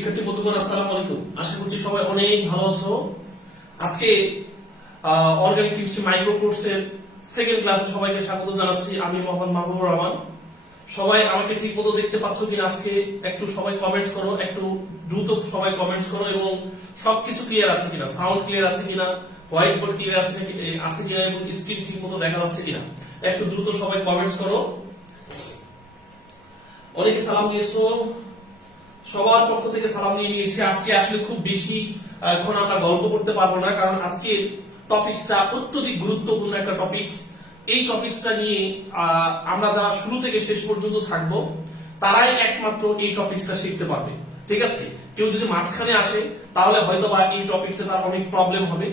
শিক্ষার্থী বন্ধুগণ আসসালামু আলাইকুম। আশা করছি সবাই অনেক ভালো আছো। আজকে অর্গানিক কেমিস্ট্রি মাইক্রো কোর্সের সেকেন্ড ক্লাসে সবাইকে স্বাগত জানাচ্ছি। আমি মোহাম্মদ মাহবুবুর রহমান। সবাই আমাকে ঠিক মতো দেখতে পাচ্ছ কিনা আজকে একটু সবাই কমেন্টস করো, একটু দ্রুত সবাই কমেন্টস করো এবং সবকিছু ক্লিয়ার আছে কিনা, সাউন্ড ক্লিয়ার আছে কিনা, হোয়াইট বোর্ড ক্লিয়ার আছে কিনা এবং স্ক্রিন ঠিক মতো দেখা যাচ্ছে কিনা একটু দ্রুত সবাই কমেন্টস করো। অনেকে সালাম দিয়েছো, সবার পক্ষ থেকে সালাম নিয়ে নিয়েছি। আজকে আসলে খুব বেশি এখন আমরা গল্প করতে পারবো না, কারণ আজকে টপিকসটা অত্যধিক গুরুত্বপূর্ণ একটা টপিকস। এই টপিকসটা নিয়ে আমরা যারা শুরু থেকে শেষ পর্যন্ত থাকবো তারাই একমাত্র এই টপিকসটা শিখতে পারবে। ঠিক আছে, কেউ যদি মাঝখানে আসে তাহলে হয়তো বা এই টপিকসে তার অনেক প্রবলেম হবে।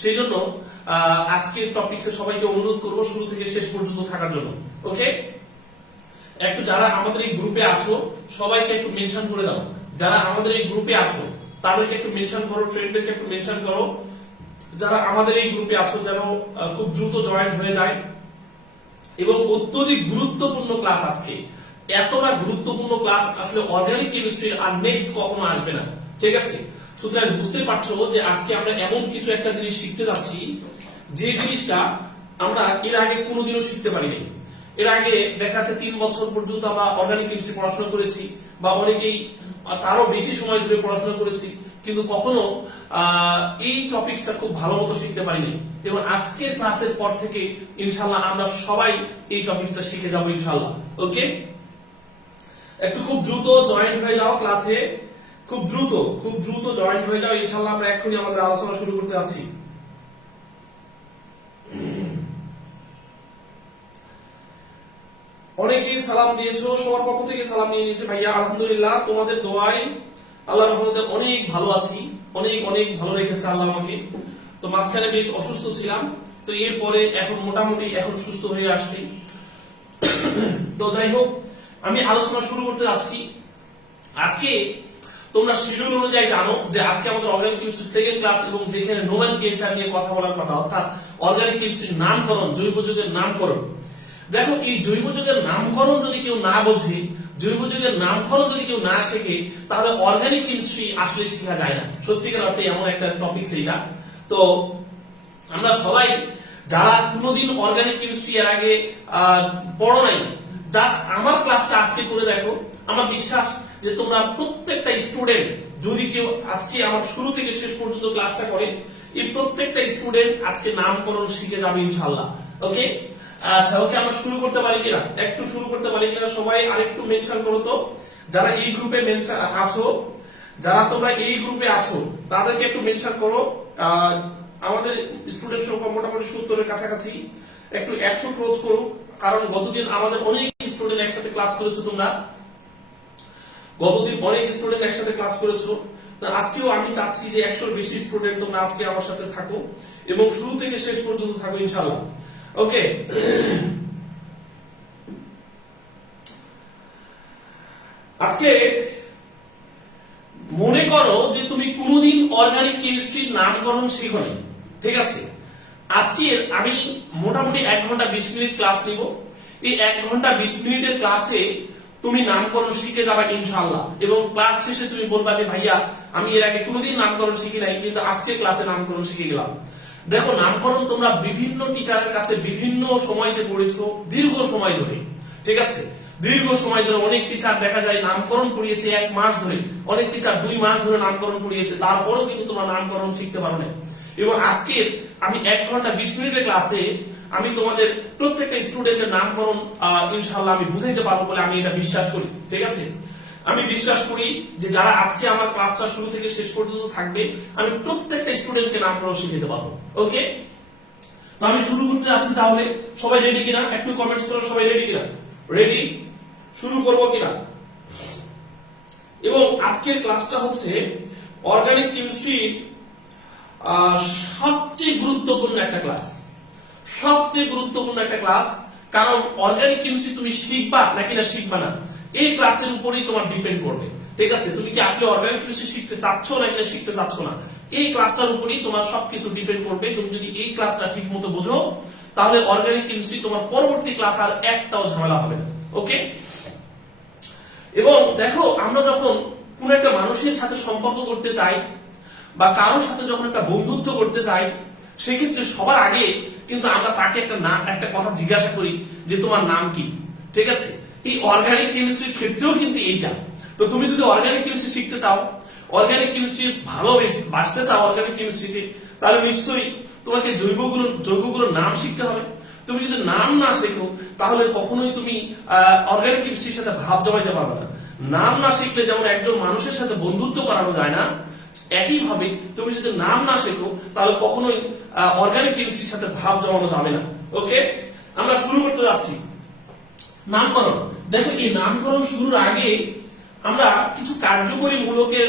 সেই জন্য আজকের টপিকসে সবাইকে অনুরোধ করবো শুরু থেকে শেষ পর্যন্ত থাকার জন্য। ওকে, একটু যারা আমাদের এই গ্রুপে আছো সবাইকে একটু মেনশন করে দাও। যারা আমাদের এই গ্রুপে আছো তাদেরকে একটু মেনশন করো, ফ্রেন্ডদেরকে একটু মেনশন করো। যারা আমাদের এই গ্রুপে আছো যেন খুব দ্রুত জয়েন হয়ে যায়। এবং অত্যধিক গুরুত্বপূর্ণ ক্লাস আজকে, এতটা গুরুত্বপূর্ণ ক্লাস আসলে অর্গানিক কেমিস্ট্রির আর নেক্সট কখনো আসবে না। ঠিক আছে, সুতরাং বুঝতে পারছো যে আজকে আমরা এমন কিছু একটা জিনিস শিখতে যাচ্ছি যে জিনিসটা আমরা এর আগে কোনোদিনও শিখতে পারিনি। এর আগে দেখা যাচ্ছে 3 বছর পর্যন্ত আমরা অর্গানিক কেমিস্ট্রি পড়াশোনা করেছি বা অনেকেই তারও বেশি সময় ধরে পড়াশোনা করেছি, কিন্তু কখনো এই টপিকসটা খুব ভালো মতো শিখতে পারিনি। এবং আজকের ক্লাসের পর থেকে ইনশাআল্লাহ আমরা সবাই এই টপিকসটা শিখে যাবো ইনশাআল্লাহ। ওকে, একটু খুব দ্রুত জয়েন্ট হয়ে যাও ক্লাসে, খুব দ্রুত জয়েন্ট হয়ে যাও ইনশাআল্লাহ। আমরা এখনই আমাদের আলোচনা শুরু করতে যাচ্ছি। অনেকেই সালাম দিয়েছো, সবার পক্ষ থেকে সালাম নিয়ে নিয়েছে ভাইয়া। আলহামদুলিল্লাহ, তোমাদের দোয়ায় আল্লাহর রহমতে অনেক ভালো আছি, অনেক ভালো রেখেছে আল্লাহ আমাকে। তো মাঝখানে বেশ অসুস্থ ছিলাম, তো এরপরে এখন মোটামুটি এখন সুস্থ হয়ে আসছি। তো যাই হোক, আমি আলোচনা শুরু করতে যাচ্ছি। আজকে তোমরা শিডিউল অনুযায়ী জানো যে আজকে আমাদের অর্গানিক কেমিস্ট্রি সেকেন্ড ক্লাস, এবং যেখানে নোমেনক্লেচার নিয়ে কথা বলার কথা, অর্থাৎ অর্গানিক কেমিস্ট্রির নামকরণ, জৈব যৌগের নামকরণ। দেখো, এই জৈব যৌগের নামকরণ যদি কেউ না বোঝে, জৈব যৌগের নামকরণ যদি কেউ না শেখে, তাহলে অর্গানিক কেমিস্ট্রি আসলে শেখা যায় না। সত্যিকার অর্থে এমন একটা টপিক সেইটা। তো আমরা সবাই যারা কোনোদিন অর্গানিক কেমিস্ট্রি এর আগে পড়ো নাই, জাস্ট আমার ক্লাসটা আজকে করে দেখো। আমার বিশ্বাস যে তোমরা প্রত্যেকটা স্টুডেন্ট, যদি কেউ আজকে আমার শুরু থেকে শেষ পর্যন্ত ক্লাসটা করে, এই প্রত্যেকটা স্টুডেন্ট আজকে নামকরণ শিখে যাবে ইনশাআল্লাহ। ওকে, আচ্ছা, ওকে, আমরা শুরু করতে পারি কিনা, একটু শুরু করতে পারি কিনা সবাই আরেকটু মেনশন করো তো। যারা এই গ্রুপে আছো, যারা তোমরা এই গ্রুপে আছো তাদেরকে একটু মেনশন করো। আমাদের স্টুডেন্ট সংখ্যা মোটামুটি 70-এর কাছাকাছি, একটু 100 ক্লোজ করুক, কারণ গতদিন আমাদের অনেক স্টুডেন্ট একসাথে ক্লাস করেছো। তোমরা গতদিন অনেক স্টুডেন্ট একসাথে ক্লাস করেছো। আজকেও আমি চাচ্ছি যে 100-এর বেশি স্টুডেন্ট তোমরা আজকে আমার সাথে থাকো এবং শুরু থেকে শেষ পর্যন্ত থাকো ইনশাআল্লাহ। ওকে, আজকে মনে করো যে তুমি কোনোদিন অর্গানিক কেমিস্ট্রির নামকরণ শেখো নি। ঠিক আছে, আজকে আমি মোটামুটি 1 ঘন্টা 20 মিনিট ক্লাস নিব। এই 1 ঘন্টা 20 মিনিটের ক্লাসে তুমি নামকরণ শিখে যাবে ইনশাআল্লাহ। এবং ক্লাস শেষে তুমি বলবা যে ভাইয়া আমি এর আগে কোনোদিন নামকরণ শিখি নাই, কিন্তু আজকে ক্লাসে নামকরণ শিখে গেলাম। দেখো, নামকরণ তোমরা বিভিন্ন টিচারের কাছে বিভিন্ন সময়তে পড়েছো, দীর্ঘ সময় ধরে। ঠিক আছে, দীর্ঘ সময় ধরে অনেক টিচার দেখা যায় নামকরণ করিয়েছে 1 মাস ধরে, অনেক টিচার 2 মাস ধরে নামকরণ করিয়েছে, তারপরেও কিন্তু তোমরা নামকরণ শিখতে পারো না। এবং আজকে আমি 1 ঘন্টা 20 মিনিটের ক্লাসে আমি তোমাদের প্রত্যেকটা স্টুডেন্টের নামকরণ ইনশাআল্লাহ আমি বুঝাইতে পারবো বলে আমি এটা বিশ্বাস করি। ঠিক আছে, আমি বিশ্বাস করি যে যারা আজকে আমার ক্লাসটা শুরু থেকে শেষ পর্যন্ত থাকবে, আমি প্রত্যেকটা স্টুডেন্টকে নামকরণ শিখাতে পারবো। ওকে, তো আমি শুরু করতে যাচ্ছি। তাহলে সবাই রেডি কিনা একটু কমেন্টস করো, সবাই রেডি কিনা, রেডি, শুরু করবো কিনা। এবং আজকের ক্লাসটা হচ্ছে অর্গানিক কেমিস্ট্রি সবচেয়ে গুরুত্বপূর্ণ একটা ক্লাস, সবচেয়ে গুরুত্বপূর্ণ একটা ক্লাস। কারণ অর্গানিক কেমিস্ট্রি তুমি শিখবা নাকি না শিখবা না, এই ক্লাসের উপরেই তোমার ডিপেন্ড করবে। ঠিক আছে, তুমি কি আসলে অর্গানিক কেমিস্ট্রি শিখতে চাচ্ছ নাকি না শিখতে চাচ্ছ না, এই ক্লাসটার উপরেই তোমার সবকিছু ডিপেন্ড করবে। তুমি যদি এই ক্লাসটা ঠিক মতো বোঝো, তাহলে অর্গানিক কেমিস্ট্রি তোমার পরবর্তী ক্লাস আর একটাও ঝামেলা হবে না। ওকে, এবং দেখো, আমরা যখন কোন একটা মানুষের সাথে সম্পর্ক করতে চাই বা কারোর সাথে যখন একটা বন্ধুত্ব করতে চাই, সেক্ষেত্রে সবার আগে কিন্তু আমরা তাকে একটা কথা জিজ্ঞাসা করি যে তোমার নাম কি। ঠিক আছে, এই অর্গানিক কেমিস্ট্রির ক্ষেত্রেও কিন্তু এইটা। তো তুমি যদি অর্গানিক কেমিস্ট্রি শিখতে চাও, অর্গানিক কেমিস্ট্রি বাঁচতে চাও অর্গানিক কেমিস্ট্রিতে, তাহলে নিশ্চয়ই তোমাকে যৌগগুলোর নাম শিখতে হবে। তুমি যদি নাম না শেখো তাহলে কখনোই তুমি অর্গানিক কেমিস্ট্রির সাথে ভাব জমাইতে পারবে না। নাম না শিখলে যেমন একজন মানুষের সাথে বন্ধুত্ব করানো যায় না, একইভাবে তুমি যদি নাম না শেখো তাহলে কখনোই অর্গানিক কেমিস্ট্রির সাথে ভাব জমানো যাবে না। ওকে, আমরা শুরু করতে যাচ্ছি। নামকরণ। দেখো, এই নামকরণ শুরুর আগে আমরা কিছু কার্যকরী মূলকের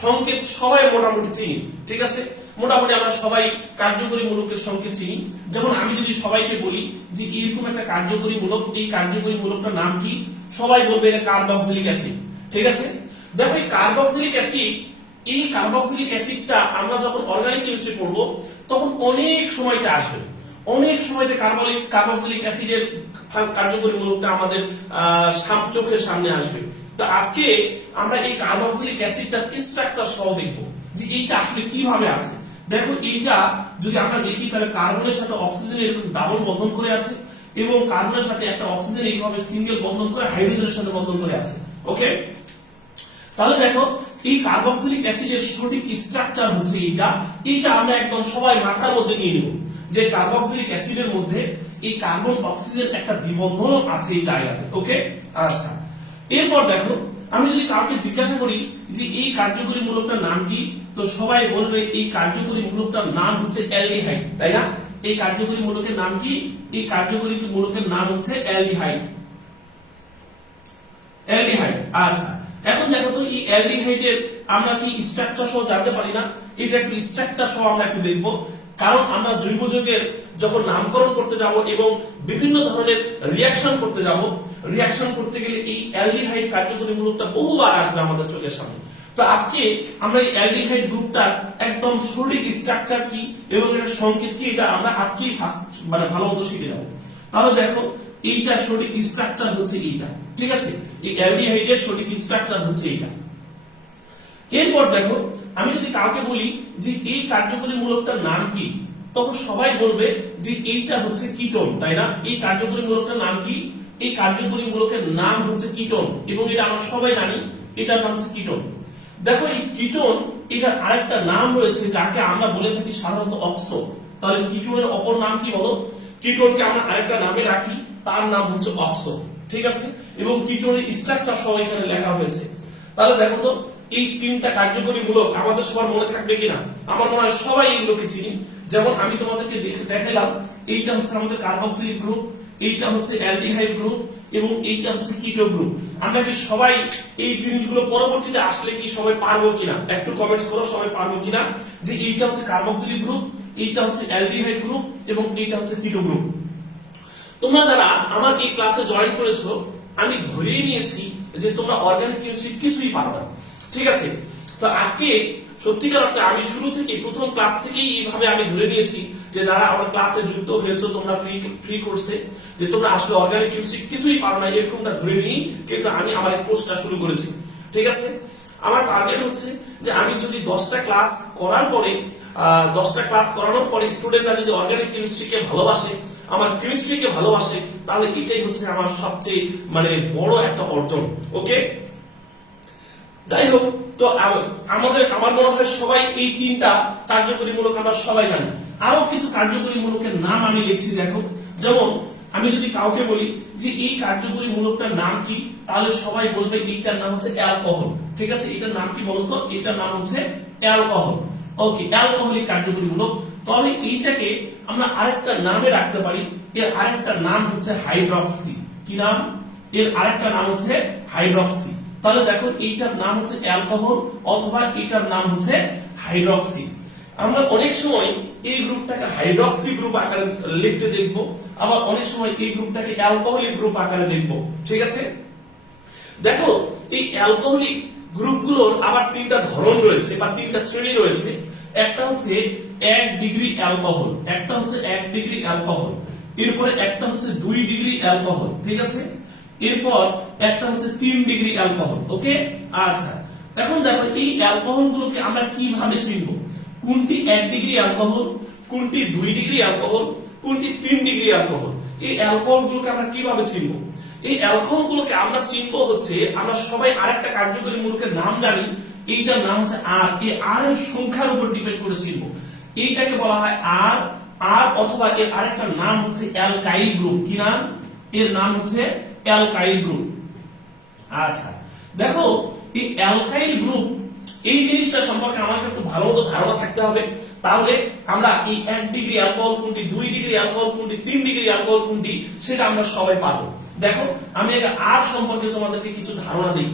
সংকেত সবাই মোটামুটি চিনি। ঠিক আছে, মোটামুটি আমরা সবাই কার্যকরী মূলকের সংকেত চিনি। যেমন আমি যদি সবাইকে বলি যে এরকম একটা কার্যকরী মূলক, এই কার্যকরী মূলকটার নাম কি, সবাই বলবে এটা কার্বক্সিলিক অ্যাসিড। ঠিক আছে, দেখো এই কার্বক্সিলিক অ্যাসিড, এই কার্বক্সিলিক অ্যাসিডটা আমরা যখন অর্গানিক কেমিস্ট্রি পড়বো তখন অনেক সময়তে আসবে, অনেক সময়তে কার্বক্সিলিক অ্যাসিডের কার্যকরী মূলকটা আমাদের চোখের সামনে আসবে। তো আজকে আমরা এই কার্বক্সিলিক অ্যাসিডটার স্ট্রাকচার সহ দেখবো যে এইটা আসলে কিভাবে আছে। দেখো, এইটা যদি আমরা দেখি তাহলে কার্বনের সাথে অক্সিজেন এরকম ডাবল বন্ধন করে আছে এবং কার্বনের সাথে একটা অক্সিজেন এইভাবে সিঙ্গেল বন্ধন করে হাইড্রোজেনের সাথে বন্ধন করে আছে। ওকে, তাহলে দেখো এই কার্বক্সিলিক অ্যাসিডের সঠিক স্ট্রাকচার হচ্ছে এইটা আমরা একদম সবাই মাথার মধ্যে নিয়ে নিব যে কার্বক্সিলিক অ্যাসিডের মধ্যে এই কার্বন অক্সিজেন একটা দ্বিবন্ধন আছে এই জায়গাতে। ওকে, আচ্ছা, এরপর দেখো আমি যদি কাউকে জিজ্ঞাসা করি যে এই কার্যকরী মূলকটার নাম কি, তো সবাই বলবে এই কার্যকরী মূলকটার নাম হচ্ছে অ্যালডিহাইড, তাই না? এই কার্যকরী মূলকের নাম কি? এই কার্যকরী মূলকের নাম হচ্ছে অ্যালডিহাইড। অ্যালডিহাইড, আচ্ছা, এখন দেখো তো এই অ্যালডিহাইডের আমরা কি স্ট্রাকচার সহ জানতে পারি না? এটা একটু স্ট্রাকচার সহ আমরা একটু দেখবো, কারণ আমরা জৈব যৌগের যখন নামকরণ করতে যাব এবং বিভিন্ন ধরনের রিয়াকশন করতে যাব, রিয়াকশন করতে গেলে এই অ্যালডিহাইড কার্যকরী মূলকটা বহুবার আসবে আমাদের চোখের সামনে। তো আজকে আমরা এই অ্যালডিহাইড গ্রুপটার একদম সঠিক স্ট্রাকচার কি এবং এর সংকেত কি, এটা আমরা আজকেই ভালো মতো শিখে যাব। তাহলে দেখো এইটা সঠিক স্ট্রাকচার হচ্ছে এইটা। ঠিক আছে, এই অ্যালডিহাইডের সঠিক স্ট্রাকচার হচ্ছে এইটা। এরপর দেখো আমি যদি কাউকে বলি যে এই কার্যকরী মূলকটার নাম কি, তখন সবাই বলবে যে এইটা হচ্ছে কিটোন, তাই না? এই কার্যকরী মূলকটার নাম কি? এই কার্যকরী মূলকের নাম হচ্ছে কিটোন এবং এটা আমরা সবাই জানি, এটার নাম হচ্ছে কিটোন। দেখো এই কিটোন, এটার আরেকটা নাম রয়েছে যাকে আমরা বলে থাকি সাধারণত অক্সো। তাহলে কিটোনের অপর নাম কি বলো? কিটোনকে আমরা আরেকটা নামে রাখি, তার নাম হচ্ছে অক্সো। ঠিক আছে, এবং কিটোনের স্ট্রাকচার সহ এখানে লেখা হয়েছে। তাহলে দেখো তো এই তিনটা কার্যকরী মূলক আমাদের সবার মনে থাকবে কিনা? আমার মনে হয় সবাই এগুলোকে চিনি। যেমন আমি তোমাদেরকে দেখালাম, এইটা হচ্ছে আমাদের কার্বক্সিলিক গ্রুপ, এইটা হচ্ছে অ্যালডিহাইড গ্রুপ এবং এইটা হচ্ছে কিটো গ্রুপ। আমরা কি সবাই এই জিনিসগুলো পরবর্তীতে আসলে কি সবাই পারবো কিনা? একটু কমেন্টস করো সবাই পারবো কিনা যে এইটা হচ্ছে কার্বক্সিলিক গ্রুপ, এইটা হচ্ছে অ্যালডিহাইড গ্রুপ এবং এইটা হচ্ছে কিটো গ্রুপ। তোমরা যারা আমার এই ক্লাসে জয়েন করেছো, আমি ধরেই নিয়েছি যে তোমরা অর্গানিক কেমিস্ট্রি কিছুই পারো না। ঠিক আছে, তো আজকে সত্যিকার অর্থে আমি শুরু থেকে প্রথম ক্লাস থেকেই এইভাবে আমি ধরে নিয়েছি যে যারা আমার ক্লাসে যুক্ত হয়েছো তোমরা ফ্রি কোর্সে, যে তোমরা আসলে অর্গানিক কেমিস্ট্রি কিছুই পারো না, এরকমটা ধরে নিই কিন্তু আমি আমার এই কোর্সটা শুরু করেছি। ঠিক আছে, আমার টার্গেট হচ্ছে যে আমি যদি 10টা ক্লাস করার পরে 10টা ক্লাস করানোর পরে স্টুডেন্টরা যদি অর্গানিক কেমিস্ট্রিকে ভালোবাসে, আমার কেমিস্ট্রিকে ভালোবাসে, তাহলে এটাই হচ্ছে আমার সবচেয়ে বড় একটা অর্জন। ওকে, যাই হোক, তো আমার মনে হয় সবাই এই তিনটা কার্যকরী মূলক আমরা সবাই জানি। আরো কিছু কার্যকরী মূলকের নাম আমি লিখছি। দেখো, যেমন আমি যদি কাউকে বলি যে এই কার্যকরী মূলকটার নাম কি, তাহলে সবাই বলবে এইটার নাম হচ্ছে অ্যালকোহল। ঠিক আছে, এটার নাম কি বলতো? এটার নাম হচ্ছে অ্যালকোহল। ওকে, অ্যালকোহলিক কার্যকরী মূলক। তবে এইটাকে আমরা আরেকটা নামে রাখতে পারি, এর আরেকটা নাম হচ্ছে হাইড্রক্সি। কি নাম? এর আরেকটা নাম হচ্ছে হাইড্রক্সি। তাহলে দেখো এইটার নাম হচ্ছে অ্যালকোহল অথবা এটার নাম হচ্ছে হাইড্রক্সি। আমরা অনেক সময় এই গ্রুপটাকে হাইড্রক্সি গ্রুপ আকারে লিখতে দেখবো, আবার অনেক সময় এই গ্রুপটাকে অ্যালকোহলিক গ্রুপ আকারে দেখবো। ঠিক আছে, দেখো এই অ্যালকোহলিক গ্রুপগুলোর আবার তিনটা ধরন রয়েছে বা তিনটা শ্রেণী রয়েছে। একটা হচ্ছে 1 ডিগ্রি অ্যালকোহল, একটা হচ্ছে 1 ডিগ্রি অ্যালকোহল, এরপরে একটা হচ্ছে 2 ডিগ্রি অ্যালকোহল। ঠিক আছে, এরপর একটা হচ্ছে 3 ডিগ্রি অ্যালকোহল। ওকে, আচ্ছা, এখন দেখো এই অ্যালকোহল গুলোকে আমরা কিভাবে চিনবো, কোনটি 1 ডিগ্রি অ্যালকোহল, কোনটি 2 ডিগ্রি অ্যালকোহল, কোনটি 3 ডিগ্রি অ্যালকোহল। এই অ্যালকোহল গুলোকে আমরা কিভাবে চিনবো? এই অ্যালকোহল গুলোকে আমরা চিনবো হচ্ছে, আমরা সবাই আরেকটা কার্যকরী মূলকের নাম জানি, এইটার নাম হচ্ছে আর। এই আর এর সংখ্যার উপর ডিপেন্ড করে চিনবো। এইটাকে বলা হয় আর, আর অথবা এর আরেকটা নাম হচ্ছে অ্যালকাইল গ্রুপ। কি নাম? এর নাম হচ্ছে অ্যালকাইল গ্রুপ। আচ্ছা দেখো, এই অ্যালকাইল গ্রুপ এই জিনিসটা সম্পর্কে আমাকে একটু ভালো মতো ধারণা থাকতে হবে, তাহলে আমরা এই 1 ডিগ্রি অ্যালকোহল কোনটি, 2 ডিগ্রি অ্যালকোহল কোনটি, 3 ডিগ্রি অ্যালকোহল কোনটি, সেটা আমরা সবাই পারবো। দেখো আমি এটা আর সম্পর্কে তোমাদেরকে কিছু ধারণা দিই।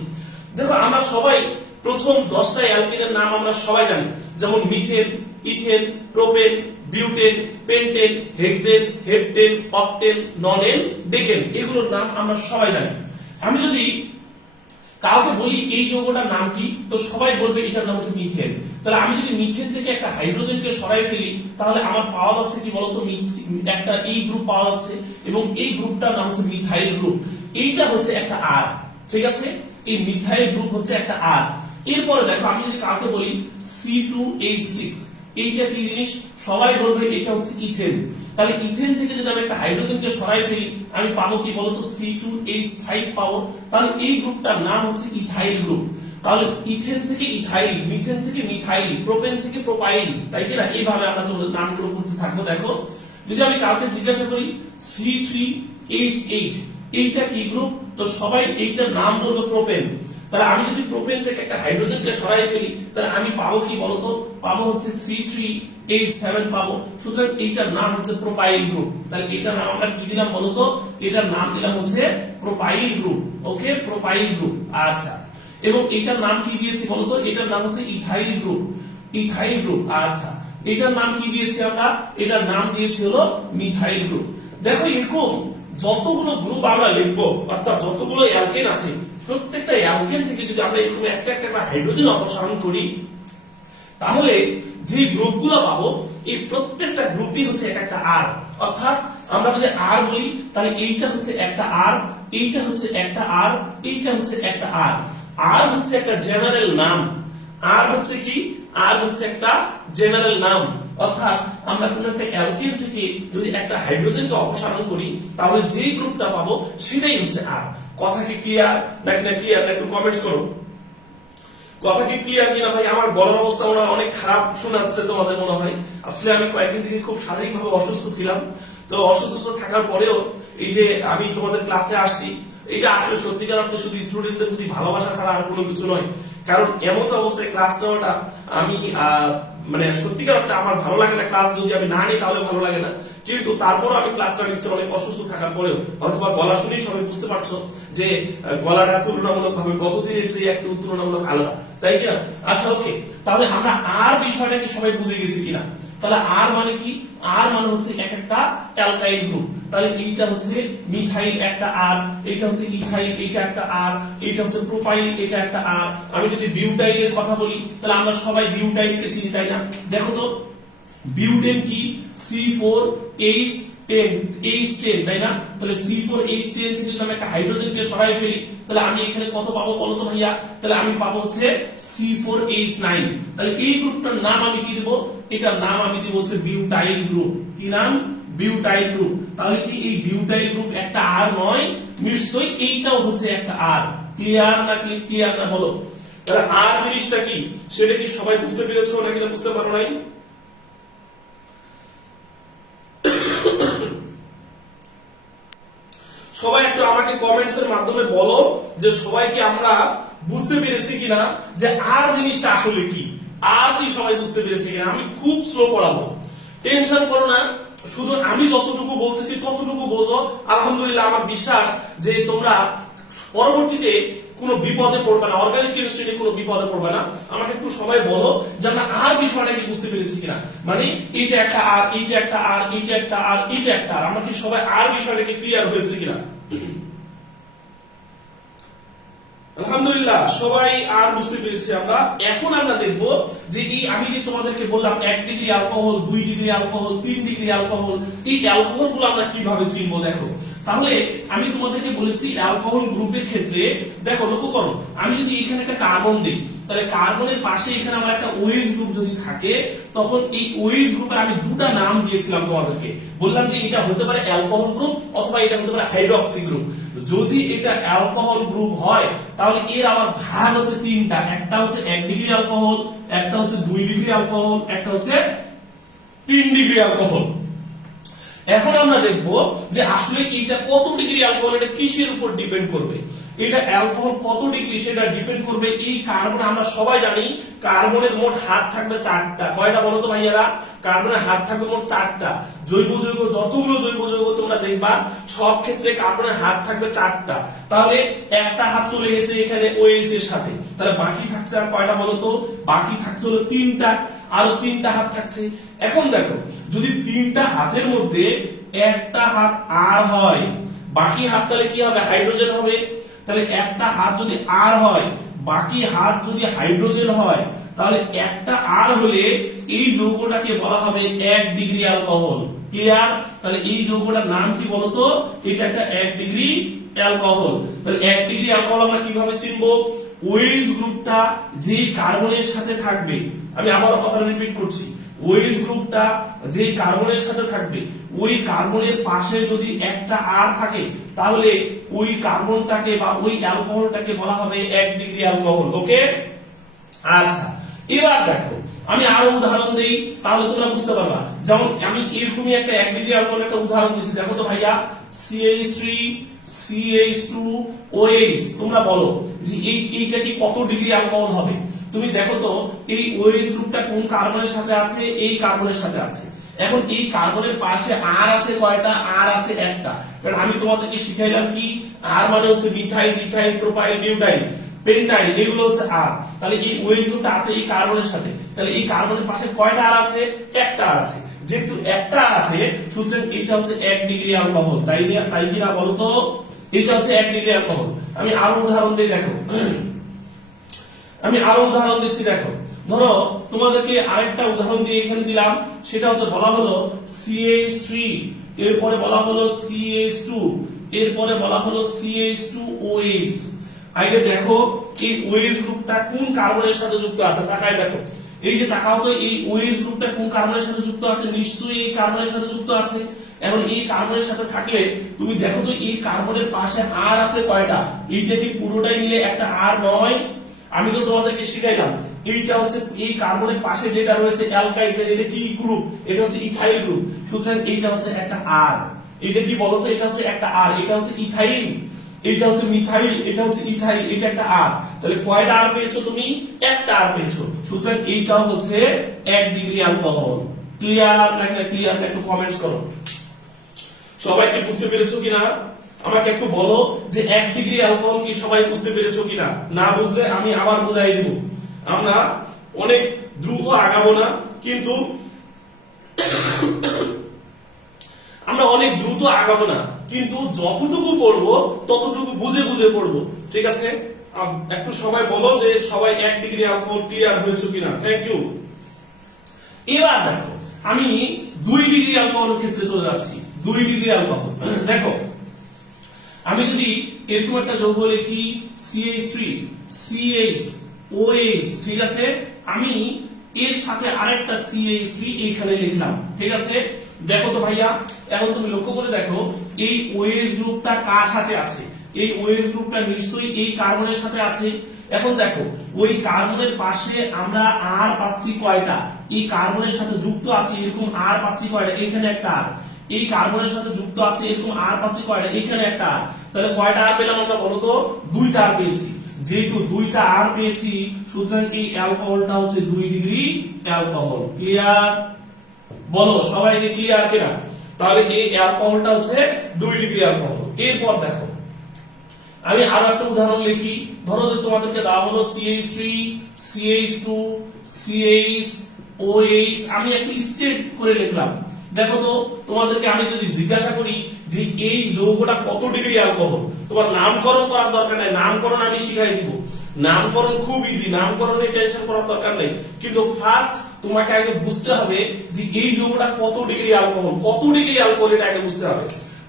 দেখো আমরা সবাই প্রথম 10টা অ্যালকিনের নাম আমরা সবাই জানি, যেমন methane, ethane, propane, butane, pentane, hexane, heptane, octane, nonane, decane, এগুলোর নাম আমরা সবাই জানি। আমি যদি কাউকে বলি এই যৌগটার নাম কি, তো সবাই বলবে এটার নাম হচ্ছে মিথেন। তাহলে আমি যদি মিথেন থেকে একটা হাইড্রোজেনকে সরাই ফেলি, তাহলে আমার পাওয়া যাচ্ছে কি বলতো, একটা এই গ্রুপ পাওয়া যাচ্ছে, এবং এই গ্রুপটার নাম হচ্ছে মিথাইল গ্রুপ। এইটা হচ্ছে একটা আর, ঠিক আছে? এই মিথাইল গ্রুপ হচ্ছে একটা আর। এরপরে দেখো আমি যদি কাউকে বলি C2H6, এইটা কি জিনিস? সবাই বলবে এটা হচ্ছে ইথেন। তাহলে ইথেন থেকে যদি আমি একটা হাইড্রোজেনকে সরাই ফেলি, আমি পাবো কি বলতো, C2H5 পাবো। তাহলে এই গ্রুপটার নাম হচ্ছে ইথাইল গ্রুপ। তাহলে ইথেন থেকে ইথাইল, মিথেন থেকে মিথাইল, প্রোপেন থেকে প্রোপাইল, তাই কি না? এইভাবে আমরা নামগুলো করতে থাকবো। দেখো যদি আমি কাউকে জিজ্ঞাসা করি C3H8, এইটা কি গ্রুপ, তো সবাই এইটার নাম বলবো প্রোপেন। তাহলে আমি যদি প্রোপেন থেকে একটা হাইড্রোজেনকে সরাই ফেলি, তাহলে আমি পাবো কি বলতো, পাবো হচ্ছে C3H7 পাবো। সুতরাং এইটার নাম হচ্ছে প্রোপাইল গ্রুপ। তাহলে এটার নাম আমরা কি দিলাম বলতো, এটার নাম দিলাম হচ্ছে প্রোপাইল গ্রুপ। ওকে, প্রোপাইল গ্রুপ। আচ্ছা, এবং এটার নাম কি দিয়েছি বলতো, এটার নাম হচ্ছে ইথাইল গ্রুপ। Ethyl group. আচ্ছা, এটার নাম কি দিয়েছি আমরা? এটার নাম দিয়েছি হলো মিথাইল গ্রুপ। দেখো এরকম যতগুলো গ্রুপ আমরা লিখবো, অর্থাৎ যতগুলো অ্যালকেন আছে, প্রত্যেকটা অ্যালকেন থেকে যদি আমরা এরকম একটা একটা হাইড্রোজেন অপসারণ করি, তাহলে যে গ্রুপগুলো পাবো, এই প্রত্যেকটা গ্রুপই হচ্ছে একটা আর। অর্থাৎ আমরা যদি আর বলি, তাহলে এইটা হচ্ছে একটা আর, এইটা হচ্ছে একটা আর, এইটা হচ্ছে একটা আর। আর হচ্ছে একটা জেনারেল নাম। আর হচ্ছে কি? আর হচ্ছে একটা জেনারেল নাম। অর্থাৎ আমরা কোন একটা অ্যালকেন থেকে যদি একটা হাইড্রোজেনকে অপসারণ করি, তাহলে যেই গ্রুপটা পাবো সেটাই হচ্ছে আর। কথা কি ক্লিয়ার নাকি না ক্লিয়ার? একটু কমেন্টস করো। কথা কি ক্লিয়ার কিনা ভাই? আমার গলার অবস্থা মনে হয় অনেক খারাপ শোনাচ্ছে তোমাদের মনে হয়। আসলে আমি কয়েকদিন থেকে খুব শারীরিকভাবে অসুস্থ ছিলাম। তো অসুস্থতা থাকার পরেও এই যে আমি তোমাদের ক্লাসে আসছি, এটা আসলে সত্যিকার অর্থে শুধু স্টুডেন্টদের প্রতি ভালোবাসা ছাড়া আর কোনো কিছু নয়। কারণ এমন অবস্থায় ক্লাস নেওয়াটা আমি মানে সত্যিকার অর্থে আমার ভালো লাগে না। ক্লাস যদি আমি না নিই তাহলে ভালো লাগে না, কিন্তু তারপরও আমি ক্লাসটা নিচ্ছি অনেক অসুস্থ থাকার পরেও। অথবা গলা শুনেই সবাই বুঝতে পারছো যে গলাটা তুলনামূলক ভাবে গত দিনের চেয়ে একটু তুলনামূলক আলাদা, তাই কিনা? আচ্ছা ওকে, তাহলে আমরা আর বিষয়টা কি সবাই বুঝে গেছি কিনা? তাহলে আর মানে কি? আর মানে হচ্ছে এক একটা অ্যালকাইল গ্রুপ। তাহলে এইটা হচ্ছে মিথাইল একটা আর, এটা হচ্ছে ইথাইল, এটা একটা আর, এটা হচ্ছে প্রোপাইল, এটা একটা আর। আমি যদি বিউটাইলের কথা বলি, তাহলে আমরা সবাই বিউটাইলকে চিনি, তাই না? দেখো তো বিউটেন কি? C4H10, তাই না? তাহলে C4H10 থেকে যদি আমি একটা হাইড্রোজেনকে সরাই ফেলি, তাহলে আমি এখানে কত পাবো বলো তো ভাইয়া? তাহলে আমি পাবো হচ্ছে C4H9। তাহলে এই গ্রুপটার নাম আমি কি দেব? এটার নাম আমি দেব হচ্ছে বিউটাইল গ্রুপ। কি নাম? Butyl group. তাহলে কি এই বিউটাইল গ্রুপ একটা আর নয়? নিশ্চয়ই এইটাও হচ্ছে একটা আর। ক্লিয়ার না ক্লিয়ার না বলো? তাহলে আর জিনিসটা কি সেটা কি সবাই বুঝতে পেরেছো নাকি না বুঝতে পারো নাই? সবাই একটু আমাকে কমেন্টস এর মাধ্যমে বলো যে সবাইকে আমরা বুঝতে পেরেছি কিনা, যে আর জিনিসটা আসলে কি। আর কি সবাই বুঝতে পেরেছে কিনা? আমি খুব স্লো পড়াবো, টেনশন করো না। শুধু আমি যতটুকু বলতেছি ততটুকু বোঝো। আলহামদুলিল্লাহ, আমার বিশ্বাস যে তোমরা পরবর্তীতে কোনো বিপদে পড়বে না, অর্গানিক কেমিস্ট্রিতে কোনো বিপদে পড়বে না। আমাকে একটু সবাই বলো যে আমরা আর বিষয়টা কি বুঝতে পেরেছি কিনা। মানে এইটা একটা আর, এইটা একটা আর, এইটা একটা আর, এইটা একটা আর। আমরা কি সবাই আর বিষয়টা কি ক্লিয়ার হয়েছে কিনা? আলহামদুলিল্লাহ, সবাই আর বুঝতে পেরেছি আমরা। এখন আমরা দেখবো যে এই আমি যে তোমাদেরকে বললাম 1 degree alcohol, 2 degree alcohol, 3 degree alcohol, এই অ্যালকোহল গুলো আমরা কিভাবে চিনবো। দেখো তাহলে আমি তোমাদেরকে বলেছি অ্যালকোহল গ্রুপের ক্ষেত্রে দেখো লক্ষ্য করো, আমি যদি এখানে একটা কার্বন দিই তাহলে কার্বনের পাশে এখানে আমার একটা OH গ্রুপ যদি থাকে তখন এই OH গ্রুপের আমি দুটো নাম দিয়েছিলাম তোমাদেরকে, বললাম যে এটা হতে পারে অ্যালকোহল গ্রুপ অথবা এটা হতে পারে হাইড্রক্সি গ্রুপ। যদি এটা অ্যালকোহল গ্রুপ হয় তাহলে এর আমার ভাগ হচ্ছে তিনটা, একটা হচ্ছে 1 ডিগ্রি অ্যালকোহল, একটা হচ্ছে 2 ডিগ্রি অ্যালকোহল, একটা হচ্ছে 3 ডিগ্রি অ্যালকোহল। এখন আমরা দেখব যে আসলে এটা কত ডিগ্রি অ্যালকোহল, এটা কিসের উপর ডিপেন্ড করবে। এটা অ্যালকোহল কত ডিগ্রি সেটা ডিপেন্ড করবে এই কার্বন। আমরা সবাই জানি কার্বনের মোট হাত থাকবে 4টা। কয়টা বলো তো ভাইয়ারা? কার্বনের হাত থাকবে মোট 4টা। জৈব যৌগ যতগুলো জৈব যৌগ তোমরা দেখবা সব ক্ষেত্রে কার্বনের হাত থাকবে 4টা। তাহলে একটা হাত চলে গেছে এখানে OH এর সাথে, তাহলে বাকি থাকছে আর কয়টা বলো তো? বাকি থাকছে হলো 3টা, আরো 3টা হাত থাকছে। এখন দেখো যদি 3টা হাতের মধ্যে একটা হাত আর হয়, বাকি হাত তাহলে কি হবে? হাইড্রোজেন হবে। তাহলে একটা হাত যদি আর হয়, বাকি হাত যদি হাইড্রোজেন হয়, তাহলে একটা আর হলে এই যৌগটাকে বলা হবে 1 ডিগ্রি অ্যালকোহল। ক্লিয়ার? তাহলে এই যৌগটার নাম কি বলতো? এটা একটা 1 ডিগ্রি অ্যালকোহল। তাহলে 1 ডিগ্রি অ্যালকোহল আমরা কিভাবে চিনবো? OH গ্রুপটা যে কার্বনের সাথে থাকবে, আমি আবারও কথাটা রিপিট করছি, OH গ্রুপটা যে কার্বনের সাথে থাকবে ওই কার্বনের পাশে যদি একটা আর থাকে তাহলে ওই কার্বনটাকে বা ওই অ্যালকোহলটাকে বলা হবে 1 ডিগ্রি অ্যালকোহল। ওকে, আচ্ছা এবার দেখো আমি আরো উদাহরণ দেই তাহলে তোমরা বুঝতে পারবা। যেমন আমি এরকমই একটা 1 ডিগ্রি অ্যালকোহল একটা উদাহরণ দিচ্ছি, দেখো তো ভাইয়া, CH3 CH2 OH। তোমরা বলো যে এইটা কি কত ডিগ্রি অ্যালকোহল হবে? তুমি দেখো তো এই OH গ্রুপটা কোন কার্বনের সাথে আছে? এই কার্বনের সাথে আছে। এখন এই কার্বনের পাশে আর আছে কয়টা? আর আছে একটা। কারণ আমি তোমাদেরকে শিখাইলাম কি, আর মানে হচ্ছে মিথাইল, ইথাইল, প্রোপাইল, বিউটাইল, পেন্টাইল, এগুলো হচ্ছে আর। তাহলে এই OH গ্রুপটা আছে এই কার্বনের সাথে, তাহলে এই কার্বনের পাশে কয়টা আর আছে? একটা আর আছে। যেহেতু একটা আছে সুতরাং এটা হচ্ছে 1 ডিগ্রি অ্যালকোহল। তাই কি না বলো তো? এটা হচ্ছে 1 ডিগ্রি অ্যালকোহল। আমি আরো উদাহরণ দিই, দেখো আমি আরো উদাহরণ দিচ্ছি। দেখো ধরো তোমাদেরকে আরেকটা উদাহরণ দিয়ে এখানে দিলাম, সেটা হচ্ছে বলা হলো CH3, এরপরে বলা হলো CH2, এরপরে বলা হলো CH2OH। আগে দেখো এই OH গ্রুপটা কোন কার্বনের সাথে যুক্ত আছে, তাকায় দেখো। এই যে তাকাও তো এই OH গ্রুপটা কোন কার্বনের সাথে যুক্ত আছে? নিশ্চয়ই এই কার্বনের সাথে যুক্ত আছে। এখন এই কার্বনের সাথে থাকলে তুমি দেখো তো এই কার্বনের পাশে আর আছে কয়টা? এইটা কি পুরোটাই মিলে একটা আর নয়? আমি তো তোমাদেরকে শিখাইলাম এইটা হচ্ছে এই কার্বনের পাশে যেটা রয়েছে অ্যালকাইল, এটা কি গ্রুপ? এটা হচ্ছে ইথাইল গ্রুপ। সুতরাং এইটা হচ্ছে একটা আর। এটা কি বলতো? এটা হচ্ছে একটা আর। এটা হচ্ছে ইথাইল, এটা হচ্ছে মিথাইল, এটা হচ্ছে ইথাইল, এটা একটা আর। তাহলে কয়টা আর পেয়েছো তুমি? একটা আর পেয়েছো। সুতরাং এইটাও হচ্ছে 1 ডিগ্রি অ্যালকোহল। ক্লিয়ার নাকি না ক্লিয়ার? একটু কমেন্টস করো। সবাই কি বুঝতে পেরেছো কিনা আমাকে একটু বলো যে 1 ডিগ্রি অ্যালকোহল কি সবাই বুঝতে পেরেছো কিনা? না বুঝলে আমি আবার বুঝাই দিব। আমরা অনেক দ্রুত আগাবো না, কিন্তু যতটুকু পড়বো ততটুকু বুঝে বুঝে পড়বো। ঠিক আছে? একটু সবাই বলো যে সবাই 1 ডিগ্রি অ্যালকোহল ক্লিয়ার হয়েছে কিনা। Thank you. এবার দেখো আমি 2 ডিগ্রি অ্যালকোহলের ক্ষেত্রে চলে যাচ্ছি। 2 ডিগ্রি অ্যালকোহল দেখো, আমি যদি এরকম একটা যৌগ লিখি CH3 CHOH, ঠিক আছে, আমি এর সাথে আরেকটা CH3 এইখানে লিখলাম। ঠিক আছে, দেখো তো ভাইয়া, এখন তুমি লক্ষ্য করে দেখো এই OH গ্রুপটা কার সাথে আছে? এই OH গ্রুপটা নিশ্চয়ই এই কার্বনের সাথে আছে। এখন দেখো ওই কার্বনের পাশে আমরা আর পাচ্ছি কয়টা? এই কার্বনের সাথে যুক্ত আছে এরকম আর পাচ্ছি কয়টা? এখানে একটা আর। এই কার্বনের সাথে যুক্ত আছে এরকম আর পাচ্ছি কয়টা? এখানে একটা আর। তাহলে কয়টা আর পেলাম আমরা বলো তো? 2টা আর পেয়েছি। যেহেতু 2টা আর পেয়েছি সুতরাং এই অ্যালকোহলটা হচ্ছে 2 ডিগ্রি অ্যালকোহল। ক্লিয়ার? বলো সবাইকে ক্লিয়ার কিনা? তাহলে এই অ্যালকোহলটা হচ্ছে 2 ডিগ্রি অ্যালকোহল। এরপর দেখো আমি আরো একটা উদাহরণ লিখি। ধরো যে তোমাদেরকে দেওয়া হলো CH3 CH2 CHOH, আমি একটু স্টেট করে লিখলাম। দেখো তো তোমাদেরকে আমি যদি জিজ্ঞাসা করি যে এই যৌগটা কত ডিগ্রি অ্যালকোহল, তোমার নামকরণ করার দরকার নেই, নামকরণ আমি শিখাই দিব। নামকরণ খুব ইজি, নামকরণে টেনশন করার দরকার নেই। কিন্তু ফার্স্ট তোমাকে আগে বুঝতে হবে যে এই যৌগটা কত ডিগ্রি অ্যালকোহল, কত ডিগ্রি অ্যালকোহল এটা আগে বুঝতে হবে।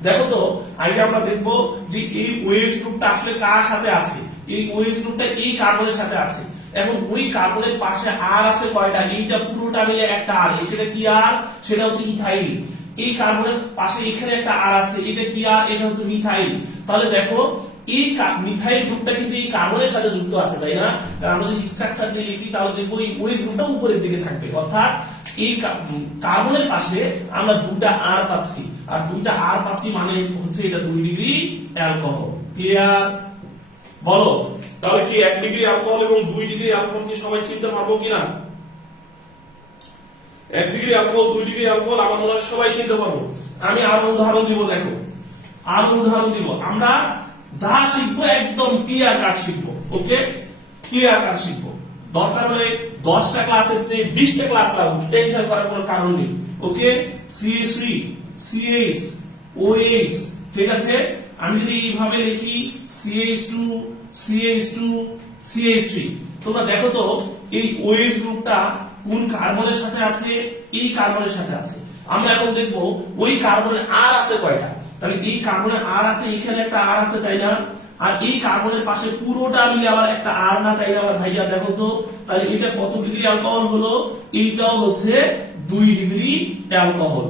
দেখো তো আগে আমরা দেখবো যে এই ওএইচ গ্রুপটা আসলে কার সাথে আছে। এই ওএইচ গ্রুপটা এই কার্বনের সাথে আছে। এখন ওই কার্বনের পাশে আর আছে কয়টা, এইটা পুরোটা মিলে একটা আর, সেটা কি আর, সেটা হচ্ছে ইথাইল। এই কার্বনের পাশে এখানে একটা আর আছে, এটা কি আর, এটা হচ্ছে মিথাইল। তাহলে দেখো এই মিথাইল গ্রুপটা কিন্তু এই কার্বনের সাথে যুক্ত আছে, তাই না? কারণ আমরা যদি স্ট্রাকচার দিয়ে লিখি তাহলে দেখবো এই ওএইচ গ্রুপটা উপরের দিকে থাকবে, অর্থাৎ এই কার্বনের পাশে আমরা দুটা আর পাচ্ছি, আর দুইটা আর পাচ্ছি মানে হচ্ছে এটা 2 ডিগ্রি অ্যালকোহল। ক্লিয়ার? বলো তাহলে কি 1 ডিগ্রি অ্যালকোহল এবং 2 ডিগ্রি অ্যালকোহল কি সবাই চিনতে পারবো কিনা? 1 ডিগ্রি অ্যালকোহল 2 ডিগ্রি অ্যালকোহল আমার মনে হয় সবাই চিনতে পারবো। আমি আরো উদাহরণ দিব, দেখো আরো উদাহরণ দিব। আমরা যা শিখবো একদম ক্লিয়ার কাট শিখবো। ওকে, ক্লিয়ার কাট শিখবো। দরকার হলে 10টা ক্লাসের চেয়ে 20টা ক্লাস লাগুক, টেনশন করার কোনো কারণ নেই। ওকে, CH3 CH OH, ঠিক আছে? আমি যদি এইভাবে লিখি CH2 CH2 CH3, তোমরা দেখো তো এই OH গ্রুপটা কোন কার্বনের সাথে আছে? এই কার্বনের সাথে আছে। আমরা এখন দেখবো ওই কার্বনের আর আছে কয়টা। তাহলে এই কার্বনের আর আছে, এখানে একটা আর আছে, তাই না? আর এই কার্বনের পাশে পুরোটা মিলে আবার একটা আর না, তাই না ভাইয়া? দেখো তো তাহলে এটা কত ডিগ্রি অ্যালকোহল হলো? এইটাও হচ্ছে 2 ডিগ্রি অ্যালকোহল।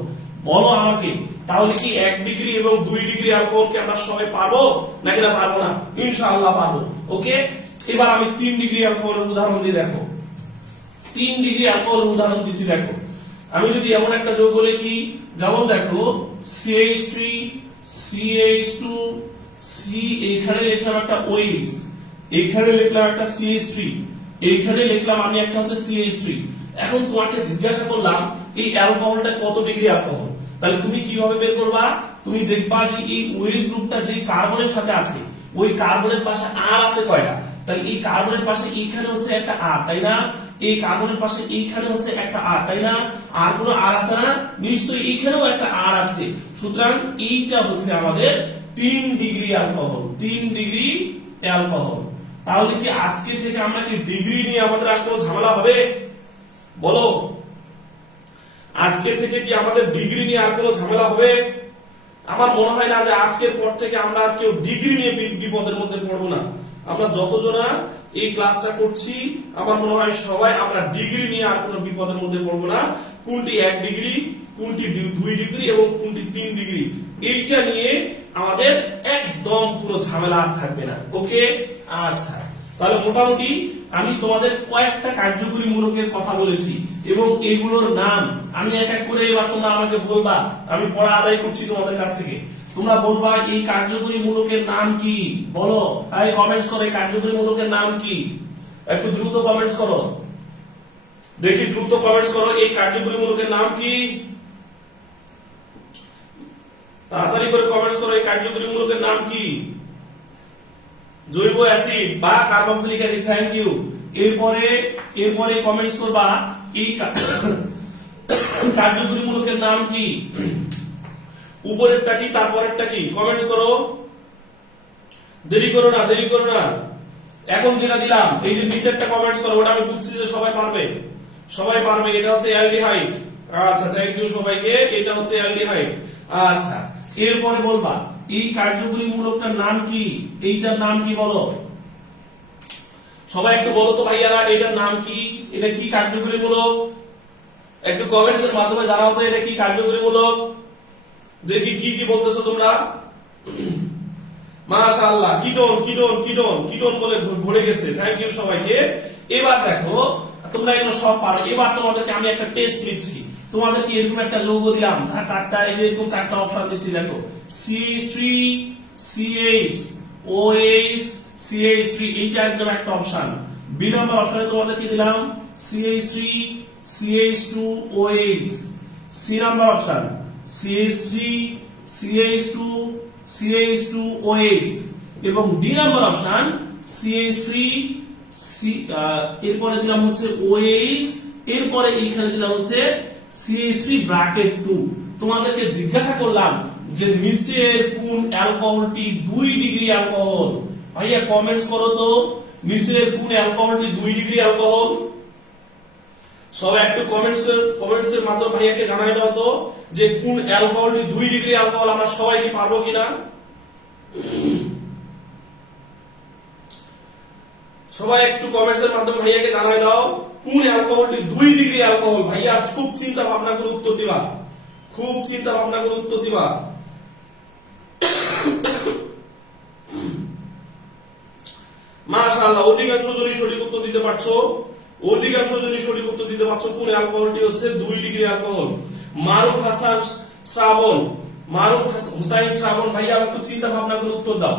বলো আমাকে, তাহলে কি 1 ডিগ্রি এবং 2 ডিগ্রি অ্যালকোহলকে আমরা সবাই পারবো নাকি না পারবো না? ইনশাআল্লাহ পারবো। ওকে, এবার আমি 3 ডিগ্রি অ্যালকোহলের উদাহরণ দিই। দেখো 3 ডিগ্রি অ্যালকোহলের উদাহরণ দিচ্ছি। দেখো আমি যদি এমন একটা যৌগ লিখি, যেমন দেখো CH3 CH2 C, এইখানে লিখলাম একটা OH, এইখানে লিখলাম একটা CH3, এইখানে লিখলাম আমি একটা হচ্ছে CH3। এখন তোমাকে জিজ্ঞাসা করলাম এই অ্যালকোহলটা কত ডিগ্রি অ্যালকোহল। তাহলে তুমি কিভাবে বের করবা? তুমি দেখবা যে এই OH গ্রুপটা যে কার্বনের সাথে আছে, ওই কার্বনের পাশে আর আছে কয়টা। তাহলে এই কার্বনের পাশে এইখানে হচ্ছে একটা আর, তাই না? এই কার্বনের পাশে এইখানে হচ্ছে একটা আর, তাই না? আর কোনো আর আছে না? নিশ্চয়ই এইখানেও একটা আর আছে। সুতরাং এইটা হচ্ছে আমাদের 3 ডিগ্রি অ্যালকোহল। 3 degree alcohol. তাহলে কি আজকে থেকে আমরা কি ডিগ্রি নিয়ে আমাদের আর কোনো ঝামেলা হবে? বলো, আজকে থেকে কি আমাদের ডিগ্রি নিয়ে আর কোনো ঝামেলা হবে? আমার মনে হয় না যে আজকের পর থেকে আমরা আর কেউ ডিগ্রি নিয়ে বিপদের মধ্যে পড়বো না। আমরা যতজনা এই ক্লাসটা করছি আমার মনে হয় সবাই আমরা ডিগ্রি নিয়ে আর কোনো বিপদের মধ্যে পড়বো না। কোনটি 1 ডিগ্রি, কোনটি 2 ডিগ্রি এবং কোনটি 3 ডিগ্রি, এইটা নিয়ে আমাদের একদম পুরো ঝামেলা আর থাকবে না। ওকে, আচ্ছা তাহলে মোটামুটি আমি তোমাদের কয়েকটা কার্যকরী মূলকের কথা বলেছি এবং এগুলোর নাম আমি এক এক করে এবার তোমরা আমাকে বলবা। আমি পড়া আদায় করছি তোমাদের কাছ থেকে। তোমরা বলবা এই কার্যকরী মূলকের নাম কি। বলো, এই কমেন্টস করো, এই কার্যকরী মূলকের নাম কি? একটু দ্রুত কমেন্টস করো, দেখি দ্রুত কমেন্টস করো। এই কার্যকরী মূলকের নাম কি? তাড়াতাড়ি করে কমেন্টস করো। এই কার্যকরী মূলকের নাম কি? জৈব অ্যাসিড বা কার্বক্সিলিক অ্যাসিড। Thank you. এরপরে কমেন্টস করবা এই কার্যকরী মূলকের নাম কি? উপরেরটা কি, তারপরেরটা কি? কমেন্টস করো, দেরি করো না, দেরি করো না। এখন যেটা দিলাম এই যে নিচেরটা কমেন্টস করো, ওটা আমি বুঝছি যে সবাই পারবে, সবাই পারবে। এটা হচ্ছে অ্যালডিহাইড। আচ্ছা, থ্যাংক ইউ সবাইকে। এটা হচ্ছে অ্যালডিহাইড। আচ্ছা, এরপরে বলবা এই কার্যকরী মূলকটার নাম কি? এইটার নাম কি বলো? সবাই একটু বলো তো ভাইয়ারা, এটার নাম কি? এটা কি কার্যকরী মূলক? একটু কমেন্টস এর মাধ্যমে জানাও তো এটা কি কার্যকরী মূলক। দেখি কি কি বলতেছো তোমরা। মাশাআল্লাহ, কিটোন কিটোন কিটোন কিটোন বলে ভরে গেছে। থ্যাংক ইউ সবাইকে। এবার দেখো তোমরা এগুলো সব পারো। এবার তোমাদেরকে আমি একটা টেস্ট নিচ্ছি। তোমাদেরকে এরকম একটা যৌগ দিলাম, চারটা, এই যে এরকম চারটা অপশন দিচ্ছি। দেখো C3 CH OH CH3, এইটা একদম একটা অপশন। বি নম্বর অপশনে তোমাদেরকে দিলাম CH3 CH2 OH। C number option CH3 CH2 CH2 OH এবং ডি নাম্বার অপশন CH3 এরপরে দিলাম হচ্ছে OH, এরপরে এইখানে দিলাম হচ্ছে CH3 ব্র্যাকেট 2। তোমাদেরকে জিজ্ঞাসা করলাম যে নিচের কোন অ্যালকোহলটি 2 ডিগ্রি অ্যালকোহল। ভাইয়া কমেন্টস করো তো, নিচের কোন অ্যালকোহলটি 2 ডিগ্রি অ্যালকোহল? সবাই একটু কমেন্টস এর মাধ্যমে ভাইয়াকে জানাই দাও তো যে কোন অ্যালকোহলটি 2 ডিগ্রি অ্যালকোহল, আমরা সবাই কি পারবো কিনা। সবাই একটু কমেন্টস এর মাধ্যমে ভাইয়াকে জানাই দাও কোন অ্যালকোহলটি 2 ডিগ্রি অ্যালকোহল। ভাইয়া খুব চিন্তা ভাবনা করে উত্তর দিবা, খুব চিন্তা ভাবনা করে উত্তর দিবা। মাশাআল্লাহ, অধিকাংশ জনই সঠিক উত্তর দিতে পারছো, অধিকাংশ জনই সঠিক উত্তর দিতে পারছো। কোন অ্যালকোহলটি হচ্ছে 2 ডিগ্রি অ্যালকোহল। মারুফ হাসান শ্রাবণ, মারুফ হুসাইন শ্রাবণ ভাইয়া একটু চিন্তা ভাবনা করে উত্তর দাও।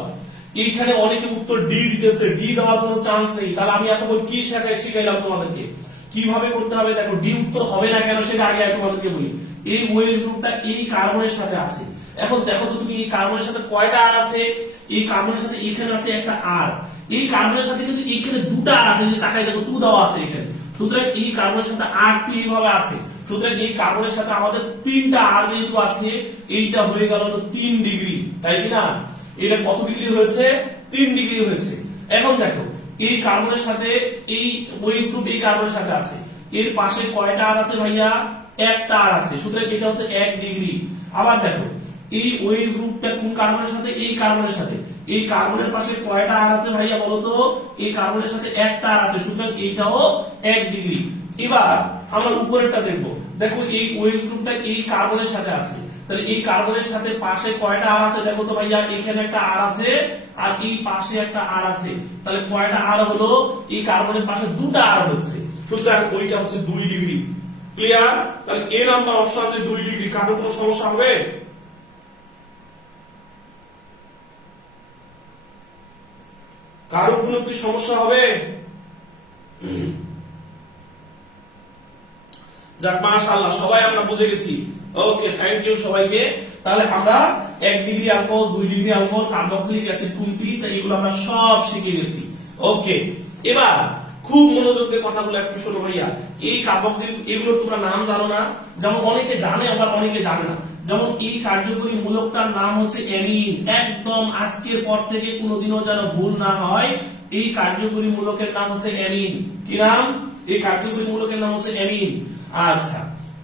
এইখানে অনেকে উত্তর ডি দিতেছে, ডি দেওয়ার কোনো চান্স নেই। তাহলে আমি এতক্ষণ কি শিখাইলাম তোমাদেরকে, কিভাবে করতে হবে। দেখো ডি উত্তর হবে না কেন সেটা আগে তোমাদেরকে বলি। এই ওয়েজ গ্রুপটা এই কার্বনের সাথে আছে। এখন দেখো তো তুমি এই কার্বনের সাথে কয়টা আর আছে, এই কার্বনের সাথে এখানে আছে একটা আর, এই কার্বনের সাথে কিন্তু এখানে দুটো আর আছে, যে তাকাই দেখো 2 দেওয়া আছে এখানে। সুতরাং এই কার্বনের সাথে R2 এইভাবে আছে। সুতরাং এই কার্বনের সাথে আমাদের 3টা আর যেহেতু আছে, এইটা হয়ে গেল 3 ডিগ্রি, তাই কি না। এটা কত ডিগ্রি হয়েছে, 3 ডিগ্রি হয়েছে। এখন দেখো এই কার্বনের সাথে এই ওয়েজ গ্রুপ এই কার্বনের সাথে আছে, এর পাশে কয়টা আর আছে ভাইয়া, একটা আর আছে। সুতরাং এটা হচ্ছে 1 ডিগ্রি। আবার দেখো এই ওয়েজ গ্রুপটা কোন কার্বনের সাথে, এই কার্বনের সাথে, এই কার্বনের পাশে কয়টা আর আছে ভাইয়া বলো তো, এই কার্বনের সাথে একটা আর আছে। সুতরাং এইটাও 1 ডিগ্রি। এবার আমরা উপরেরটা দেখবো। দেখো এই ওয়েজ গ্রুপটা এই কার্বনের সাথে আছে, তাহলে এই কার্বনের সাথে পাশে কয়টা আর আছে দেখো তো ভাইয়া, এখানে একটা আর আছে আর এই পাশে একটা আর আছে। তাহলে কয়টা আর হলো, এই কার্বনের পাশে 2টা আর হচ্ছে। সুতরাং ওইটা হচ্ছে 2 ডিগ্রি। ক্লিয়ার। তাহলে এ নাম্বার অপশন আছে 2 ডিগ্রি। কারো কোনো সমস্যা হবে, কারো কোনো কি সমস্যা হবে। যাক মাশাআল্লাহ, সবাই আমরা বুঝে গেছি। ওকে, থ্যাংক ইউ সবাইকে। তাহলে আমরা 1 degree alcohol, 2 degree alcohol, carboxylic acid কোনটি, তাই এগুলো আমরা সব শিখে গেছি। ওকে, এবার খুব মনোযোগ দিয়ে কথাগুলো একটু শোনো ভাইয়া। এই কার্বক্সিলিক এগুলো তোমরা নাম জানো না, যেমন অনেকে জানে আবার অনেকে জানে না। যেমন এই কার্যকরী মূলকটার নাম হচ্ছে অ্যামিন। একদম আজকের পর থেকে কোনোদিনও যেন ভুল না হয়, এই কার্যকরী মূলকের নাম হচ্ছে অ্যামিন। কি নাম, এই কার্যকরী মূলকের নাম হচ্ছে অ্যামিন। আচ্ছা,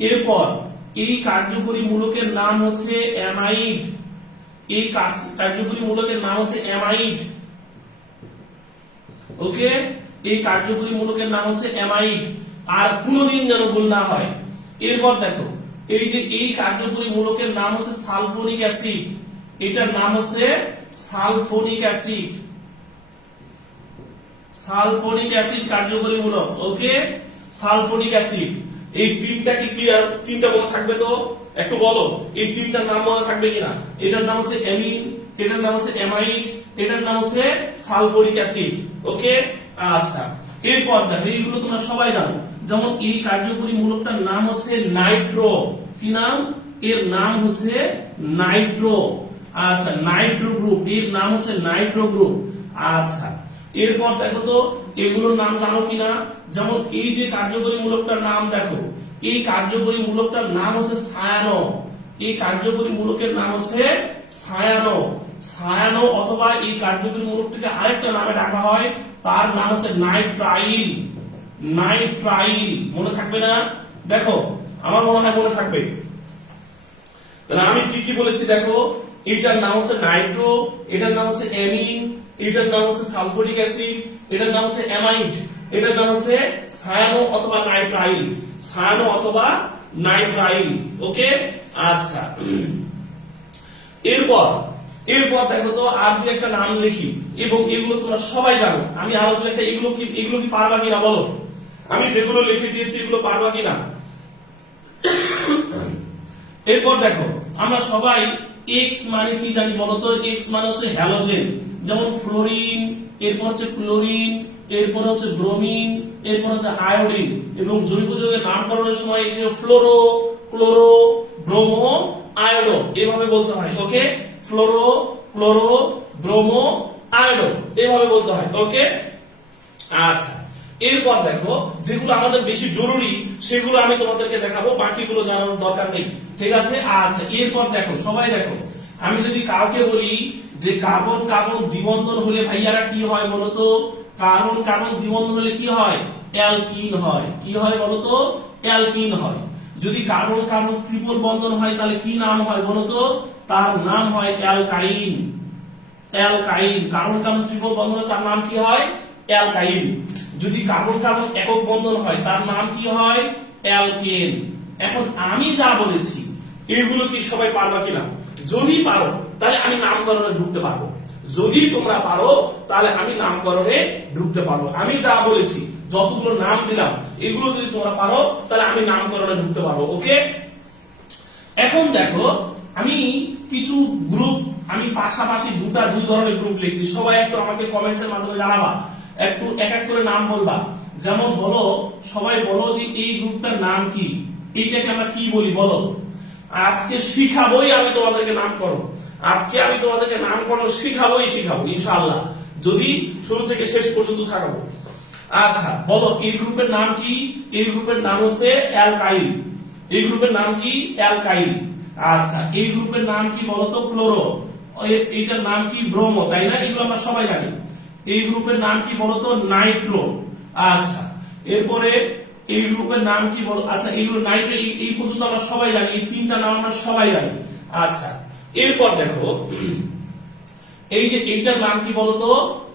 এরপর এই কার্যকরী মূলকের নাম হচ্ছে অ্যামাইড। এই কার্যকরী মূলকের নাম হচ্ছে অ্যামাইড। ওকে, এই কার্যকরী মূলকের নাম হচ্ছে অ্যামাইড, আর কোনোদিন যেন ভুল না হয়। এরপর দেখো এই যে এই কার্যকরী মূলকের নাম হচ্ছে সালফোনিক অ্যাসিড। এটার নাম হচ্ছে সালফোনিক অ্যাসিড। সালফোনিক অ্যাসিড কার্যকরী মূলক। ওকে, সালফোনিক অ্যাসিড। এই তিনটা কি ক্লিয়ার? তিনটা মনে থাকবে তো একটু বলো, এই তিনটার নাম মনে থাকবে কিনা। এটার নাম হচ্ছে অ্যামিন, এটার নাম হচ্ছে অ্যামাইড, এটার নাম হচ্ছে সালফোনিক অ্যাসিড। ওকে, আচ্ছা। এরপর দেখো এইগুলো তোমরা সবাই জানো। যেমন এই কার্যকরী মূলকটার নাম হচ্ছে নাইট্রো। কি নাম, এর নাম হচ্ছে নাইট্রো। আচ্ছা, নাইট্রো গ্রুপ, এর নাম হচ্ছে নাইট্রো গ্রুপ। আচ্ছা, এরপর দেখো তো এগুলোর নাম জানো কিনা। যেমন এই যে কার্যকরী মূলকটার নাম দেখো, এই কার্যকরী মূলকটার নাম হচ্ছে সায়ানো। এই কার্যকরী মূলকের নাম হচ্ছে সায়ানো। সায়ানো অথবা এই কার্যকরী মূলকটিকে আরেকটা নামে ডাকা হয়, তার নাম হচ্ছে নাইট্রাইল। নাইট্রাইল মনে থাকবে না? দেখো আমার মনে হয় মনে থাকবে। তাহলে আমি কি কি বলেছি দেখো, এটার নাম হচ্ছে নাইট্রো, এটার নাম হচ্ছে অ্যামিন, এটার নাম হচ্ছে সালফোনিক অ্যাসিড, এটার নাম হচ্ছে অ্যামাইড, এটার নাম হচ্ছে সায়ানো অথবা নাইট্রাইল। সায়ানো অথবা নাইট্রাইল। ওকে, আচ্ছা। এরপর দেখো তো আর দু একটা নাম লিখি, এবং এগুলো তোমরা সবাই জানো। আমি আরো দু একটা, এগুলো কি পারবা কিনা বলো। আমি যেগুলো লিখে দিয়েছি এগুলো পারবা কিনা। এরপর দেখো আমরা সবাই এক্স মানে কি জানি বলতো। এক্স মানে হচ্ছে হ্যালোজেন। যেমন ফ্লোরিন, এরপর হচ্ছে ক্লোরিন, এরপর হচ্ছে ব্রোমিন, এরপর হচ্ছে আয়োডিন। এবং জৈব যৌগের নামকরণের সময় ফ্লোরো, ক্লোরো, ব্রোমো, আয়োডো এভাবে বলতে হয়। ওকে, ফ্লোরো, ক্লোরো, ব্রোমো, আয়োডো এভাবে বলতে হয়। ওকে, আচ্ছা। এরপর দেখো যেগুলো আমাদের বেশি জরুরি সেগুলো আমি তোমাদেরকে দেখাবো, বাকিগুলো জানানোর দরকার নেই। ঠিক আছে, আচ্ছা। এরপর দেখো সবাই দেখো, আমি যদি কাউকে বলি যে কার্বন কার্বন দ্বিবন্ধন হলে ভাইয়ারা কি হয় বলতো। কার্বন কার্বন দ্বিবন্ধন হলে কি হয়? অ্যালকিন হয়। কি হয় বলতো? অ্যালকিন হয়। যদি কার্বন কার্বন ট্রিপল বন্ধন হয় তাহলে কি নাম হয় বলতো? তার নাম হয় alkyne. Alkyne. Carbon carbon triple বন্ধন হলে তার নাম কি হয়? অ্যালকাইন। যদি কার্বন কার্বন একক বন্ধন হয় তার নাম কি হয়? অ্যালকেন। এখন আমি যা বলেছি এগুলো কি সবাই পারবা কিনা? যদি পারো তাহলে আমি নামকরণে ঢুকতে পারবো। যদি তোমরা পারো তাহলে আমি নামকরণে ঢুকতে পারবো। আমি যা বলেছি যতগুলো নাম দিলাম এগুলো যদি তোমরা পারো তাহলে আমি নামকরণে ঢুকতে পারবো। ওকে, এখন দেখো আমি কিছু গ্রুপ আমি পাশাপাশি দুই ধরনের গ্রুপ লিখছি। সবাই একটু আমাকে কমেন্টস এর মাধ্যমে জানাবা, একটু এক এক করে নাম বলবা। যেমন বলো, সবাই বলো যে এই গ্রুপটার নাম কি, এইটাকে আমরা কি বলি বলো। আজকে শিখাবোই আমি তোমাদেরকে নামকরণ। আজকে আমি তোমাদেরকে নামকরণ শিখাবোই ইনশাআল্লাহ, যদি শুরু থেকে শেষ পর্যন্ত থাকবো। আচ্ছা বলো, এই গ্রুপের নাম কি? এই গ্রুপের নাম হচ্ছে অ্যালকাইল। এই গ্রুপের নাম কি? অ্যালকাইল। আচ্ছা, এই গ্রুপের নাম কি বলতো? ক্লোরো। এইটার নাম কি? ব্রোমো, তাই না? এগুলো আমরা সবাই জানি। এই গ্রুপের নাম কি বলতো? নাইট্রো। আচ্ছা, এরপরে এই গ্রুপের নাম কি বল? আচ্ছা, এইগুলো নাইট্রো, এই পর্যন্ত আমরা সবাই জানি। এই তিনটা নাম আমরা সবাই জানি। আচ্ছা, এরপর দেখো এই যে এইটার নাম কি বলতো?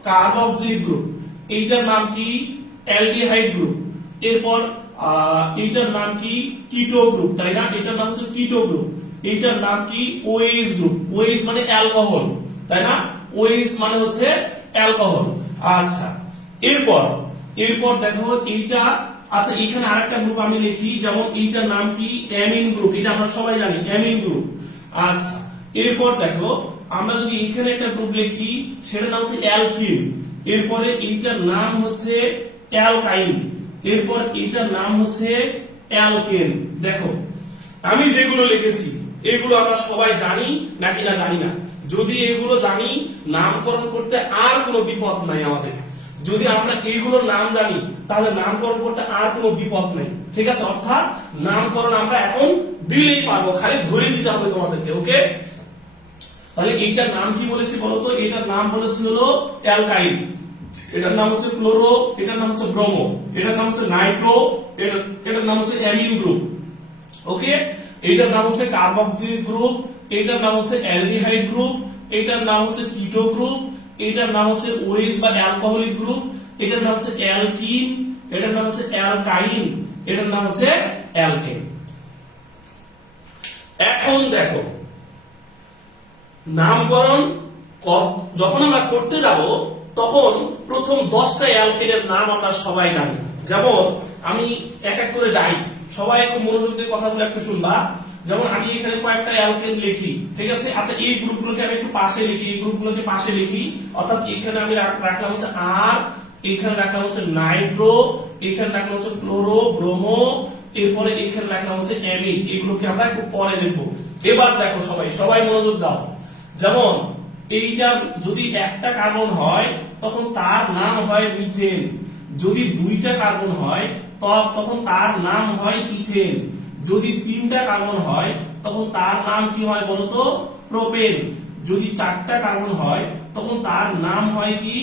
Carboxyl group. এইটার নাম কি? Aldehyde group. এরপর এইটার নাম কি? কিটো গ্রুপ, তাই না? এটার নাম হচ্ছে কিটো গ্রুপ। এইটার নাম কি? OH group. ওএইচ মানে অ্যালকোহল, তাই না? ওএইচ মানে হচ্ছে অ্যালকোহল। আচ্ছা, এরপর দেখো এইটা। আচ্ছা, এখানে আরেকটা গ্রুপ আমি লিখি, যেমন এইটার নাম কি? Amine group. এটা আমরা সবাই জানি, অ্যামিন গ্রুপ। আচ্ছা, এরপর দেখো আমরা যদি এখানে একটা গ্রুপ লিখি সেটার নাম হচ্ছে অ্যালকিন। এরপরে এইটার নাম হচ্ছে অ্যালকাইন। এরপর এটার নাম হচ্ছে অ্যালকেন। দেখো আমি যেগুলো লিখেছি এগুলো আমরা সবাই জানি নাকি না জানি না? যদি এগুলো জানি, নামকরণ করতে আর কোনো বিপদ নাই আমাদের। যদি আমরা এইগুলোর নাম জানি তাহলে নামকরণ করতে আর কোনো বিপদ নেই, ঠিক আছে? অর্থাৎ নামকরণ আমরা এখন দিলেই পারবো, খালি ধরে দিতে হবে তোমাদেরকে। ওকে, তাহলে এইটার নাম কি বলেছি বলতো? এটার নাম বলেছি হলো অ্যালকাইল। এটার নাম হচ্ছে ক্লোরো। এটার নাম হচ্ছে ব্রোমো। এটার নাম হচ্ছে নাইট্রো। এটার নাম হচ্ছে অ্যামিন গ্রুপ। ওকে, এটার নাম হচ্ছে কার্বক্সিল গ্রুপ। এটার নাম হচ্ছে অ্যালডিহাইড গ্রুপ। এটার নাম হচ্ছে কিটো গ্রুপ। এটার নাম হচ্ছে ওএইচ বা অ্যালকোহলিক গ্রুপ। এটার নাম হচ্ছে অ্যালকিন। এটার নাম হচ্ছে অ্যালকাইন। এটার নাম হচ্ছে অ্যালকেন। এখন দেখো নামকরণ যখন আমরা করতে যাব তখন প্রথম 10টা অ্যালকেনের নাম আমরা সবাই জানি। যেমন আমি এক এক করে যাই, সবাই একটু মনোযোগ দিয়ে কথাগুলো একটু শুনবা। যেমন আমি এখানে কয়েকটা অ্যালকেন লিখি, ঠিক আছে? আচ্ছা, এই গ্রুপগুলোকে আমি একটু পাশে লিখি, এই গ্রুপগুলোকে পাশে লিখি। অর্থাৎ এখানে আমি রাখলাম হচ্ছে আর, এখানে রাখলাম হচ্ছে নাইট্রো, এখানে রাখলাম হচ্ছে ক্লোরো, ব্রোমো, এরপরে এখানে রাখলাম হচ্ছে অ্যামিন। এগুলোকে আমরা একটু পরে দেখবো। এবার দেখো সবাই মনোযোগ দাও। যেমন এইটা যদি একটা কার্বন হয় তখন তার নাম হয় মিথেন। যদি দুইটা কার্বন হয় তখন তার নাম হয় ইথেন। যদি তিনটা কার্বন হয় তখন তার নাম কি হয় বলতো? প্রোপেন। যদি চারটা কার্বন হয় তখন তার নাম হয় কি?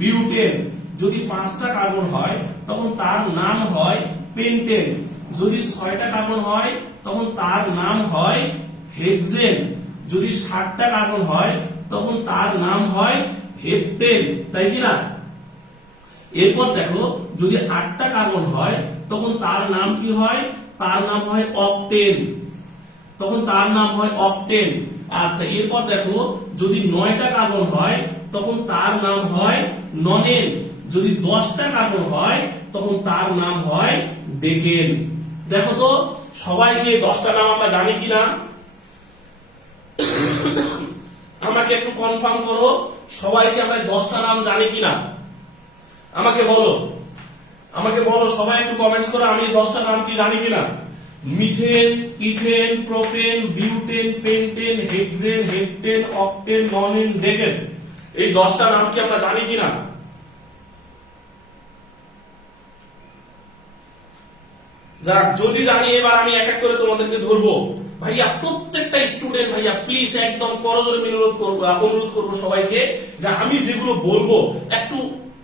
বিউটেন। যদি 5টা কার্বন হয় তখন তার নাম হয় পেন্টেন। যদি 6টা কার্বন হয় তখন তার নাম হয় হেক্সেন। যদি 7টা কার্বন হয় তখন তার নাম হয় হেপ্টেন, তাই কি না? এরপর দেখো যদি 8টা কার্বন হয় তখন তার নাম কি হয়? তার নাম হয় অক্টেন। তখন তার নাম হয় অক্টেন। আচ্ছা, এরপর দেখো যদি 9টা কার্বন হয় তখন তার নাম হয় ননেন। যদি 10টা কার্বন হয় তখন তার নাম হয় ডেকেন। দেখো তো সবাইকে 10টা নাম আমরা জানি কিনা? আমাকে একটু কনফার্ম করো, সবাইকে আমরা 10টা নাম জানি কিনা? আমাকে বলো সবাই একটু কমেন্টস করো, আমি 10টা নাম কি জানি কিনা? Methane, ethane, propane, butane, pentane, hexane, heptane, octane, nonane, decane. এই 10টা নাম কি আমরা জানি কিনা? যাক, যদি জানি এবার আমি এক এক করে তোমাদেরকে ধরবো। ভাইয়া প্রত্যেকটা স্টুডেন্ট ভাইয়া প্লিজ একদম করজোরে অনুরোধ করবো সবাইকে যে আমি যেগুলো বলবো একটু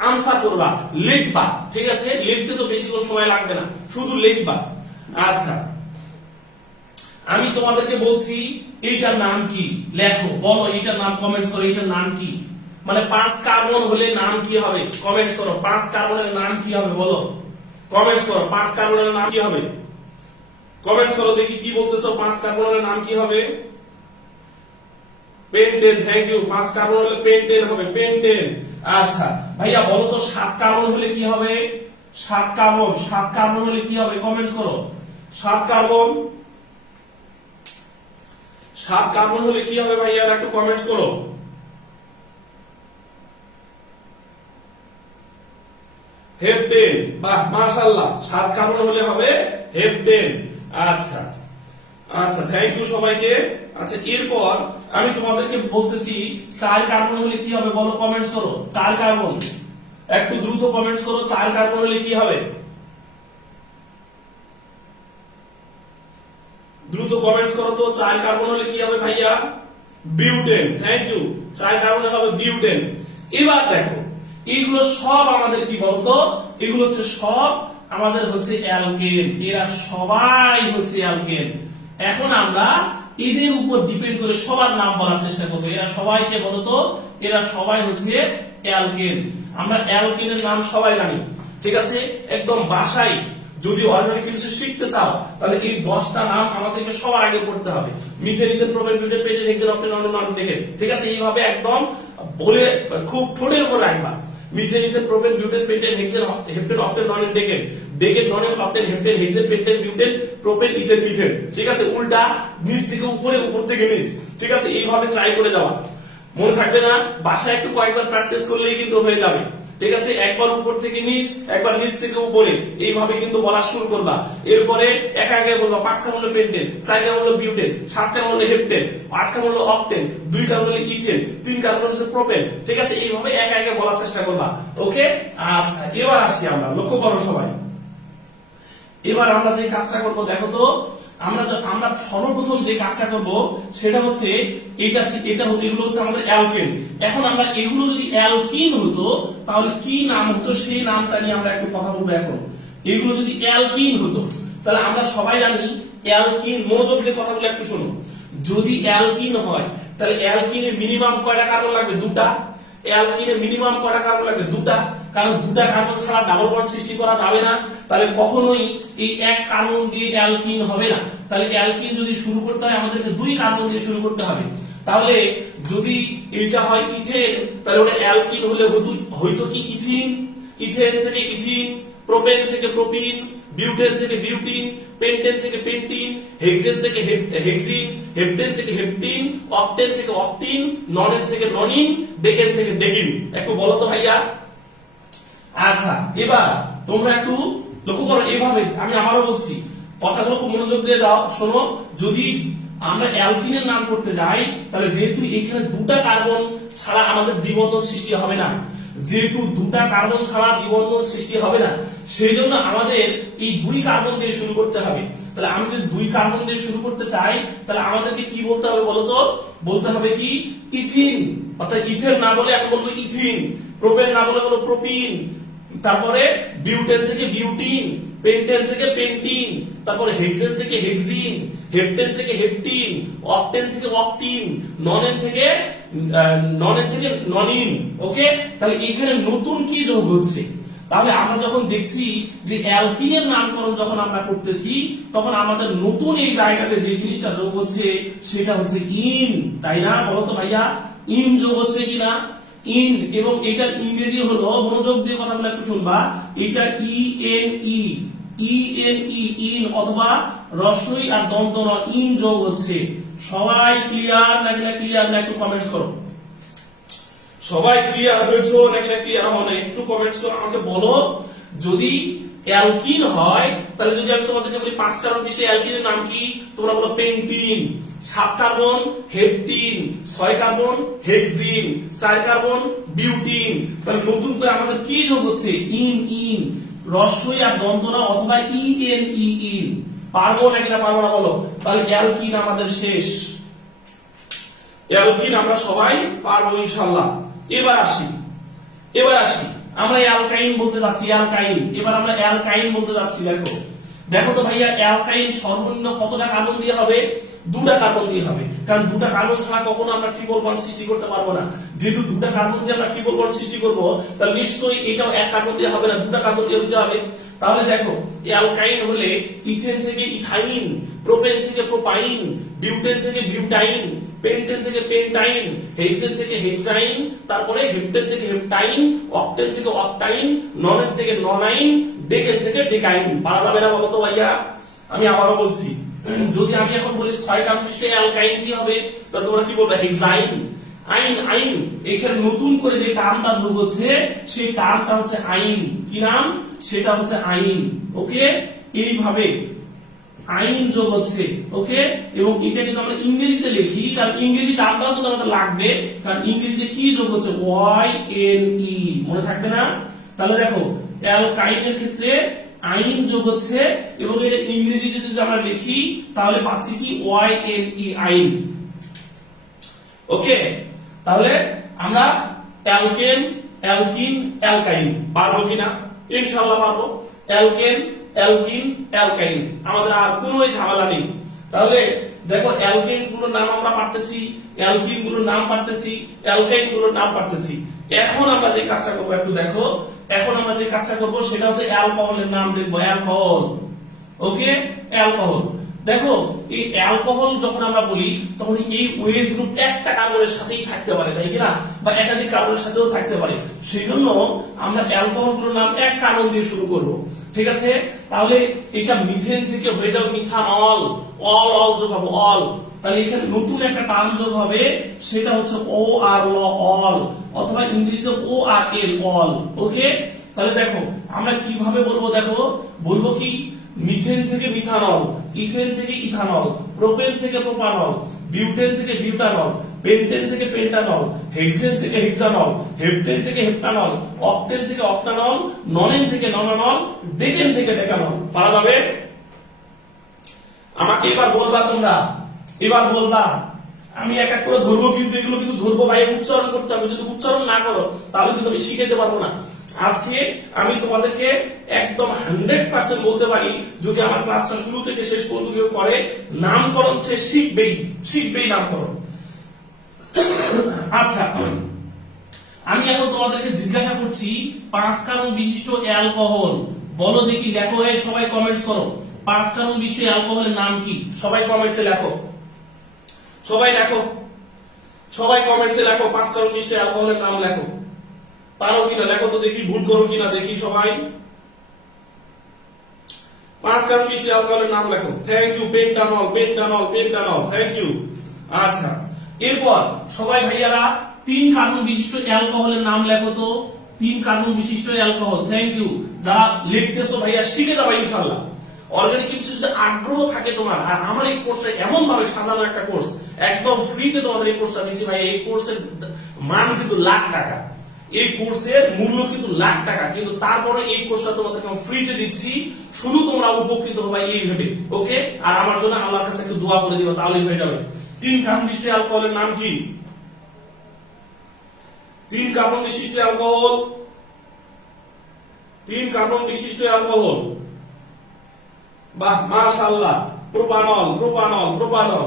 আনসার করবা, লিখবা, ঠিক আছে? লিখতে তো বেশি কোনো সময় লাগবে না, শুধু লিখবা। আচ্ছা, আমি তোমাদেরকে বলছি এইটার নাম কি, লেখো, বলো এইটার নাম, কমেন্টস করো এইটার নাম কি। মানে 5 কার্বন হলে নাম কি হবে, কমেন্টস করো। 5 কার্বনের নাম কি হবে বলো, কমেন্টস করো। 5 কার্বনের নাম কি হবে, কমেন্টস করো, দেখি কি বলতেছো। 5 কার্বনের নাম কি হবে? Pentane, thank you. 5 কার্বন হলে পেন্টেন হবে, পেন্টেন। আচ্ছা ভাইয়া বলো তো 7 কার্বন হলে কি হবে? 7 কার্বন, 7 কার্বন হলে কি হবে, কমেন্টস করো। 7 কার্বন, 7 কার্বন হলে কি হবে ভাইয়া, একটু কমেন্টস করো। হেপটেন, বাহ মাশাআল্লাহ, 7 কার্বন হলে হবে হেপটেন। আচ্ছা আচ্ছা, থ্যাংক ইউ সবাইকে। আচ্ছা, এরপর আমি তোমাদেরকে বলতেছি 4 কার্বন হলে কি হবে বলো, কমেন্টস করো। 4 কার্বন, একটু দ্রুত কমেন্টস করো। 4 কার্বন হলে কি হবে, দ্রুত কমেন্টস করো তো। 4 কার্বন হলে কি হবে ভাইয়া? Butane, thank you. 4 কার্বনে হবে বিউটেন। এবার দেখো, এইগুলো সব আমাদের কি বলতো, এগুলো হচ্ছে সব আমাদের হচ্ছে অ্যালকেন, এরা সবাই হচ্ছে অ্যালকেন। এখন আমরা এদের উপর ডিপেন্ড করে সবার নাম বলার চেষ্টা করবো। এরা সবাইকে বলতো, এরা সবাই হচ্ছে অ্যালকেন। আমরা অ্যালকেনের নাম সবাই জানি, ঠিক আছে? একদম বাসায় যদি অর্গানিক কেমিস্ট্রি শিখতে চাও তাহলে এই 10টা নাম আমাদেরকে সবার আগে পড়তে হবে। Methane, ethane, propane, butane, pentane, hexane, octane, non, non, decane, ঠিক আছে? এইভাবে একদম বলে খুব ঠোঁটের উপর রাখবা। Methane, ethane, propane, butane, pentane, hexane, heptane, octane, non, decane, decane, non, octane, heptane, hexane, pentane, butane, propane, ethane, methane, ঠিক আছে? উল্টা, নিচ থেকে উপরে, উপর থেকে নিচ, ঠিক আছে? এইভাবে ট্রাই করে যাওয়া। মনে থাকবে না? বাসায় একটু কয়েকবার প্র্যাকটিস করলেই কিন্তু হয়ে যাবে, ঠিক আছে? একবার উপর থেকে নিচ, একবার নিচ থেকে উপরে, এইভাবে কিন্তু বলা শুরু করবা। এরপরে একা একা বলবা। 5 কার্বন হলো পেন্টেন, 4 কার্বন হলো বিউটেন, 7 কার্বন হলো হেপ্টেন, 8 কার্বন হলো অক্টেন, 2 কার্বন হলো ইথেন, 3 কার্বন হচ্ছে প্রোপেন, ঠিক আছে? এইভাবে একা একা বলার চেষ্টা করবা, ওকে? আচ্ছা, এবার আসি আমরা, লক্ষ্য করো সবাই। এবার আমরা যে কাজটা করব দেখো তো, আমরা সর্বপ্রথম যে কাজটা করব সেটা হচ্ছে এটা এগুলো হচ্ছে আমাদের অ্যালকেন। এখন আমরা এগুলো যদি অ্যালকিন হতো তাহলে কি নাম হতো সেই নামটা নিয়ে আমরা একটু কথা বলবো। এখন এগুলো যদি অ্যালকিন হতো তাহলে আমরা সবাই জানি অ্যালকিন, মনোযোগ দিয়ে কথাগুলো একটু শোনো। যদি অ্যালকিন হয় তাহলে অ্যালকিনের মিনিমাম কয়টা কার্বন লাগবে? 2টা। অ্যালকিনের মিনিমাম কয়টা কার্বন লাগবে? 2টা। কারণ 2টা কার্বন ছাড়া ডাবল বন্ড সৃষ্টি করা যাবে না। তাহলে কখনোই এই এক কার্বন দিয়ে অ্যালকিন হবে না। তাহলে অ্যালকিন যদি শুরু করতে হয় আমাদেরকে 2 কার্বন দিয়ে শুরু করতে হবে। তাহলে যদি এটা হয় ইথেন তাহলে ওটা অ্যালকিন হলে হয়তো কি ইথিন, ইথেন থেকে ইথিন, প্রোপেন থেকে প্রোপিন, বিউটেন থেকে বিউটিন, পেন্টেন থেকে পেন্টিন, হেক্সেন থেকে হেক্সিন, হেপ্টেন থেকে হেপটিন, অক্টেন থেকে অক্টিন, ননের থেকে ননিন, ডেকেন থেকে ডেকিন। একটু বলো তো ভাইয়া। আচ্ছা, এবার তোমরা একটু লক্ষ্য করো। এইভাবে আমি আবারও বলছি, কথাগুলো খুব মনোযোগ দিয়ে দাও, শোনো। যদি আমরা অ্যালকিনের নাম করতে যাই তাহলে যেহেতু এখানে 2টা কার্বন ছাড়া আমাদের দ্বিবন্ধন সৃষ্টি হবে না, যেহেতু 2টা কার্বন ছাড়া দ্বিবন্ধন সৃষ্টি হবে না, সেই জন্য আমাদের এই 2 কার্বন দিয়ে শুরু করতে হবে। তাহলে আমি যদি 2 কার্বন দিয়ে শুরু করতে চাই তাহলে আমাদেরকে কি বলতে হবে বলতো? বলতে হবে কি? ইথিন। অর্থাৎ ইথেন না বলে এখন বলবো ইথিন, প্রোপেন না বলে বলবো প্রোপিন, তারপরে বিউটেন থেকে বিউটিন, পেন্টেন থেকে পেন্টিন, তারপরে হেক্সেন থেকে হেক্সিন, হেপ্টেন থেকে হেপটিন, অক্টেন থেকে অক্টিন, ননেন থেকে ননিন, ওকে? তাহলে এখানে নতুন কি যোগ হচ্ছে? তাহলে আমরা যখন দেখছি যে অ্যালকিনের নামকরণ যখন আমরা করতেছি তখন আমাদের নতুন এই জায়গাতে যে জিনিসটা যোগ হচ্ছে সেটা হচ্ছে ইন, তাই না? বলো তো ভাইয়া, ইন যোগ হচ্ছে কিনা? ইন। এবং এটার ইংরেজি হলো, মনোযোগ দিয়ে কথাগুলো একটু শুনবা, এটা ইএনই, ইএনই, ইন, অথবা রস্বই আর দন্ত ন, ইন যোগ হচ্ছে। সবাই ক্লিয়ার নাকি না ক্লিয়ার না? একটু কমেন্টস করো। সবাই ক্লিয়ার হয়েছো নাকি না ক্লিয়ার হও না? একটু কমেন্টস করো, আমাকে বলো। যদি অ্যালকিন হয় তাহলে যদি আমি তোমাদেরকে বলি 5 কার্বন বিশিষ্ট অ্যালকিনের নাম কি, তোমরা বলো pentene. 7 carbon heptene, 6 carbon hexene, 4 carbon butene. তাহলে নতুন করে আমাদের কি যোগ হচ্ছে? ইন, ইন, রস্বই আর দন্ত ন, অথবা ইএনই, ইন। পারবো নাকি না পারবো না বলো? তাহলে অ্যালকিন আমাদের শেষ। অ্যালকিন আমরা সবাই পারবো ইনশাআল্লাহ। এবার আসি আমরা অ্যালকাইন বলতে যাচ্ছি, অ্যালকাইন। এবার আমরা অ্যালকাইন বলতে যাচ্ছি। দেখো দেখো তো ভাইয়া, অ্যালকাইন সর্বনিম্ন কতটা কার্বন দিয়ে হবে? 2টা কার্বন দিয়ে হবে, কারণ 2টা কার্বন ছাড়া কখনো আমরা ট্রিপল বন্ড সৃষ্টি করতে পারবো না। যেহেতু 2টা কার্বন দিয়ে আমরা ট্রিপল বন্ড সৃষ্টি করব, তাহলে নিশ্চয়ই এটাও এক কার্বন দিয়ে হবে না, 2টা কার্বন দিয়ে হতে হবে। তাহলে দেখো, অ্যালকাইন হলে ইথেন থেকে ইথাইন, প্রোপেন থেকে প্রোপাইন, বিউটেন থেকে বিউটাইন, পেন্টেন থেকে পেন্টাইন, হেক্সেন থেকে হেক্সাইন, তারপরে হেপ্টেন থেকে হেপ্টাইন, অক্টেন থেকে অক্টাইন, ননেন থেকে ননাইন, ডেকেন থেকে ডেকাইন। পারা যাবে না বলো তো ভাইয়া? আমি আবারও বলছি, যদি আমি এখন বলি 6 কার্বন বিশিষ্ট অ্যালকাইন কি হবে, তাহলে তোমরা কি বলবে? হেক্সাইন। আইন, আইন। এখানে নতুন করে যে টার্মটা যোগ হচ্ছে, সেই টার্মটা হচ্ছে আইন। কি নাম? সেটা হচ্ছে আইন। ওকে, এইভাবে আইন যোগ হচ্ছে। ওকে, এবং এটা কিন্তু আমরা ইংরেজিতে লিখি, কারণ ইংরেজি টার্মটাও কিন্তু আমাদের লাগবে, কারণ ইংরেজিতে কি যোগ হচ্ছে? Y N E. মনে থাকবে না? তাহলে দেখো, অ্যালকাইনের ক্ষেত্রে আইন যোগ হচ্ছে, এবং এটা ইংরেজিতে যদি আমরা লিখি তাহলে পাচ্ছি কি? ওয়াই এন ই, আইন। ওকে, তাহলে আমরা অ্যালকেন, অ্যালকিন, অ্যালকাইন পারবো কিনা? ইনশাআল্লাহ পারবো। অ্যালকেন, অ্যালকিন, অ্যালকাইন, আমাদের আর কোনো ঝামেলা নেই। তাহলে দেখো, অ্যালকেন গুলোর নাম আমরা পারতেছি, অ্যালকিন গুলোর নাম পারতেছি, অ্যালকাইন গুলোর নাম পারতেছি। এখন আমরা যে কাজটা করবো একটু দেখো, এখন আমরা যে কাজটা করবো সেটা হচ্ছে অ্যালকোহলের নাম দেখবো। অ্যালকোহল। ওকে, অ্যালকোহল। দেখো, এই অ্যালকোহল যখন আমরা বলি, তখন এই ওএইচ গ্রুপ একটা কার্বনের সাথেই থাকতে পারে, তাই কিনা? বা একাধিক কার্বনের সাথেও থাকতে পারে। সেই জন্য আমরা অ্যালকোহল গুলোর নাম এক কার্বন দিয়ে শুরু করব। ঠিক আছে? তাহলে এটা মিথেন থেকে হয়ে যাবে মিথানল। অল, অল যোগ হবে, অল। তাহলে এখানে নতুন একটা টার্ম যোগ হবে, সেটা হচ্ছে ও আর ল, অল, অথবা ইংরেজিতে ও আর এল, অল। ওকে, তাহলে দেখো আমরা কিভাবে বলবো। দেখো, বলবো কি? মিথেন থেকে মিথানল, ইথেন থেকে ইথানল, প্রোপেন থেকে প্রোপানল, বিউটেন থেকে বিউটানল, পেন্টেন থেকে পেন্টানল, হেক্সেন থেকে হেক্সানল, হেপ্টেন থেকে হেপ্টানল, অক্টেন থেকে অক্টানল, ননেন থেকে ননানল, ডেকেন থেকে ডেকানল। পারা যাবে? আমাকে এবার বলবা তোমরা, এবার বলবা। আমি এক এক করে ধরবো, কিন্তু এগুলো কিন্তু ধরবো ভাই, উচ্চারণ করতে হবে। যদি উচ্চারণ না করো তাহলে কিন্তু আমি শিখাতে পারবো না। আজকে আমি তোমাদেরকে একদম 100% বলতে পারি, যদি আমার ক্লাসটা শুরু থেকে শেষ পর্যন্ত কেউ করে, নামকরণ সে শিখবেই, শিখবেই নামকরণ। আচ্ছা, আমি এখন তোমাদেরকে জিজ্ঞাসা করছি, 5 কার্বন বিশিষ্ট অ্যালকোহল বলো দেখি। লেখো, এই সবাই কমেন্টস করো, 5 কার্বন বিশিষ্ট অ্যালকোহলের নাম কি? সবাই কমেন্টসে লেখো, সবাই লেখো, সবাই কমেন্টসে লেখো, 5 কার্বন বিশিষ্ট অ্যালকোহলের নাম লেখো। পারো কিনা লেখো তো দেখি, ভুল করো কিনা দেখি সবাই। 5 কার্বন বিশিষ্ট অ্যালকোহলের নাম লেখো। Thank you. Pentanol, pentanol, pentanol, thank you. আচ্ছা, এরপর সবাই ভাইয়ারা 3 কার্বন বিশিষ্ট অ্যালকোহলের নাম লেখো তো। 3 কার্বন বিশিষ্ট অ্যালকোহল। Thank you. যারা লিখতেছো ভাইয়া, শিখে যাবে ইনশাআল্লাহ। অর্গানিক কেমিস্ট্রি যদি আগ্রহ থাকে তোমার, আর আমার এই কোর্সটা এমন ভাবে সাজানো একটা কোর্স, একদম ফ্রিতে তোমাদের এই কোর্সটা দিচ্ছি ভাই। এই কোর্সের মান কিন্তু লাখ টাকা, এই কোর্সের মূল্য কিন্তু লাখ টাকা, কিন্তু তারপরে এই কোর্সটা তোমাদেরকে আমি ফ্রিতে দিচ্ছি। শুধু তোমরা উপকৃত হবে এই ভেবে। ওকে, আর আমার জন্য আল্লাহর কাছে একটু দোয়া করে দিও, তাহলেই হয়ে যাবে। 3 কার্বন বিশিষ্ট অ্যালকোহলের নাম কি? 3 কার্বন বিশিষ্ট অ্যালকোহল, 3 কার্বন বিশিষ্ট অ্যালকোহল। বাহ, মাশাআল্লাহ। Propanol, propanol, propanol.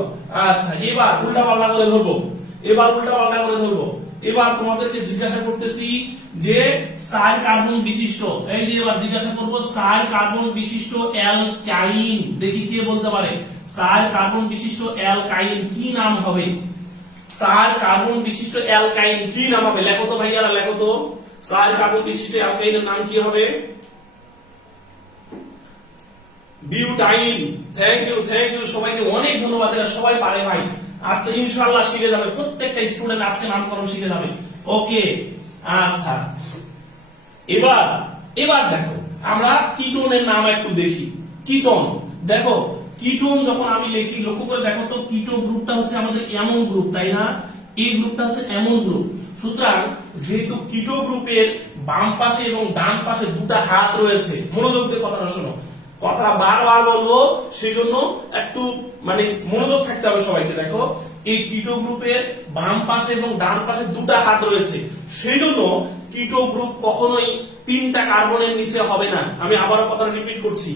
আচ্ছা, এবার উল্টা পাল্টা করে ধরবো, এবার উল্টা পাল্টা করে ধরবো। এবার তোমাদেরকে জিজ্ঞাসা করতেছি যে 4 কার্বন বিশিষ্ট, এই যে এবার জিজ্ঞাসা করবো 4 কার্বন বিশিষ্ট অ্যালকাইন। দেখি কে বলতে পারে 4 কার্বন বিশিষ্ট অ্যালকাইন কি নাম হবে? 4 কার্বন বিশিষ্ট অ্যালকাইন কি নাম হবে? লেখো তো ভাইয়ারা, লেখো তো। 4 কার্বন বিশিষ্ট অ্যালকাইনের নাম কি হবে? Butyne. Thank you, thank you. সবাইকে অনেক ধন্যবাদ। এরা সবাই পারে ভাই, আজকে ইনশাআল্লাহ শিখে যাবে। প্রত্যেকটা স্টুডেন্ট আজকে নামকরণ শিখে যাবে। ওকে, আচ্ছা, এবার এবার দেখো আমরা কিটোনের নাম একটু দেখি। কিটোন, দেখো কিটোন যখন আমি লিখি, লক্ষ্য করে দেখো তো, কিটো গ্রুপটা হচ্ছে আমাদের এমন গ্রুপ, তাই না? এই গ্রুপটা হচ্ছে এমন গ্রুপ। সুতরাং যেহেতু কিটো গ্রুপের বাম পাশে এবং ডান পাশে 2টা হাত রয়েছে, মনোযোগ দিয়ে কথাটা শোনো, কথা বারবার বলবো, সেই জন্য একটু মানে মনোযোগ থাকতে হবে সবাইকে। দেখো, এই কিটো গ্রুপের বাম পাশে এবং ডান পাশে 2টা হাত রয়েছে, সেই জন্য কিটো গ্রুপ কখনোই 3টা কার্বনের নিচে হবে না। আমি আবারও কথা রিপিট করছি,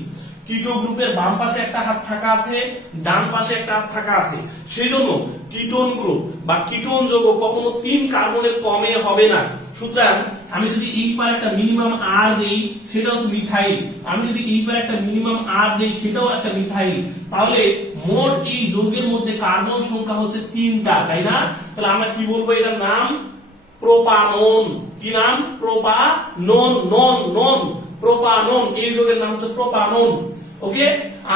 কিটো গ্রুপের বাম পাশে একটা হাত ফাঁকা আছে, ডান পাশে একটা হাত ফাঁকা আছে। সেই জন্য কিটোন গ্রুপ বা কিটোন যৌগ কখনো 3 কার্বনের কমে হবে না। সুতরাং আমি যদি এই পারে একটা মিনিমাম আর দেই সেটা হচ্ছে মিথাইল, আমি যদি এই পারে একটা মিনিমাম আর দেই সেটাও একটা মিথাইল, তাহলে মোট এই যৌগের মধ্যে কার্বন সংখ্যা হচ্ছে 3টা, তাই না? তাহলে আমরা কি বলবো, এটার নাম প্রোপানন। কি নাম? প্রোপানন। নন নন প্রোপানন, এই যৌগের নাম হচ্ছে প্রোপানন। ওকে,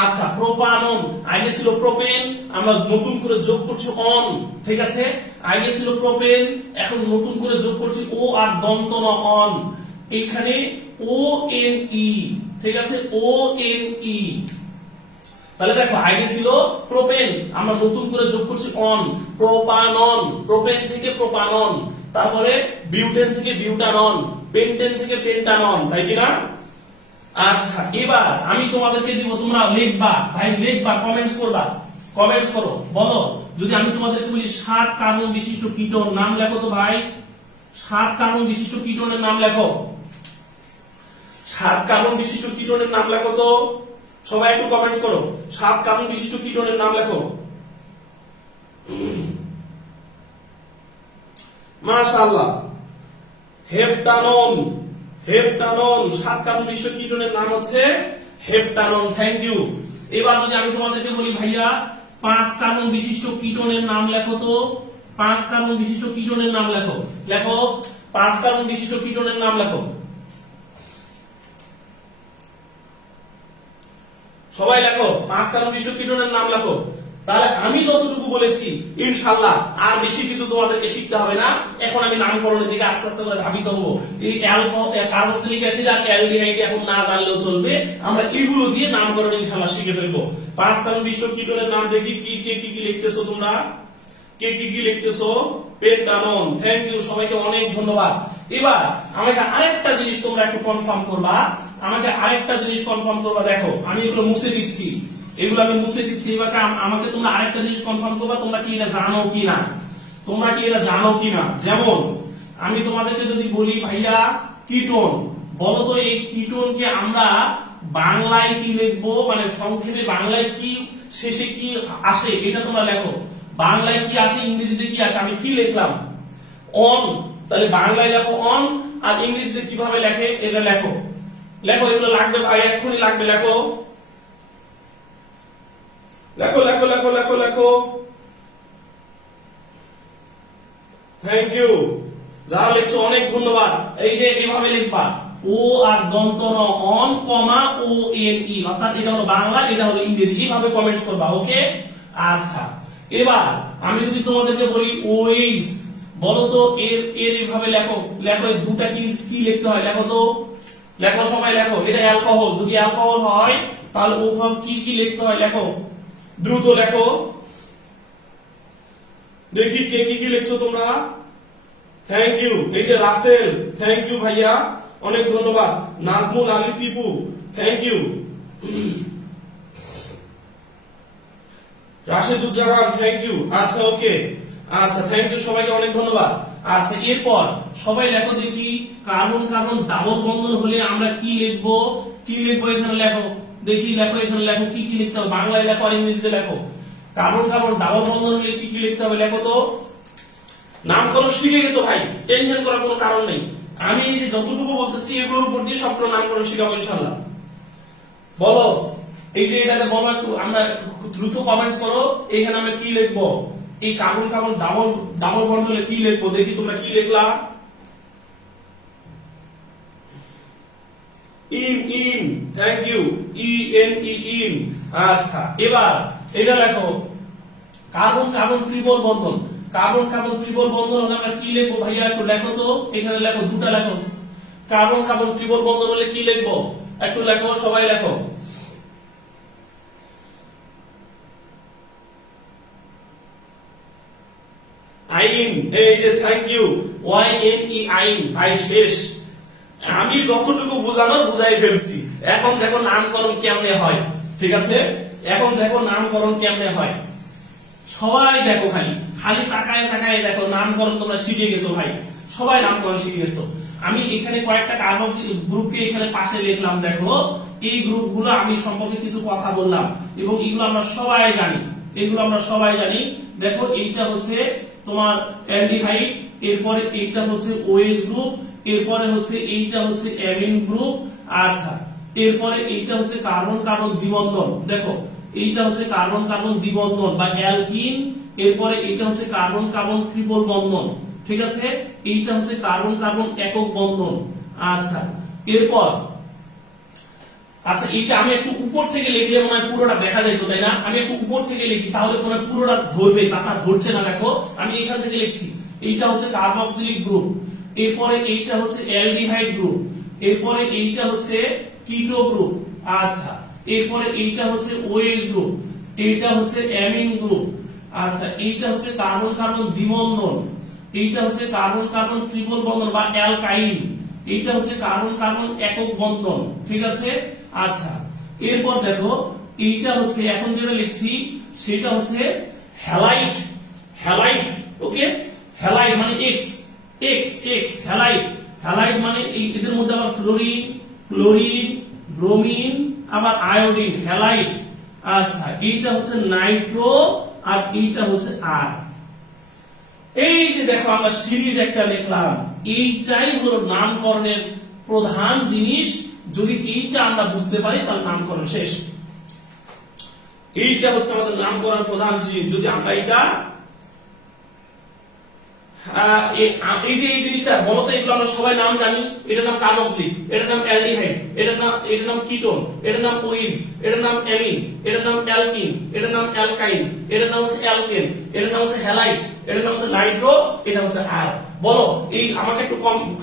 আচ্ছা, প্রোপানন। আগে ছিল প্রোপেন, আমরা নতুন করে যোগ করছি অন, ঠিক আছে? আগে ছিল প্রোপেন, এখন নতুন করে যোগ করছি ও আর দন্ত ন অন, এখানে ও এন ই, ঠিক আছে? O N E. তাহলে দেখো আগে ছিল প্রোপেন, আমরা নতুন করে যোগ করছি অন, প্রোপানন। প্রোপেন থেকে প্রোপানন, তারপরে বিউটেন থেকে বিউটানন, পেন্টেন থেকে পেন্টানন, তাই কিনা? আচ্ছা, এবার আমি তোমাদেরকে দিব, তোমরা লিখবা ভাই, লিখবা, কমেন্টস করবা, কমেন্টস করো, বলো যদি আমি তোমাদেরকে বলি 7 কার্বন বিশিষ্ট কিটোন, নাম লেখো তো ভাই, 7 কার্বন বিশিষ্ট কিটোনের নাম লেখো, 7 কার্বন বিশিষ্ট কিটোনের নাম লেখো তো, সবাই একটু কমেন্টস করো, 7 কার্বন বিশিষ্ট কিটোনের নাম লেখো। মাশাআল্লাহ, হেপটানন, হেপটানন, 7 কার্বন বিশিষ্ট কিটোনের নাম হচ্ছে হেপটানন। Thank you. এবার যদি আমি তোমাদেরকে বলি ভাইয়া 5 কার্বন বিশিষ্ট কিটোনের নাম লেখো তো, 5 কার্বন বিশিষ্ট কিটোনের নাম লেখো, লেখো 5 কার্বন বিশিষ্ট কিটোনের নাম লেখো, সবাই লেখো 5 কার্বন বিশিষ্ট কিটোনের নাম লেখো। তাহলে আমি যতটুকু বলেছি ইনশাআল্লাহ আর বেশি কিছু তোমাদেরকে শিখতে হবে না। এখন আমি নামকরণের দিকে আস্তে আস্তে করে ধাবিত হবো। এই কার্বক্সিলিক অ্যাসিড আর অ্যালডিহাইড এখন না জানলেও চলবে, আমরা এগুলো দিয়ে নামকরণ ইনশাআল্লাহ শিখে ফেলবো। 5 কার্বন বিশিষ্ট কিটোনের নাম দেখি কি কি লিখতেছো তোমরা, কে কি লিখতেছো? পেন্টানন। থ্যাংক ইউ, সবাইকে অনেক ধন্যবাদ। এবার আমাকে আরেকটা জিনিস তোমরা একটু কনফার্ম করবা, আমাকে আরেকটা জিনিস কনফার্ম করবা। দেখো আমি এগুলো মুছে দিচ্ছি, এগুলো আমি মুছে দিচ্ছি। এবার আমাকে তোমরা আরেকটা জিনিস কনফার্ম করবা, তোমরা কি এটা জানো কিনা, তোমরা কি এটা জানো কিনা। যেমন আমি তোমাদেরকে যদি বলি ভাইয়া কিটোন, বলো তো এই কিটোনকে আমরা বাংলায় কি লিখবো, মানে সংক্ষেপে বাংলায় কি, শেষে কি আসে এটা তোমরা লেখো। বাংলায় কি আসে, ইংরেজিতে কি আসে, আমি কি লিখলাম? অন। তাহলে বাংলায় লেখো অন, আর ইংরেজিতে কিভাবে লেখে এটা লেখো, লেখো। এগুলো লাগবে ভাই, এক্ষুনি লাগবে, লেখো লেখো লেখো লেখো লেখো লেখো। থ্যাংক ইউ, যারা লিখছো অনেক ধন্যবাদ। এই যে এইভাবে লিখবা, ও আর দন্ত ন অন কমা ও এন ই, অর্থাৎ এটা হলো বাংলা, এটা হলো ইংরেজি, এইভাবে কমেন্টস করবা। ওকে, আচ্ছা। এবার আমি যদি তোমাদেরকে বলি ওএইচ, বলো তো এর এর এইভাবে লেখো, লেখো দুটা কি কি লিখতে হয়, লেখো তো, লেখো সবাই লেখো। এটা অ্যালকোহল, যদি অ্যালকোহল হয় তাহলে ও কি কি লিখতে হয়, লেখো, দ্রুত লেখো দেখি কে কি লিখছো তোমরা। Thank you. এই যে রাসেল, থ্যাংক ইউ ভাইয়া, অনেক ধন্যবাদ। Nazmul Ali Tipu, thank you. Rasheduzzaman, thank you. আচ্ছা, ওকে, আচ্ছা, থ্যাংক ইউ, সবাইকে অনেক ধন্যবাদ। আচ্ছা, এরপর সবাই লেখো দেখি, কার্বন কার্বন ডাবল বন্ধন হলে আমরা কি লিখবো, কি লিখবো, এখানে লেখো দেখি, লেখো এখানে লেখো, কি কি লিখতে হবে, বাংলায় লেখো আর ইংরেজিতে লেখো। কার্বন কার্বন ডাবল বন্ধন হলে কি কি লিখতে হবে, লেখো তো। নামকরণ শিখে গেছো ভাই, টেনশন করার কোনো কারণ নেই। আমি এই যে যতটুকু বলতেছি এগুলোর উপর দিয়ে সবগুলো নামকরণ শিখাবো ইনশাআল্লাহ। বলো, এই যে এটাকে বলো একটু, আমরা দ্রুত কমেন্টস করো, এখানে আমরা কি লিখবো, এই carbon carbon double double bond হলে কি লিখবো, দেখি তোমরা কি লিখলা। Ene ene, thank you, E N E ene. আচ্ছা, এবার এটা লেখো কার্বন কার্বন ত্রিবল বন্ধন, কার্বন কার্বন ত্রিবল বন্ধন হলে আমরা কি লিখবো ভাইয়া, একটু লেখো তো, এখানে লেখো, দুটা লেখো। কার্বন কার্বন ত্রিবল বন্ধন হলে কি লিখবো, একটু লেখো, সবাই লেখো। আইন, এই যে thank you, Y N E yne. ভাই শেষ, আমি যতটুকু বোঝানোর বুঝাই ফেলছি। এখন দেখো নামকরণ কেমনে হয়, ঠিক আছে? এখন দেখো নামকরণ কেমনে হয়, সবাই দেখো, খালি খালি তাকায় তাকায় দেখো, নামকরণ তোমরা শিখে গেছো ভাই, সবাই নামকরণ শিখে গেছো। আমি এখানে কয়েকটা কার্বক্সিল গ্রুপকে এখানে পাশে লিখলাম, দেখো এই গ্রুপগুলো আমি সম্পর্কে কিছু কথা বললাম এবং এগুলো আমরা সবাই জানি, এগুলো আমরা সবাই জানি। দেখো এইটা হচ্ছে তোমার অ্যালডিহাইড, এরপরে এইটা হচ্ছে ওএইচ গ্রুপ, এরপরে হচ্ছে এইটা হচ্ছে অ্যামিন গ্রুপ। আচ্ছা, এরপরে এইটা হচ্ছে কার্বন কার্বন দ্বিবন্ধন, দেখো এইটা হচ্ছে কার্বন কার্বন দ্বিবন্ধন বা অ্যালকিন, এরপরে এইটা হচ্ছে কার্বন কার্বন ট্রিপল বন্ধন, ঠিক আছে, এইটা হচ্ছে কার্বন কার্বন একক বন্ধন। আচ্ছা, এরপর আচ্ছা এইটা আমি একটু উপর থেকে লিখলে মনে হয় পুরোটা দেখা যায় তো, তাই না? আমি একটু উপর থেকে লিখি তাহলে মনে হয় পুরোটা ধরবে, তাছাড়া ধরছে না। দেখো আমি এখান থেকে লিখছি, এইটা হচ্ছে কার্বক্সিলিক গ্রুপ, এরপরে এইটা হচ্ছে অ্যালডিহাইড গ্রুপ, এরপরে এইটা হচ্ছে কিটো গ্রুপ। আচ্ছা, এরপরে এইটা হচ্ছে ওএইচ গ্রুপ, এইটা হচ্ছে অ্যামিন গ্রুপ। আচ্ছা, এইটা হচ্ছে কার্বন কার্বন দ্বিবন্ধন, এইটা হচ্ছে কার্বন কার্বন ট্রিপল বন্ধন বা অ্যালকাইন, এইটা হচ্ছে কার্বন কার্বন একক বন্ধন, ঠিক আছে। আচ্ছা, এরপর দেখো এইটা হচ্ছে এখন যেটা লিখছি সেটা হচ্ছে হ্যালাইড, হ্যালাইড, ওকে, হ্যালাইড মানে x, x x halide, halide মানে এদের মধ্যে আবার ফ্লোরিন, ক্লোরিন, ব্রোমিন, আবার আয়োডিন, হ্যালাইড। আচ্ছা, এইটা হচ্ছে নাইট্রো আর এইটা হচ্ছে আর। এই যে দেখো আমরা সিরিজ একটা লিখলাম, এইটাই হলো নামকরণের প্রধান জিনিস। যদি এইটা আমরা বুঝতে পারি তাহলে নামকরণ শেষ। এইটা হচ্ছে আমাদের নামকরণের প্রধান জিনিস। যদি আমরা এটা এই যে এই জিনিসটা বলতো, এগুলো আমরা সবাই নাম জানি। এটার নাম কার্বক্সিল, এটার নাম অ্যালডিহাইড, এটার নাম কিটোন, এটার নাম ওইচ, এটার নাম অ্যামিন, এটার নাম অ্যালকিন, এটার নাম অ্যালকাইন, এটার নাম হচ্ছে অ্যালকেন, এটার নাম হচ্ছে হ্যালাইড, এটার নাম হচ্ছে নাইট্রো, এটা হচ্ছে আর। বলো এই আমাকে একটু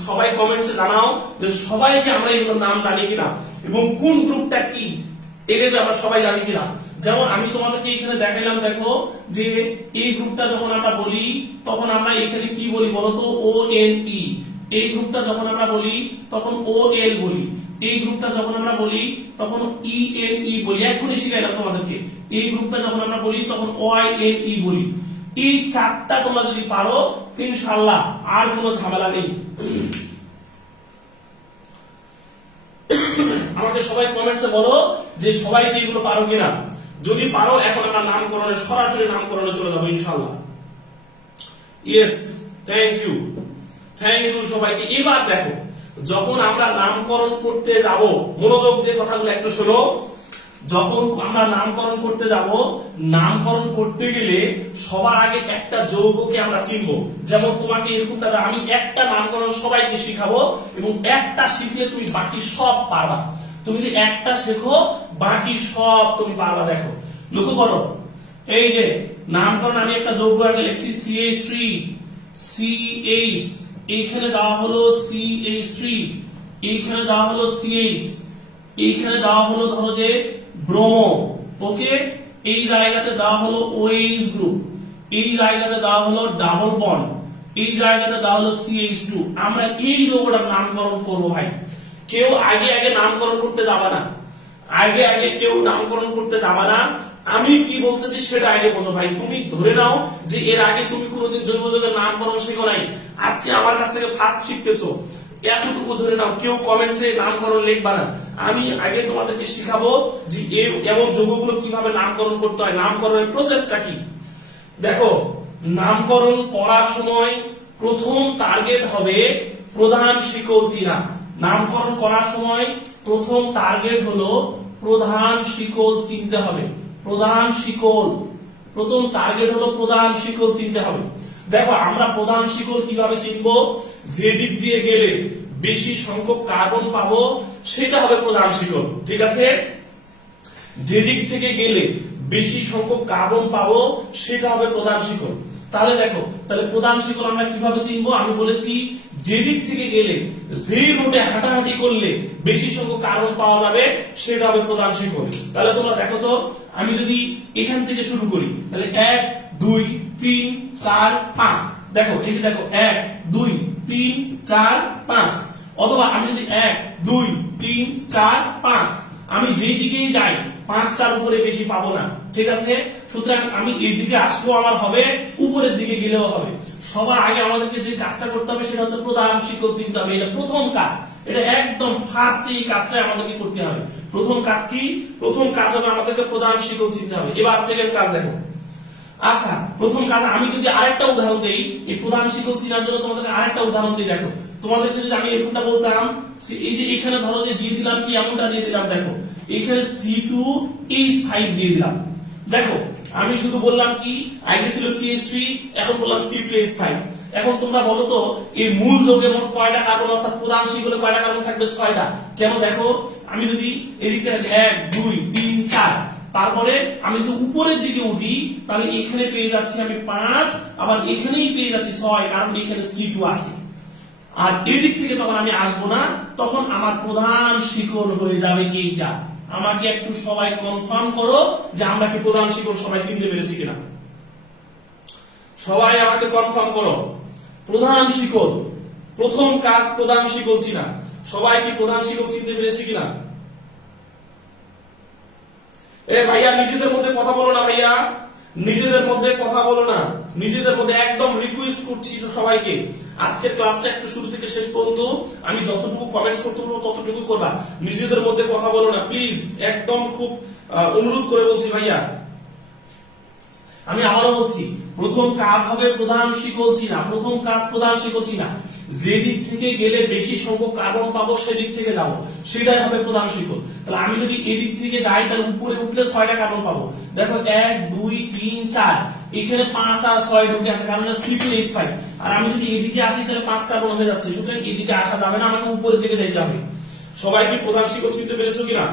সবাই কমেন্টসে জানাও যে সবাইকে আমরা এগুলোর নাম জানি কিনা এবং কোন গ্রুপটা কি এটা আমরা সবাই জানি কিনা। যেমন আমি তোমাদেরকে এখানে দেখাইলাম, দেখো যে এই গ্রুপটা যখন আমরা বলি তখন আমরা এখানে কি বলি বলতো, ও এন ই। এই গ্রুপটা যখন আমরা বলি তখন ও এল বলি, এই গ্রুপটা যখন আমরা বলি তখন ই এন ই বলি। এখনই শিখাইলাম তোমাদেরকে। এই গ্রুপটা যখন আমরা বলি তখন ওয়াই এন ই বলি। এই চারটা তোমরা যদি পারো ইনশাআল্লাহ আর কোনো ঝামেলা নেই। আমাকে সবাই কমেন্টসে বলো যে সবাই কি এগুলো পারো কিনা। যদি পারো এখন আমরা নামকরণে সরাসরি নামকরণে চলে যাবো ইনশাআল্লাহ। Yes, thank you, thank you সবাইকে। এবার দেখো যখন আমরা নামকরণ করতে যাব, মনোযোগ দিয়ে কথাগুলো একটু শোনো। যখন আমরা নামকরণ করতে যাব, নামকরণ করতে গেলে সবার আগে একটা যৌগকে আমরা চিনবো। যেমন তোমাকে এরকমটা আমি একটা নামকরণ সবাইকে শিখাবো এবং একটা শিখলে তুমি বাকি সব পারবা। তুমি যদি একটা শেখো বাকি সব তুমি পারবা। দেখো লক্ষ্য করো, এই যে নামকরণ আমি একটা যৌগ আগে লিখছি CH3, CH, এইখানে দেওয়া হলো CH3, এইখানে দেওয়া হলো CH, এইখানে দেওয়া হলো ধরো যে ব্রোমো, ওকে, এই জায়গাতে দেওয়া হলো OH গ্রুপ, এই জায়গাতে দেওয়া হলো ডাবল বন্ড, এই জায়গাতে দেওয়া হলো CH2। আমরা এই যৌগটার নামকরণ করব ভাই। কেউ আগে আগে নামকরণ করতে যাবে না, আগে আগে কেউ নামকরণ করতে যাবে না। আমি কি বলতেছি সেটা আগে বোঝো ভাই। তুমি ধরে নাও যে এর আগে তুমি কোনোদিন জৈব যৌগের নামকরণ শেখো নাই, আজকে আমার কাছ থেকে ফার্স্ট শিখতেছো, এতটুকু ধরে নাও। কেউ কমেন্টসে নামকরণ লিখবা না। আমি আগে তোমাদেরকে শিখাবো যে এমন যৌগগুলো কিভাবে নামকরণ করতে হয়, নামকরণের প্রসেসটা কি। দেখো নামকরণ করার সময় প্রথম টার্গেট হবে প্রধান শিকল চিনা। নামকরণ করার সময় প্রথম টার্গেট হলো প্রধান শিকল চিনতে হবে। প্রধান শিকল, প্রথম টার্গেট হলো প্রধান শিকল চিনতে হবে। দেখো আমরা প্রধান শিকল কিভাবে চিনবো, যে দিক দিয়ে গেলে বেশি সংখ্যক কার্বন পাবো সেটা হবে প্রধান শিকল, ঠিক আছে। যে দিক থেকে গেলে বেশি সংখ্যক কার্বন পাবো সেটা হবে প্রধান শিকল। তাহলে দেখো, তাহলে প্রধান শিকল আমরা কিভাবে চিনবো, আমি বলেছি যে দিক থেকে গেলে, যে রুটে হাঁটাহাঁটি করলে বেশি সংখ্যক কার্বন পাওয়া যাবে সেটা হবে প্রধান শিকল। তাহলে তোমরা দেখো তো, আমি যদি এখান থেকে শুরু করি তাহলে 1 2 3 4 5, দেখো এই যে দেখো 1 2 3 4 5, অথবা আমি যদি 1 2 3 4 5, আমি যেই দিকেই যাই 5টার উপরে বেশি পাবো না, ঠিক আছে। সুতরাং আমি এই দিকে আসলেও আমার হবে, উপরের দিকে গেলেও হবে। সবার আগে আমাদেরকে যে কাজটা করতে হবে সেটা হচ্ছে প্রধান শিকল চিনতে হবে। এটা প্রথম কাজ, এটা একদম ফার্স্ট এই কাজটা আমাদেরকে করতে হবে। প্রথম কাজ কি? প্রথম কাজ হবে আমাদেরকে প্রধান শিকল চিনতে হবে। এবার সেকেন্ড কাজ দেখো। আচ্ছা, প্রথম কাজ আমি যদি আরেকটা উদাহরণ দেই, এই প্রধান শিকল চিনার জন্য তোমাদেরকে আরেকটা উদাহরণ দিই। দেখো, তোমাদেরকে যদি আমি এরকমটা বলতাম, এই যে এখানে ধরো যে দিয়ে দিলাম কি, এমনটা দিয়ে দিলাম, দেখো এখানে C2H5 দিয়ে দিলাম। দেখো আমি শুধু বললাম কি, আগে ছিল CH3, এখন বললাম C2H5। এখন তোমরা বলো তো এই মূল যৌগে মোট কয়টা কার্বন, অর্থাৎ প্রধান শিকলে কয়টা কার্বন থাকবে? 6টা। কেন? দেখো আমি যদি এদিকে 1 2 3 4, তারপরে আমি যদি উপরের দিকে উঠি তাহলে এখানে পেয়ে যাচ্ছি আমি 5, আবার এখানেই পেয়ে যাচ্ছি 6, কারণ এখানে C2 আছে। আর এদিক থেকে তখন আমি আসবো না, তখন আমার প্রধান শিকল হয়ে যাবে এইটা। আমাকে একটু সবাই কনফার্ম করো যে আমরা কি প্রধান শিকল সবাই চিনতে পেরেছি কিনা। সবাই আমাকে কনফার্ম করো, প্রধান শিকল প্রথম কাজ প্রধান শিকল চিনা। সবাই কি প্রধান শিকল চিনতে পেরেছি কিনা? এ ভাইয়া নিজেদের মধ্যে কথা বলো না, ভাইয়া নিজেদের মধ্যে কথা বলো না, নিজেদের মধ্যে একদম রিকোয়েস্ট করছি তো সবাইকে, আজকের ক্লাসটা একটু শুরু থেকে শেষ পর্যন্ত আমি যতটুকু কমেন্টস করতে পারবো ততটুকু করবা। নিজেদের মধ্যে কথা বলো না প্লিজ, একদম খুব অনুরোধ করে বলছি ভাইয়া। আমি আবারও বলছি, প্রথম কাজ হবে প্রধান শিকল চিনা। প্রথম কাজ প্রধান শিকল চিনা। যে দিক থেকে গেলে বেশি সংখ্যক কার্বন পাবো সেদিক থেকে যাবো, সেটাই হবে প্রধান শিকল। তাহলে আমি যদি এদিক থেকে যাই তাহলে উপরে উঠলে 6টা কার্বন পাবো। দেখো 1 2 3 4, এখানে 5 আর 6 ঢুকে আছে, কারণ C2H5। আর আমি যদি এদিকে আসি তাহলে 5 কার্বন হয়ে যাচ্ছে, সুতরাং এদিকে আসা যাবে না, আমাকে উপরের দিকে যাইতে হবে। সবাই কি প্রধান শিকল চিনতে পেরেছো কিনা?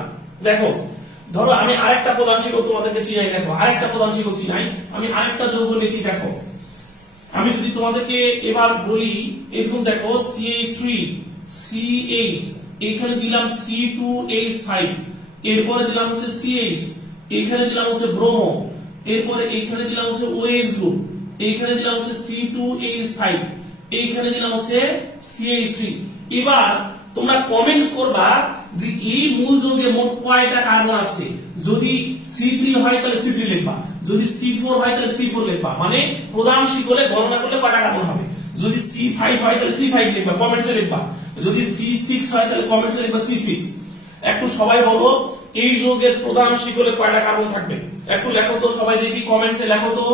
দেখো ধরো আমি আরেকটা প্রধান শিকল তোমাদেরকে চিনাই। দেখো আরেকটা প্রধান শিকল চিনাই, আমি আরেকটা যৌগ লিখি। দেখো আমি যদি তোমাদেরকে এবার বলি এরকম, দেখো CH3 CH, এখানে দিলাম C2H5, এরপরে দিলাম হচ্ছে CH, এখানে দিলাম হচ্ছে ব্রোমো, এরপরে এখানে দিলাম হচ্ছে OH গ্রুপ, এখানে দিলাম হচ্ছে C2H5, এইখানে দিলাম হচ্ছে CH3। এবার তোমরা কমেন্টস করবা যে এই মূল যৌগে মোট কয়টা কার্বন আছে। যদি C3 হয় তাহলে C3 লিখবা, যদি C4 হয় তাহলে C4 লিখবা, মানে প্রধান শিকলে গণনা করলে কয়টা কার্বন হবে। যদি C5 হয় তাহলে C5 লিখবা, কমেন্টসে লিখবা। যদি C6 হয় তাহলে কমেন্টসে লিখবা C6। একটু সবাই বলো এই যৌগের প্রধান শিকলে কয়টা কার্বন থাকবে, একটু লেখো তো সবাই, দেখি কমেন্টসে লেখো তো।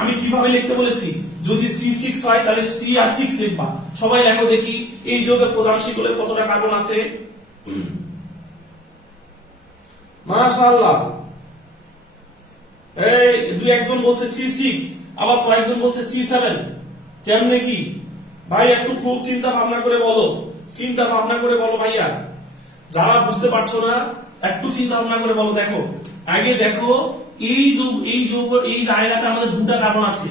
আমি কিভাবে লিখতে বলেছি, যদি C6 হয় তাহলে C আর 6 লিখবা। সবাই লেখো দেখি এই যৌগের প্রধান শিকলে কতটা কার্বন আছে। মাশাআল্লাহ, এই দুই একজন বলছে C6, আবার কয়েকজন বলছে C7। কেমনে কি ভাই, একটু খুব চিন্তা ভাবনা করে বলো, চিন্তা ভাবনা করে বলো ভাইয়া। যারা বুঝতে পারছো না একটু চিন্তা ভাবনা করে বলো। দেখো আগে দেখো এই যৌগ এই জায়গাতে আমাদের দুটা কার্বন আছে,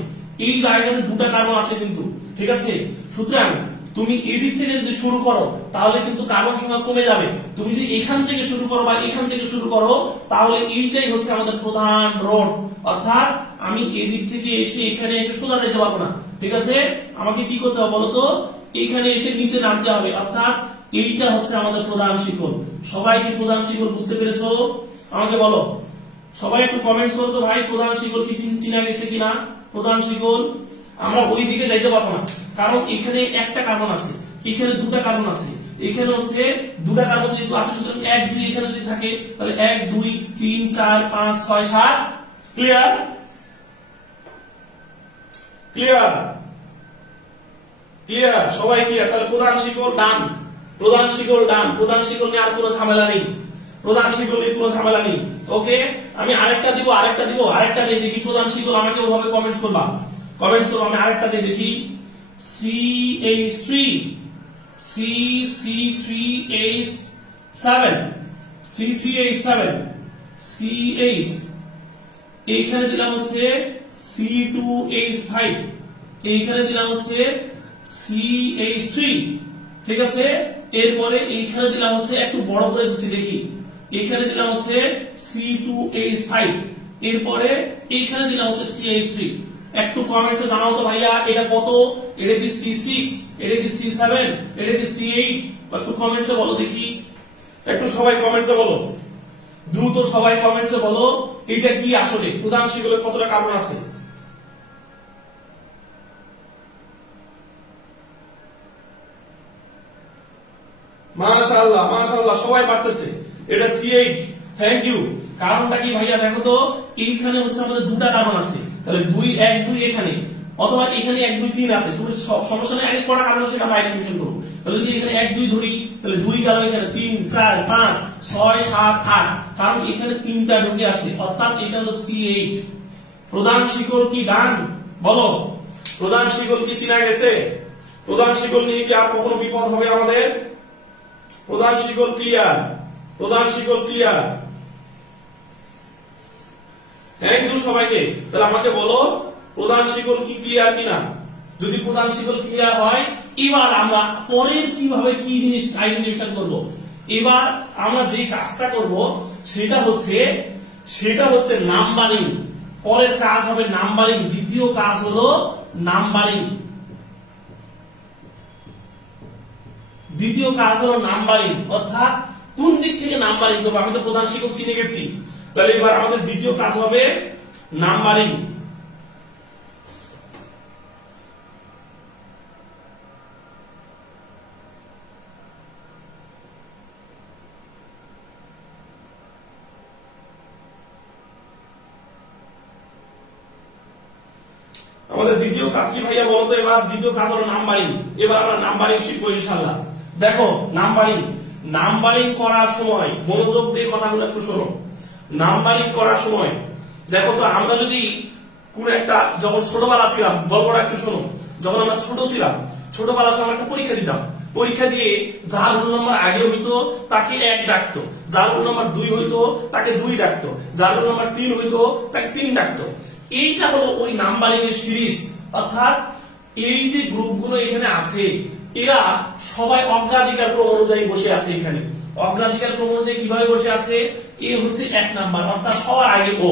এই জায়গাতে দুটা কার্বন আছে কিন্তু, ঠিক আছে। সুতরাং তুমি এদিক থেকে যদি শুরু করো তাহলে কিন্তু কার্বন সংখ্যা কমে যাবে। তুমি যদি এখান থেকে শুরু করো বা এখান থেকে শুরু করো তাহলে এইটাই হচ্ছে আমাদের প্রধান রোড, অর্থাৎ আমি এদিক থেকে এসে এখানে এসে সোজা যেতে পারবো না, ঠিক আছে। আমাকে কি করতে হবে বলতো, এখানে এসে নিচে নামতে হবে, অর্থাৎ এইটা হচ্ছে আমাদের প্রধান শিকল। সবাই কি প্রধান শিকল বুঝতে পেরেছো? আমাকে বলো, সবাই একটু কমেন্টস করো তো ভাই, প্রধান শিকল কি চিনা গেছে কিনা? প্রধান শিকল আমরা ওই দিকে যাইতে পারবো না, কারণ এখানে একটা কার্বন আছে, এখানে দুটা কার্বন আছে, এখানে হচ্ছে দুটা কার্বন যেহেতু আছে, সুতরাং 1 2 এখানে যদি থাকে তাহলে 1 2 3 4 5 6 7। ক্লিয়ার? ক্লিয়ার? ক্লিয়ার? সবাই ক্লিয়ার? তাহলে প্রধান শিকল ডান, প্রধান শিকল ডান, প্রধান শিকল নিয়ে আর কোনো ঝামেলা নেই, প্রধান শিকল নিয়ে কোনো ঝামেলা নেই। ওকে, আমি আরেকটা দিব, আরেকটা দিয়ে দেখি প্রধান শিকল, আমাকে ওভাবে কমেন্টস করবা, কমেন্টস করবো। আমি আরেকটা দিয়ে দেখি, CH3 C3H7 C3H7 CH, এইখানে দিলাম হচ্ছে C2H5, এইখানে দিলাম হচ্ছে CH3, ঠিক আছে। এরপরে এইখানে দিলাম হচ্ছে, একটু বড় করে দিচ্ছি দেখি, এইখানে দিলাম হচ্ছে C2H5, এরপরে এইখানে দিলাম হচ্ছে CH3। একটু কমেন্টসে জানাও তো ভাইয়া এটা কত, এটা কি C6, এটা কি C7, এটা কি C8, একটু কমেন্টসে বলো দেখি, একটু সবাই কমেন্টসে বলো, দ্রুত সবাই কমেন্টসে বলো এটা কি আসলে প্রধান শিকলে কতটা কার্বন আছে। মাশাআল্লাহ মাশাআল্লাহ, সবাই পারতেছে। এটা C8। Thank you. কারণটা কি ভাইয়া দেখো তো, এইখানে হচ্ছে আমাদের দুটা কারণ আছে, তাহলে 2 1 2 এখানে, অথবা এখানে 1 2 3 আছে, তুমি সমস্যা নেই, আগে পড়া কারণ সেটা আমরা আইডেন্টিফিকেশন করব। তাহলে যদি এখানে 1 2 ধরি, তাহলে 2 গেল, এখানে 3 4 5 6 7 8, কারণ এখানে তিনটা ঢুকে আছে, অর্থাৎ এটা হলো C8। প্রধান শিকল কি ডান? বলো, প্রধান শিকল কি চিনা গেছে? প্রধান শিকল নিয়ে কি আর কখনো বিপদ হবে আমাদের? প্রধান শিকল ক্লিয়ার, প্রধান শিকল ক্লিয়ার। থ্যাংক ইউ সবাইকে। তাহলে আমাকে বলো প্রধান শিকল কি ক্লিয়ার কিনা। যদি প্রধান শিকল ক্লিয়ার হয়, এবার আমরা পরের কিভাবে কি জিনিস আইডেন্টিফাই করব। এবার আমরা যে কাজটা করব সেটা হচ্ছে নাম্বারিং। পরের কাজ হবে নাম্বারিং, দ্বিতীয় কাজ হলো নাম্বারিং। দ্বিতীয় কাজ হলো নাম্বারিং, অর্থাৎ কোন দিক থেকে নাম্বারিং করবো। আমি তো প্রধান শিক্ষক চিনে গেছি, তাহলে এবার আমাদের দ্বিতীয় কাজ হবে নাম্বারিং। আমাদের দ্বিতীয় কাজ কি ভাইয়া বলতো? এবার দ্বিতীয় কাজ হলো নাম্বারিং। এবার আমরা নাম্বারিং শিখবো ইনশাআল্লাহ। দেখো নাম্বারিং, নাম্বারিং করার সময় মনোযোগ দিয়ে কথাগুলো একটু শোনো। নাম্বারিং করার সময় দেখো তো, আমরা যদি কোন একটা, যখন ছোটবেলা ছিলাম, গল্পটা একটু শোনো। যখন আমরা ছোট ছিলাম, ছোটবেলার সময় আমরা একটা পরীক্ষা দিতাম। পরীক্ষা দিয়ে যার রোল নাম্বার আগে হইতো তাকে 1 ডাকতো, যার রোল নাম্বার 2 হইতো তাকে 2 ডাকতো, যার রোল নাম্বার 3 হইতো তাকে 3 ডাকতো। এইটা হলো ওই নাম্বারিং এর সিরিজ। অর্থাৎ এই যে গ্রুপগুলো এখানে আছে, এরা সবাই অগ্রাধিকার ক্রম অনুযায়ী বসে আছে। এখানে অগ্রাধিকার ক্রম অনুযায়ী কিভাবে বসে আছে? এ হচ্ছে 1 নাম্বার, অর্থাৎ সবার আগে ও,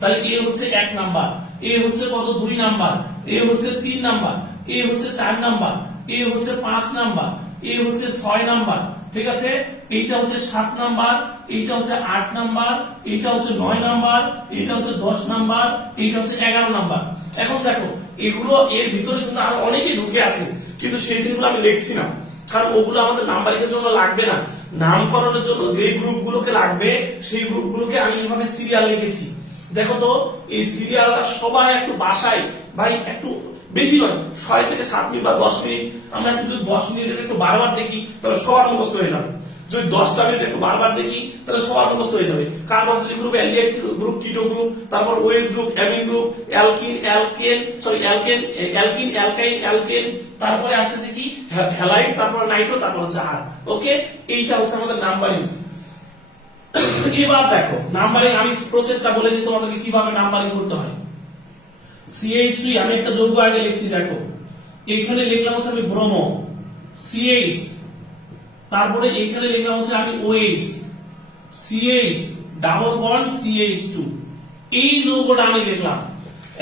তাহলে এ হচ্ছে 1 নাম্বার, এ হচ্ছে কত 2 নাম্বার, এ হচ্ছে 3 নাম্বার, এ হচ্ছে 4 নাম্বার, এ হচ্ছে 5 নাম্বার, এ হচ্ছে 6 নাম্বার, ঠিক আছে? এইটা হচ্ছে 7 নাম্বার, এইটা হচ্ছে 8 নাম্বার, এইটা হচ্ছে 9 নাম্বার, এইটা হচ্ছে 10 নাম্বার, এইটা হচ্ছে 11 নাম্বার। এখন দেখো এগুলো, এর ভিতরে কিন্তু আরো অনেকে ঢুকে আছে, কিন্তু সেই দিনগুলো আমি লিখছি না, কারণ ওগুলো আমাদের নাম্বারিং এর জন্য লাগবে না। নামকরণের জন্য যে গ্রুপগুলোকে লাগবে সেই গ্রুপগুলোকে আমি এইভাবে সিরিয়াল লিখেছি। দেখো তো এই সিরিয়ালটা সবাই একটু বাসায়, ভাই একটু বেশি নয়, 6 থেকে 7 মিনিট বা 10 মিনিট, আমরা একটু যদি 10 মিনিটের একটু বারবার দেখি তাহলে সবার মুখস্থ হয়ে যাবে। যদি 10টা মিনিট একটু বারবার দেখি তাহলে সবার মুখস্থ হয়ে যাবে। Carboxylic group, aldehyde group, keto group, তারপর OH group, amine group, alkene, alkyne, alkane, তারপরে আসতেছে কি হ্যালাইড, তারপর নাইট্রো, তারপর হচ্ছে আর। ওকে, এইটা হচ্ছে আমাদের নাম্বারিং। এবার দেখো নাম্বারিং, আমি প্রসেসটা বলে দিই তোমাদেরকে কিভাবে নাম্বারিং করতে হয়। CH3 আমি একটা যৌগ আগে লিখছি, দেখো এখানে লিখলাম হচ্ছে আমি ব্রোমো CH, তারপরে এখানে লিখলাম হচ্ছে আমি OH CH double bond CH2, এই যৌগটা আমি লিখলাম।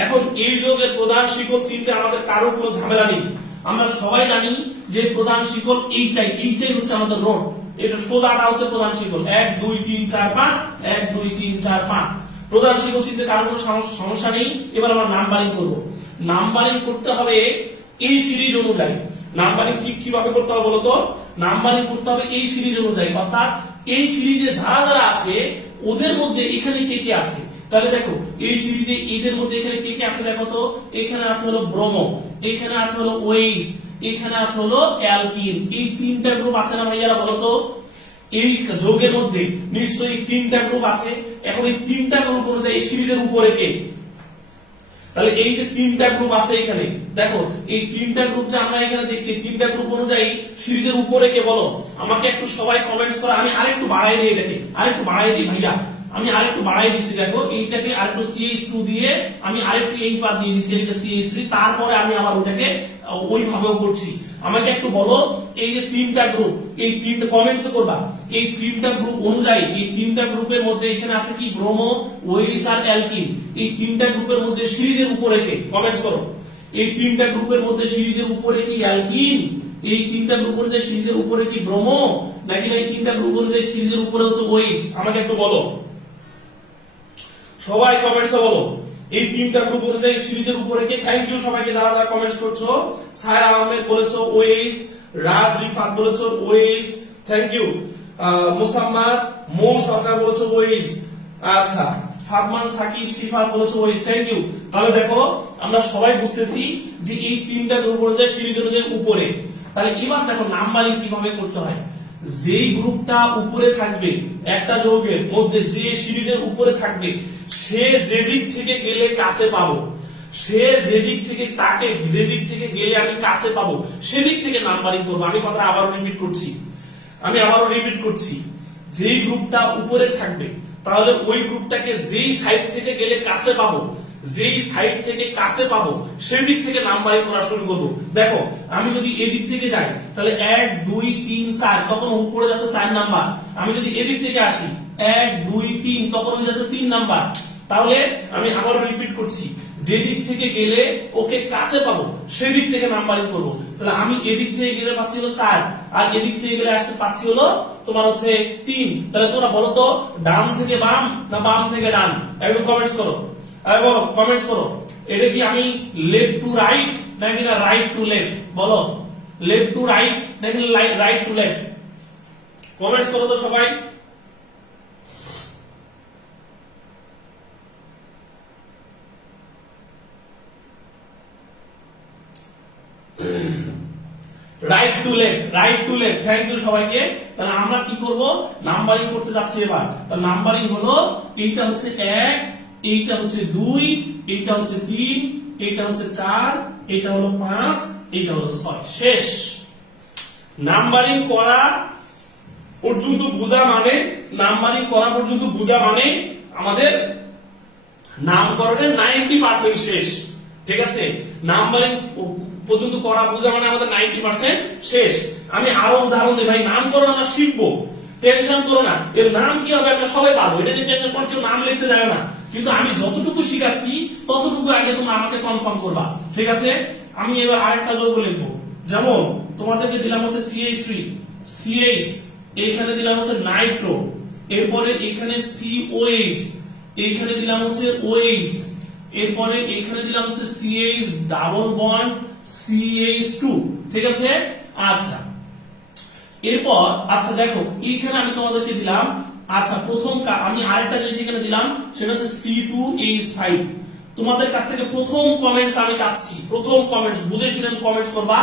এখন এই যৌগের প্রধান শিকল চিনতে আমাদের কারো কোনো ঝামেলা নেই। আমরা সবাই জানি যে প্রধান শিকল এইটাই হচ্ছে আমাদের রোড। এটা সোজাটা হচ্ছে প্রধান শিকল, 1 2 3 4 5, 1 2 3 4 5। প্রধান শিকল চিনতে কারো কোনো সমস্যা নেই। এবার আমরা নাম্বারিং করব। নাম্বারিং করতে হবে এই সিরিজ অনুযায়ী। নাম্বারিং কিভাবে করতে হবে বলতো? নাম্বারিং করতে হবে এই সিরিজ অনুযায়ী, অর্থাৎ এই সিরিজে যারা যারা আছে ওদের মধ্যে এখানে কে কে আছে। তাহলে দেখো এই সিরিজে এদের মধ্যে এখানে কে কে আছে দেখো তো। এখানে আছে হলো ব্রোমো, এখানে আছে হলো ওএইচ, এখানে আছে হলো অ্যালকিন। এই 3টা গ্রুপ আছে না ভাইয়ারা বলতো? এই যৌগের মধ্যে নিশ্চয়ই 3টা গ্রুপ আছে। এখন এই 3টা গ্রুপ অনুযায়ী এই সিরিজের উপরে কে? তাহলে এই যে 3টা গ্রুপ আছে এখানে, দেখো এই 3টা গ্রুপ যে আমরা এখানে দেখছি, 3টা গ্রুপ অনুযায়ী সিরিজের উপরে কে বলো? আমাকে একটু সবাই কমেন্টস করে। আমি আরেকটু বাড়াই দিই, এটাকে আরেকটু বাড়াই দিই ভাইয়া, আমি আরেকটু বাড়াই দিচ্ছি। দেখো এইটাকে আরেকটু CH2 দিয়ে আমি আরেকটু এই পাত দিয়ে দিচ্ছি, এটা CH3, তারপরে আমি আবার ওটাকে ওইভাবেও করছি। আমাকে একটু বলো এই যে 3টা গ্রুপ, এই 3টা কমেন্টস করবা, এই 3টা গ্রুপ অনুযায়ী এই 3টা গ্রুপের মধ্যে এখানে আছে কি ব্রোমো, ওএইচ আর অ্যালকিন। এই 3টা গ্রুপের মধ্যে সিরিজের উপরে কে? কমেন্টস করো। এই 3টা গ্রুপের মধ্যে সিরিজের উপরে কি অ্যালকিন? এই 3টা গ্রুপ অনুযায়ী সিরিজের উপরে কি ব্রোমো, নাকি এই 3টা গ্রুপ অনুযায়ী সিরিজের উপরে হচ্ছে ওএইচ? আমাকে একটু বলো, সবাই কমেন্টসে বলো এই 3টা গ্রুপ অনুযায়ী সিরিজের উপরে কে। থ্যাংক ইউ সবাইকে যারা যারা কমেন্টস করছো। সায়রা আহমেদ বলেছো ওএইচ, রাজ রিফাত বলেছো ওএইচ, থ্যাংক ইউ। মুসাম্মাদ মৌ সরকার বলেছে ওয়েস। আচ্ছা, সাদমান সাকিব শিফা বলেছে ওয়েস, থ্যাংক ইউ। তাহলে দেখো আমরা সবাই বুঝতেছি যে এই তিনটা গ্রুপ অনুযায়ী সিরিজ অনুযায়ী উপরে। তাহলে এবার দেখো নাম্বারিং কিভাবে করতে হয়। যেই গ্রুপটা উপরে থাকবে একটা যৌগের মধ্যে, যে সিরিজের উপরে থাকবে, সে যেদিক থেকে গেলে কাছে পাবো, সে যেদিক থেকে তাকে যেদিক থেকে গেলে আমি কাছে পাবো সেদিক থেকে নাম্বারিং করবো। আমি কথা আবারও রিপিট করছি, যেই গ্রুপটা উপরে থাকবে তাহলে ওই গ্রুপটাকে যেই সাইড থেকে গেলে কাছে পাবো, যেই সাইড থেকে কাছে পাবো সেই দিক থেকে নাম্বারিং করা শুরু করবো। দেখো আমি যদি এদিক থেকে যাই তাহলে 1 2 3 4, তখন উপরে যাচ্ছে 4 নাম্বার। আমি যদি এদিক থেকে আসি 1 2 3, তখন হয়ে যাচ্ছে 3 নাম্বার। তাহলে আমি আবারও রিপিট করছি, যে দিক থেকে গেলে ওকে কাছে পাবো সেই দিক থেকে নাম্বারিং করবো। তাহলে আমি এদিক থেকে গেলে পাচ্ছি হলো 4, আর এদিক থেকে গেলে আসতে পাচ্ছি হলো তোমার হচ্ছে 3। তাহলে তোমরা বলো তো ডান থেকে বাম না বাম থেকে ডান? একটু কমেন্টস করো, বলো কমেন্টস করো। এটা কি আমি লেফট টু রাইট নাকি না রাইট টু লেফট? বলো লেফট টু রাইট নাকি রাইট টু লেফট? কমেন্টস করো তো সবাই। Right to left, thank you সবাইকে। তাহলে আমরা কি করব, নাম্বারিং করতে যাচ্ছি এবার। তাহলে নাম্বারিং হলো এইটা হচ্ছে 1, এইটা হচ্ছে 2, এইটা হচ্ছে 3, এইটা হচ্ছে 4, এইটা হলো 5, এইটা হলো 6। শেষ। নাম্বারিং করা পর্যন্ত বোঝা মানে, নাম্বারিং করা পর্যন্ত বোঝা মানে আমাদের নামকরণের 90% শেষ। ঠিক আছে, নাম্বারিং পর্যন্ত করা বোঝা মানে আমাদের 90% শেষ। আমি আরো উদাহরণ দিই ভাই, নামকরণ আমরা শিখবো, টেনশন করো না। এর নাম কি হবে আমরা সবাই পারবো, এটা নিয়ে টেনশন করো, কেউ নাম লিখতে যাবে না। কিন্তু আমি যতটুকু শিখাচ্ছি ততটুকু আগে তোমরা আমাকে কনফার্ম করবা, ঠিক আছে? আমি এবার আরেকটা যৌগ লিখবো, যেমন তোমাদেরকে দিলাম হচ্ছে CH3, CH, এইখানে দিলাম হচ্ছে নাইট্রো, এরপরে এখানে COH, এইখানে দিলাম হচ্ছে OH, এরপরে এখানে দিলাম হচ্ছে CH ডাবল বন্ড CH2, ঠিক আছে? আচ্ছা, এরপর আচ্ছা দেখো এইখানে আমি তোমাদেরকে দিলাম, আচ্ছা প্রথম আমি আরেকটা জিনিস এখানে দিলাম, সেটা হচ্ছে C2H5। তোমাদের কাছ থেকে প্রথম কমেন্টস আমি চাচ্ছি, প্রথম কমেন্টস বুঝে শুনে কমেন্টস করবা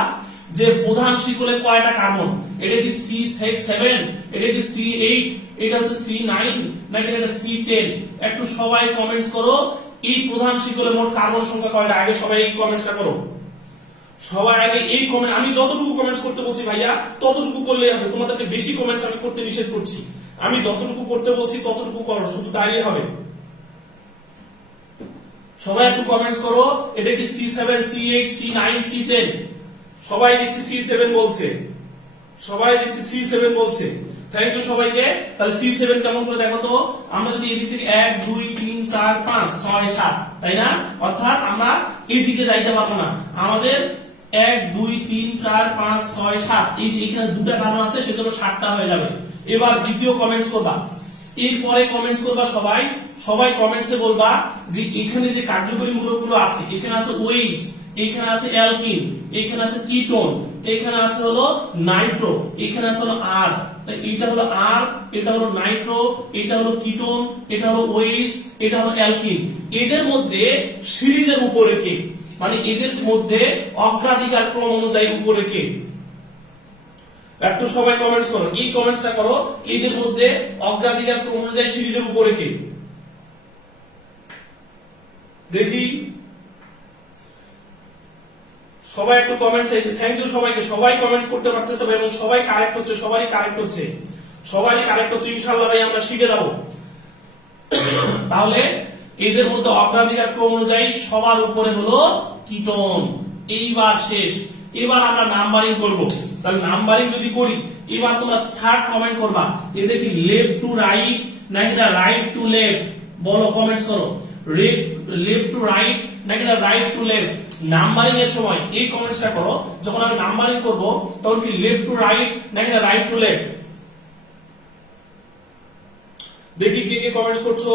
যে প্রধান শিকলে কয়টা কার্বন। এটা কি C7, এটা কি C8, এটা হচ্ছে C9 নাকি এটা C10? একটু সবাই কমেন্টস করো, এই প্রধান শিকলে মোট কার্বন সংখ্যা কয়টা? আগে সবাই এই কমেন্টসটা করো, সবাই আগে এই কমেন্ট। আমি যতটুকু কমেন্টস করতে বলছি ভাইয়া ততটুকু করলেই হবে, তোমাদেরকে বেশি কমেন্টস আমি করতে নিষেধ করছি। আমি যতটুকু করতে বলছি ততটুকু করো, শুধু তাইলেই হবে। সবাই একটু কমেন্টস করো, এটা কি C7, C8, C9, C10? সবাই দেখছি C7 বলছে, সবাই দেখছি C7 বলছে, থ্যাংক ইউ সবাইকে। তাহলে C7 কেমন করে দেখো তো, আমরা যদি এদিক থেকে 1 2 3 4 5 6 7, তাই না? অর্থাৎ আমরা এদিকে যাইতে পারবো না, আমাদের 1 2 3 4 5 6 7, এই যে এখানে দুটো কার্বন আছে সেজন্য 7টা হয়ে যাবে। এবার দ্বিতীয় কমেন্টস করবা, এরপরে কমেন্টস করবা সবাই, সবাই কমেন্টসে বলবা যে এখানে যে কার্যকরী মূলকগুলো আছে, এখানে আছে OH, এখানে আছে অ্যালকিন, এখানে আছে কিটোন, এখানে আছে হলো নাইট্রো, এখানে আছে হলো R। তাই এটা হলো R, এটা হলো নাইট্রো, এটা হলো কিটোন, এটা হলো OH, এটা হলো অ্যালকিন। এদের মধ্যে সিরিজের উপরে কে, মানে এদের মধ্যে অগ্রাধিকার ক্রম অনুযায়ী উপরে কে? একটু সবাই কমেন্টস করো, এই কমেন্টসটা করো, এদের মধ্যে অগ্রাধিকার ক্রম অনুযায়ী সিরিজের উপরে কে? দেখি সবাই একটু কমেন্টস। থ্যাংক ইউ সবাইকে, সবাই কমেন্টস করতে পারতেছে এবং সবাই কারেক্ট হচ্ছে, সবারই কারেক্ট হচ্ছে, সবারই কারেক্ট হচ্ছে। ইনশাআল্লাহ ভাই আমরা শিখে যাব। তাহলে এদের মধ্যে অগ্রাধিকার ক্রম অনুযায়ী সবার উপরে হলো কিটোন। এইবার শেষ, এবার আমরা নাম্বারিং করব। তাহলে নাম্বারিং যদি করি, এবার তোমরা থার্ড কমেন্ট করবা, এটা কি লেফট টু রাইট নাকি না রাইট টু লেফট? বলো, কমেন্টস করো, লেফট টু রাইট নাকি না রাইট টু লেফট? নাম্বারিং এর সময় এই কমেন্টসটা করো, যখন আমি নাম্বারিং করব তখন কি লেফট টু রাইট নাকি না রাইট টু লেফট? দেখি কে কে কমেন্টস করছো।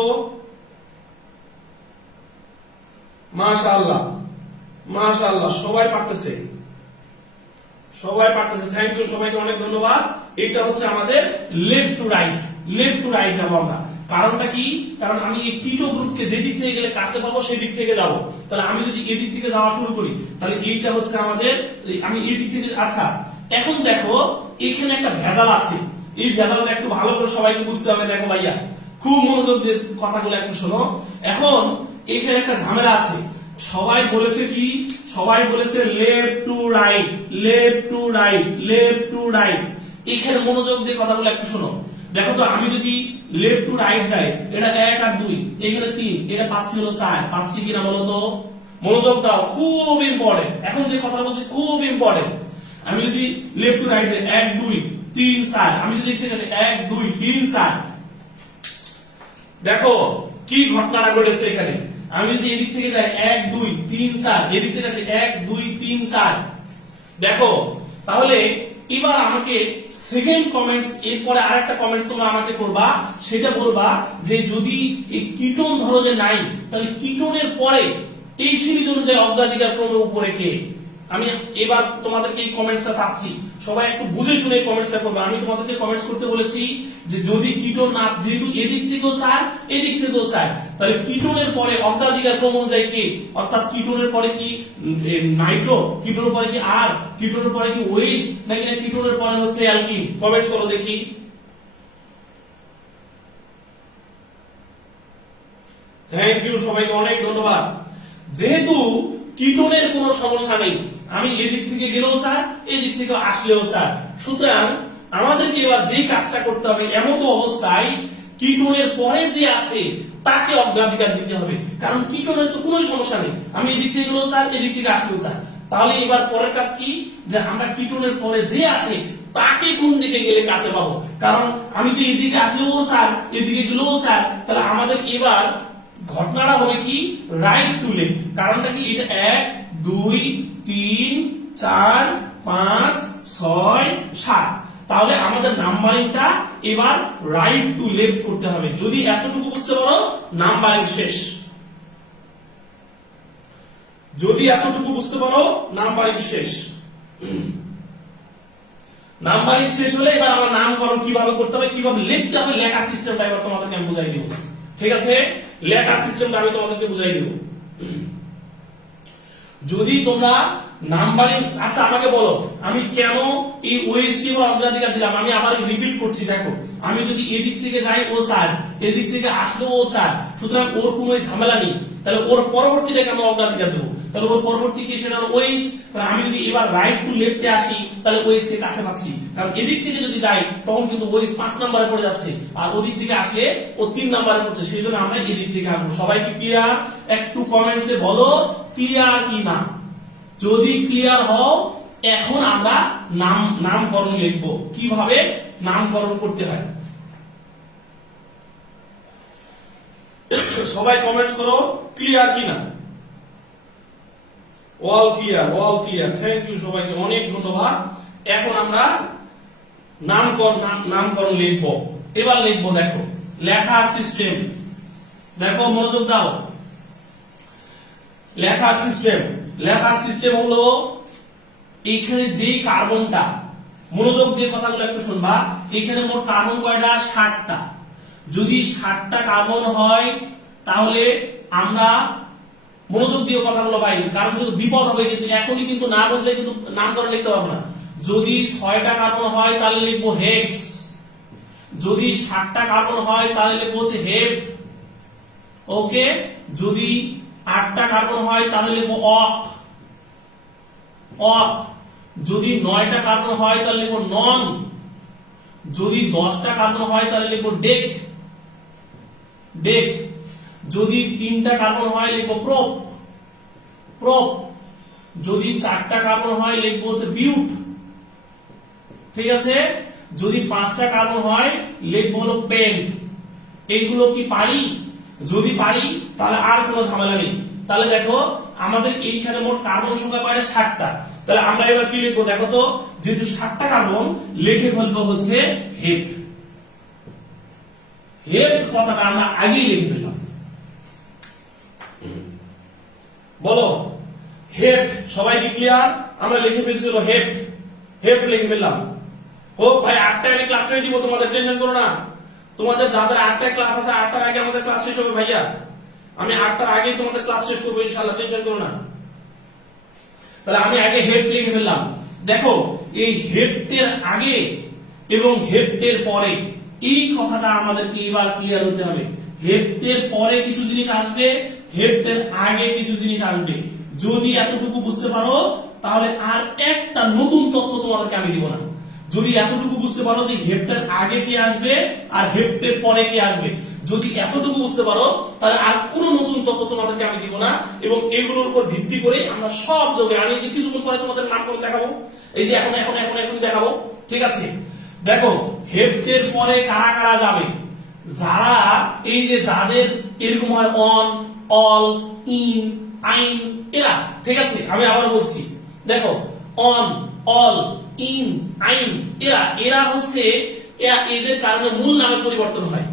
মাশাআল্লাহ, মাশাআল্লাহ, সবাই পারতেছে, সবাই পারতেছে, থ্যাংক ইউ সবাইকে, অনেক ধন্যবাদ। এটা হচ্ছে আমাদের left to right, left to right যাবো আমরা। কারণটা কি? কারণ আমি এই কিটো গ্রুপকে যে দিক থেকে গেলে কাছে পাবো সেই দিক থেকে যাব। তাহলে আমি যদি এদিক থেকে যাওয়া শুরু করি তাহলে এইটা হচ্ছে আমাদের, আমি এই দিক থেকে, আচ্ছা এখন দেখো এখানে একটা ভেজাল আছে, এই ভেজালটা একটু ভালো করে সবাইকে বুঝতে হবে। দেখো ভাইয়া খুব মনোযোগ দিয়ে কথাগুলো একটু শোনো। এখন এখানে একটা ঝামেলা আছে, সবাই বলেছে কি, সবাই বলেছে left to right, left to right, left to right. এখানে মনোযোগ দিয়ে কথাগুলো একটু শোনো। দেখো তো আমি যদি লেফট টু রাইট যাই, এটা 1 আর 2, এখানে 3, এটা পাচ্ছি হলো 4, পাচ্ছি কিনা বলো তো? মনোযোগ দাও, খুব ইম্পর্টেন্ট, এখন যে কথা বলছি খুব ইম্পর্টেন্ট। আমি যদি লেফট টু রাইট যাই 1 2 3 4, আমি যদি দেখতে যাই 1 2 3 4, দেখো কি ঘটনাটা ঘটেছে এখানে। আমি যদি এদিক থেকে যাই 1 2 3 4, এদিক থেকে আসি 1 2 3 4, দেখো তাহলে এবার আমাকে সেকেন্ড কমেন্টস, এরপরে আরেকটা কমেন্টস তোমরা আমাকে করবা, সেটা বলবা যে যদি এই কিটোন ধরো যে নাই, তাহলে কিটোনের পরে এই সিরিজ অনুযায়ী অগ্রাধিকার ক্রমের উপরে কে? আমি এবার তোমাদেরকে এই কমেন্টসটা চাচ্ছি, সবাই একটু বুঝে শুনে কমেন্টসটা করবে। আমি তোমাদেরকে কমেন্টস করতে বলেছি যে যদি কিটোন না, যেহেতু এদিক থেকেও স্যার এদিক থেকেও স্যার, তাহলে কিটোনের পরে অগ্রাধিকার ক্রম অনুযায়ী কে? অর্থাৎ কিটোনের পরে কি নাইট্রো, কিটোনের পরে কি আর, কিটোনের পরে কি ওএইচ, নাকি না কিটোনের পরে হচ্ছে অ্যালকিন? কমেন্টস করো দেখি। থ্যাংক ইউ সবাইকে, অনেক ধন্যবাদ। যেহেতু কিটোনের কোনো সমস্যা নেই, আমি এদিক থেকে গেলেও স্যার এদিক থেকে আসলেও স্যার, সুতরাং আমাদেরকে এবার যে কাজটা করতে হবে, এমতো অবস্থায় কিটোনের পরে যে আছে তাকে অগ্রাধিকার দিতে হবে, কারণ কিটোনের তো কোনো সমস্যা নেই, আমি এদিক থেকে গেলেও স্যার এদিক থেকে আসলেও স্যার। তাহলে এবার পরের কাজ কি, যে আমরা কিটোনের পরে যে আছে তাকে কোন দিকে গেলে কাছে পাবো, কারণ আমি তো এদিকে আসলেও স্যার এদিকে গেলেও স্যার, তাহলে আমাদের এবার ঘটনাটা হবে কি, রাইট টু লেফট। কারণটা কি, এটা 1 2 3 4 5 6 7, তাহলে আমাদের নাম্বারিংটা এবার রাইট টু লেফট করতে হবে। যদি এতটুকু বুঝতে পারো নাম্বারিং শেষ, যদি এতটুকু বুঝতে পারো নাম্বারিং শেষ। নাম্বারিং শেষ হলে এবার আমার নামকরণ কিভাবে করতে হবে, কিভাবে লিখতে হবে, লেখার সিস্টেমটা এবার তোমাদেরকে আমি বুঝাই দিব। ঠিক আছে, লেখার সিস্টেমটা আমি তোমাদেরকে বুঝাই দিব। যদি তোমরা নাম্বারিং, আচ্ছা আমাকে বলো আমি কেন এই ওএস কে অগ্রাধিকার দিলাম, আমি আবার রিপিট করছি। দেখো আমি যদি এদিক থেকে যাই ও 4, এদিক থেকে আসলো ও 4, সুতরাং ওর কোনো ঝামেলা নেই, তাহলে ওর পরবর্তীটাকে আমরা অগ্রাধিকার দেবো, তাহলে ওর পরবর্তী কি, সেটা ওএস। তাহলে আমি যদি এবার রাইট টু লেফটে আসি তাহলে ওএস কে কাছে পাচ্ছি, কারণ এদিক থেকে যদি যাই তখন কিন্তু ওএস 5 নম্বরে পড়ে যাচ্ছে, আর ওদিক থেকে আসলে ও 3 নম্বরে পড়ছে, সেই জন্য আমরা এদিক থেকে আসবো। সবাই কি ক্লিয়ার? একটু কমেন্টসে বলো ক্লিয়ার কি না। যদি ক্লিয়ার হও, এখন আমরা নামকরণ লিখবো, কিভাবে নামকরণ করতে হয়। সবাই কমেন্টস করো ক্লিয়ার কিনা। All clear, all clear, thank you সবাইকে, অনেক ধন্যবাদ। এখন আমরা নামকরণ লিখবো। এবার লিখবো, দেখো লেখার সিস্টেম, দেখো মনোযোগ দাও। লেখার সিস্টেম, লেখার সিস্টেম হলো এখানে যে কার্বনটা, মনোযোগ দিয়ে কথাগুলো একটু শুনবা, এখানে মোট কার্বন কয়টা, 60টা। যদি 60টা কার্বন হয় তাহলে আমরা মনোযোগ দিয়ে কথাগুলো পাই, কারণ কিন্তু বিপদ হবে, কিন্তু এখনই কিন্তু না বুঝলে কিন্তু নামকরণ লিখতে পারবো না। যদি 6টা কার্বন হয় তাহলে লিখবো হেক্স, যদি 60টা কার্বন হয় তাহলে লিখবো হচ্ছে হেপ, ওকে। যদি 8টা কার্বন হয় তাহলে লিখবো অক, অক। যদি 9টা কার্বন হয় তাহলে লিখবো নন, যদি 10টা কার্বন হয় তাহলে লিখবো ডেক, ডেক। যদি 3টা কার্বন হয় লিখবো প্রোপ, প্রোপ। যদি 4টা কার্বন হয় লিখবো হচ্ছে বিউট, ঠিক আছে। যদি 5টা কার্বন হয় লিখবো হলো পেন্ট। এইগুলো কি পারি? যদি পারি তাহলে আর কোনো ঝামেলা নেই। তাহলে দেখো আমাদের এইখানে মোট কার্বন সংখ্যা কয়টা, 60টা। তাহলে আমরা এবার কি লিখবো, দেখো তো, যেহেতু 60টা কার্বন, লিখে ফেলবো হচ্ছে হেপ। হেপ কথাটা আমরা আগেই লিখে ফেললাম, বলো হেপ। সবাই কি ক্লিয়ার? আমরা লিখে ফেলছি হলো হেপ, হেপ লিখে ফেললাম। ও ভাই 8টায় আমি ক্লাস নিয়ে দিব, তোমাদের টেনশন করো না। তোমাদের যাদের 8টায় ক্লাস আছে 8টার আগে আমাদের ক্লাস শেষ হবে ভাইয়া। আমি 8টার আগে তোমাদের ক্লাস শেষ করবো ইনশাআল্লাহ, টেনশন করো না। তাহলে আমি আগে হেড লিখে ফেললাম। দেখো এই হেডের আগে এবং হেডের পরে এই কথাটা আমাদেরকে এবার ক্লিয়ার হতে হবে। হেডের পরে কিছু জিনিস আসবে, হেডের আগে কিছু জিনিস আসবে। যদি এতটুকু বুঝতে পারো তাহলে আর একটা নতুন তথ্য তোমাদেরকে আমি দিব না। যদি এতটুকু বুঝতে পারো যে হেডের আগে কি আসবে আর হেডের পরে কি আসবে, যদি এতটুকু বুঝতে পারো তাহলে আর কোনো নতুন তথ্য তোমাদেরকে আমি দিব না। এবং এগুলোর উপর ভিত্তি করে আমরা সব যোগে, আমি যে কিছুক্ষণ পরে তোমাদের নাম করে দেখাবো, এই যে এখন এখন এখন এখন দেখাবো, ঠিক আছে। দেখো হেডের পরে কারা কারা যাবে, যারা এই যে যাদের এরকম হয় অন, অল, ইন, আইন, এরা, ঠিক আছে। আমি আবার বলছি, দেখো অন, অল, ইন, আইন, এরা এরা হচ্ছে এদের কারণে মূল নামের পরিবর্তন হয়,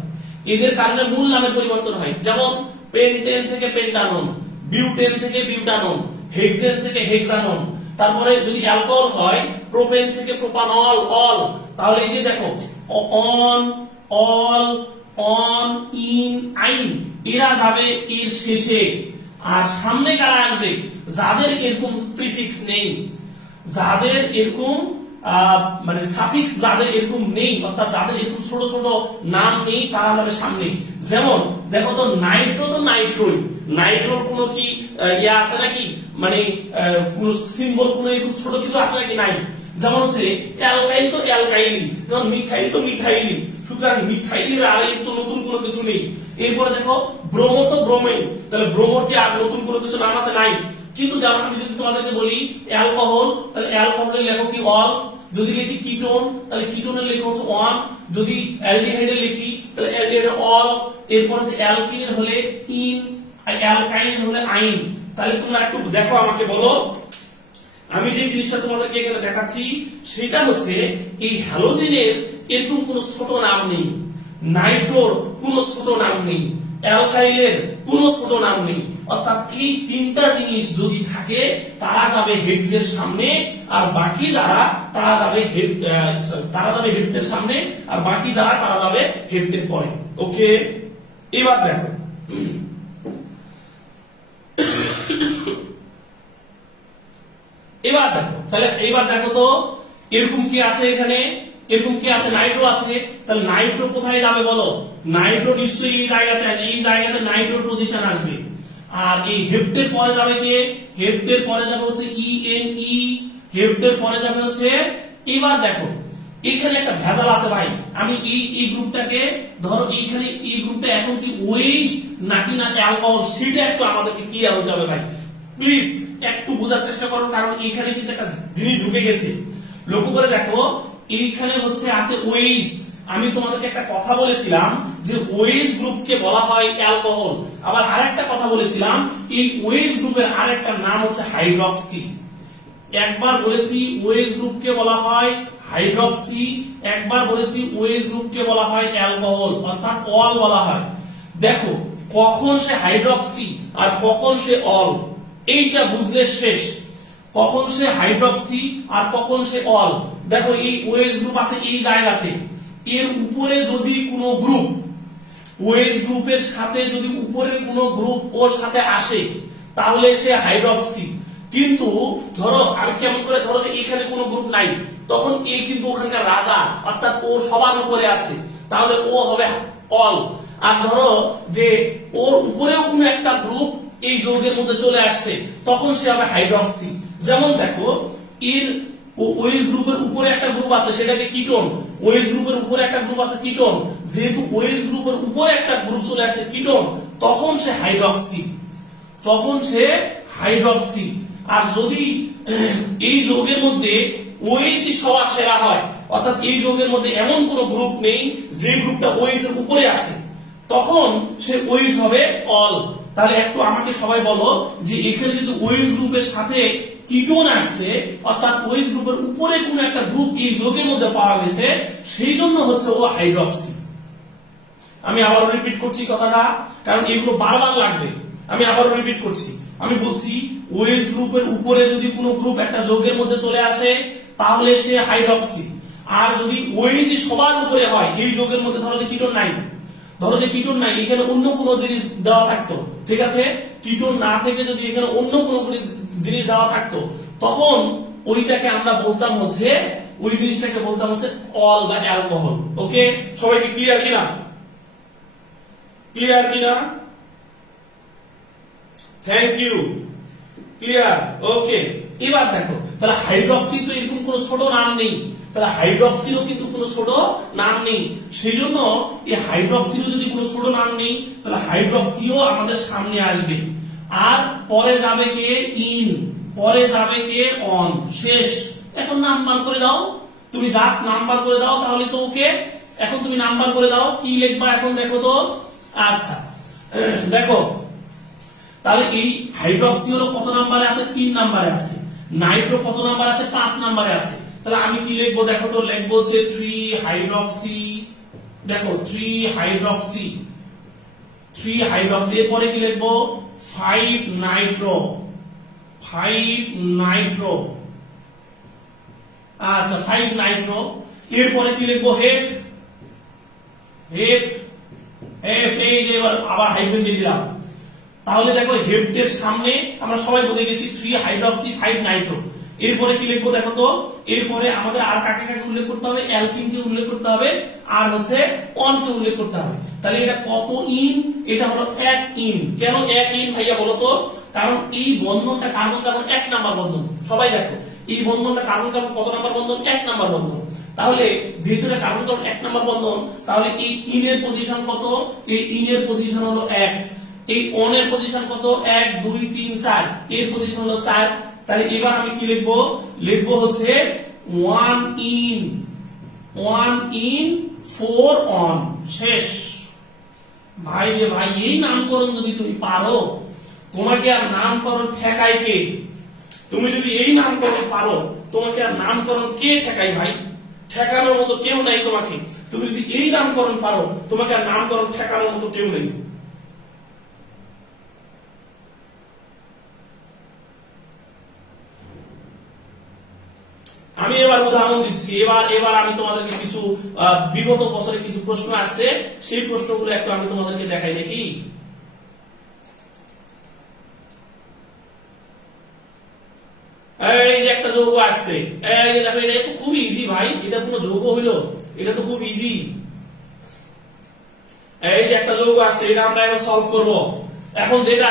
এদের কারণে মূল নামের পরিবর্তন হয়। যেমন পেন্টেন থেকে পেন্টানন, বিউটেন থেকে বিউটানন, হেক্সেন থেকে হেক্সানন। তারপরে যদি অ্যালকোহল হয় প্রোপেন থেকে প্রোপানল, অল। তাহলে এই যে দেখো অন, অল, অন, ইন, আইন, এরা যাবে এর শেষে। আর সামনে কারা আসবে, যাদের এরকম প্রিফিক্স নেই, যাদের এরকম মানে সাফিক্স যাদের এরকম নেই, অর্থাৎ যাদের এরকম ছোট ছোট নাম নেই, তারা যাবে সামনে। যেমন দেখো তো নাইট্রো, তো নাইট্রোই, নাইট্রোর কোনো কি ইয়া আছে নাকি, মানে কোন সিম্বল কোন এরকম ছোট কিছু আছে নাকি, নাই। যেমন হচ্ছে অ্যালকাইল, তো অ্যালকাইলি, যেমন মিথাইল, তো মিথাইলি। সুতরাং মিথাইলের আর তো নতুন কোনো কিছু নেই। এরপরে দেখো ব্রোমো, তো ব্রোমেন, তাহলে ব্রোমোর কি আর নতুন কোনো কিছু নাম আছে, নাই। কিন্তু যেমন আমি যদি তোমাদেরকে বলি অ্যালকোহল, তাহলে অ্যালকোহলের লেখো কি অল, যদি লিখি কিটোন তাহলে কিটোনের লেখা হচ্ছে ওয়ান, যদি অ্যালডিহাইডের লিখি তাহলে অ্যালডিহাইডের অল, এরপর হচ্ছে অ্যালকিনের হলে ইন, আর অ্যালকাইনের হলে আইন। তাহলে তোমরা একটু দেখো, আমাকে বলো, আমি যে জিনিসটা তোমাদেরকে এখানে দেখাচ্ছি সেটা হচ্ছে এই হ্যালোজেনের এরকম কোনো ছোট নাম নেই, নাইট্রোর কোনো ছোট নাম নেই, অ্যালকাইলের কোনো ছোট নাম নেই। অর্থাৎ এই তিনটা জিনিস যদি থাকে তারা যাবে হেডসের সামনে, আর বাকি যারা তারা যাবে হেডের সামনে, আর বাকি যারা তারা যাবে হেডের পরে। ওকে, এবার দেখো তাহলে এইবার দেখো তো এরকম কি আছে এখানে, এরকম কি আছে, নাইট্রো আছে। তাহলে নাইট্রো কোথায় যাবে বলো, নাইট্রো নিশ্চয়ই এই জায়গাতে আছে, এই জায়গাতে নাইট্রোর পজিশন আসবে। আর এই হেপ্টের পরে যাবে কে, হেপ্টের পরে যাবে হচ্ছে ইএনই, হেপ্টের পরে যাবে হচ্ছে। এবার দেখো এখানে একটা ভেজাল আছে ভাই, আমি এই গ্রুপটাকে ধরো, এইখানে এই গ্রুপটা এখন কি ওয়েজ নাকি না অ্যালকোহল, সেটা একটু আমাদেরকে ক্লিয়ার হতে হবে ভাই, প্লিজ একটু বোঝার চেষ্টা করো। কারণ এইখানে কিন্তু একটা জিনিস ঢুকে গেছে, লক্ষ্য করে দেখো। এইখানে হচ্ছে আছে ওয়েজ, আমি তোমাদেরকে একটা কথা বলেছিলাম যে ওয়েজ গ্রুপকে বলা হয় অ্যালকোহল। আবার আরেকটা কথা বলেছিলাম, এই ওয়েজ গ্রুপের আরেকটা নাম হচ্ছে হাইড্রক্সি। একবার বলেছি ওয়েজ গ্রুপকে বলা হয় হাইড্রক্সি, একবার বলেছি ওয়েজ গ্রুপকে বলা হয় অ্যালকোহল, অর্থাৎ অল বলা হয়। দেখো কখন সে হাইড্রক্সি আর কখন সে অল, এইটা বুঝলে শেষ। কখন সে হাইড্রক্সি আর কখন সে অল। দেখো এই ওয়েজ গ্রুপ আছে এই জায়গাতে, এর উপরে যদি কোনো গ্রুপ, ওয়েজ গ্রুপের সাথে যদি উপরের কোনো গ্রুপ ওর সাথে আসে তাহলে সে হাইড্রক্সি। কিন্তু ধরো আমি কেমন করে ধরো যে এখানে কোনো গ্রুপ নাই, তখন এ কিন্তু ওখানকার রাজা, অর্থাৎ ও সবার উপরে আছে, তাহলে ও হবে অল। আর ধরো যে ওর উপরেও কোনো একটা গ্রুপ এই যৌগের মধ্যে চলে আসছে, তখন সে হবে হাইড্রক্সি। যেমন দেখো এর ওএইচ গ্রুপের উপরে একটা গ্রুপ আছে, সেটাকে কিটোন। ওএইচ গ্রুপের উপরে একটা গ্রুপ আছে কিটোন, যেহেতু ওএইচ গ্রুপের উপরে একটা গ্রুপ চলে আসছে কিটোন, তখন সে হাইড্রক্সি, তখন সে হাইড্রক্সি। আর যদি এই যৌগের মধ্যে ওএইচ সবার সেরা হয়, অর্থাৎ এই যৌগের মধ্যে এমন কোন গ্রুপ নেই যে গ্রুপটা ওএইচ এর উপরে আছে, তখন সে ওএইচ হবে অল। তাহলে একটু আমাকে সবাই বলো যে এখানে যদি ওএইচ গ্রুপের সাথে কিটোন আসছে, অর্থাৎ ওএইচ গ্রুপের উপরে কোন একটা গ্রুপ এই যৌগের মধ্যে পাওয়া গেছে, সেই জন্য হচ্ছে ও হাইড্রক্সি। আমি আবার রিপিট করছি কথাটা, কারণ এগুলো বারবার লাগবে। আমি আবার রিপিট করছি, আমি বলছি ওএইচ গ্রুপের উপরে যদি কোনো গ্রুপ একটা যৌগের মধ্যে চলে আসে তাহলে সে হাইড্রক্সি। আর যদি ওএইচ সবার উপরে হয়, এই যৌগের মধ্যে ধরো যে কিটোন নাই, এখানে অন্য কোনো জিনিস দেওয়া থাকতো, ঠিক আছে, কিটোন না থেকে যদি এখানে অন্য কোনো জিনিস দেওয়া থাকতো, তখন ওইটাকে আমরা বলতাম হচ্ছে, ওই জিনিসটাকে বলতাম হচ্ছে অল বা অ্যালকোহল। ওকে, সবাইকে ক্লিয়ার কিনা? Thank you, clear. ওকে, এবার দেখো, তাহলে হাইড্রক্সি তো এরকম কোনো ছোট নাম নেই, তাহলে হাইড্রক্সিরও কিন্তু কোনো ছোট নাম নেই, সেই জন্য এই হাইড্রক্সিরও যদি কোনো ছোট নাম নেই, তাহলে হাইড্রক্সিও আমাদের সামনে আসবে, আর পরে যাবে কে ইন, পরে যাবে কে অন, শেষ। এখন নাম্বার করে দাও, তুমি জাস্ট নাম্বার করে দাও, তাহলে তো ওকে। এখন তুমি নাম্বার করে দাও, কি লিখবা এখন দেখো তো। আচ্ছা দেখো, তাহলে এই হাইড্রক্সি হলো কত নাম্বারে আছে? 3 নাম্বারে আছে। নাইট্রো কত নাম্বার আছে? 5 নাম্বারে আছে। তাহলে আমি কি লিখবো দেখো তো, লিখবো হচ্ছে 3 হাইড্রক্সি, দেখো 3 হাইড্রক্সি, এরপরে কি লিখবো 5 নাইট্রো, আচ্ছা 5 নাইট্রো। এরপরে কি লিখবো হেপ, এই যে এবার আবার হাইড্রোজেন দিয়ে দিলাম। তাহলে দেখো হেপ্টের সামনে আমরা সবাই বুঝে গেছি 3 হাইড্রক্সি 5 নাইট্রো। এরপরে কি লিখবো দেখো তো, এরপরে আমাদের আর কাকে কাকে উল্লেখ করতে হবে? অ্যালকিনকে উল্লেখ করতে হবে, আর হচ্ছে অনকে উল্লেখ করতে হবে। তাহলে এটা কত ইন? এটা হলো 1 ইন। কেন 1 ইন ভাইয়া বলো তো? কারণ এই বন্ধনটা কার্বন কার্বন 1 নাম্বার বন্ধন। সবাই দেখো, এই বন্ধনটা কার্বন কার্বন কত নাম্বার বন্ধন? 1 নাম্বার বন্ধন। তাহলে যেহেতু এটা কার্বন কার্বন 1 নাম্বার বন্ধন, তাহলে এই ইনের পজিশন কত? এই ইনের পজিশন হলো 1। এই অন এর পজিশন কত? 1 2 3 4, এর পজিশন হলো 4। তাহলে এবার আমি কি লিখবো? লিখবো হচ্ছে 1 ইন 4 অন, শেষ। ভাই রে ভাই, এই নামকরণ যদি তুমি পারো, তোমাকে আর নামকরণ ঠেকাই কে? তুমি যদি এই নামকরণ পারো, তোমাকে আর নামকরণ কে ঠেকাই ভাই? ঠেকানোর মতো কেউ নাই তোমাকে। তুমি যদি এই নামকরণ পারো, তোমাকে আর নামকরণ ঠেকানোর মতো কেউ নেই। আমি এবার উদাহরণ দিচ্ছি। এবার আমি তোমাদেরকে কিছু বিগত বছরে কিছু প্রশ্ন আসছে, সেই প্রশ্নগুলো একটু আমি তোমাদেরকে দেখাই দেখি। এই যে একটা যৌগ আসছে, এই যে দেখো, এটা তো খুব ইজি ভাই, এটা কোনো যৌগ হইলো? এটা তো খুব ইজি। এই যে একটা যৌগ আসছে, এটা আমরা এখন সলভ করব। এখন যেটা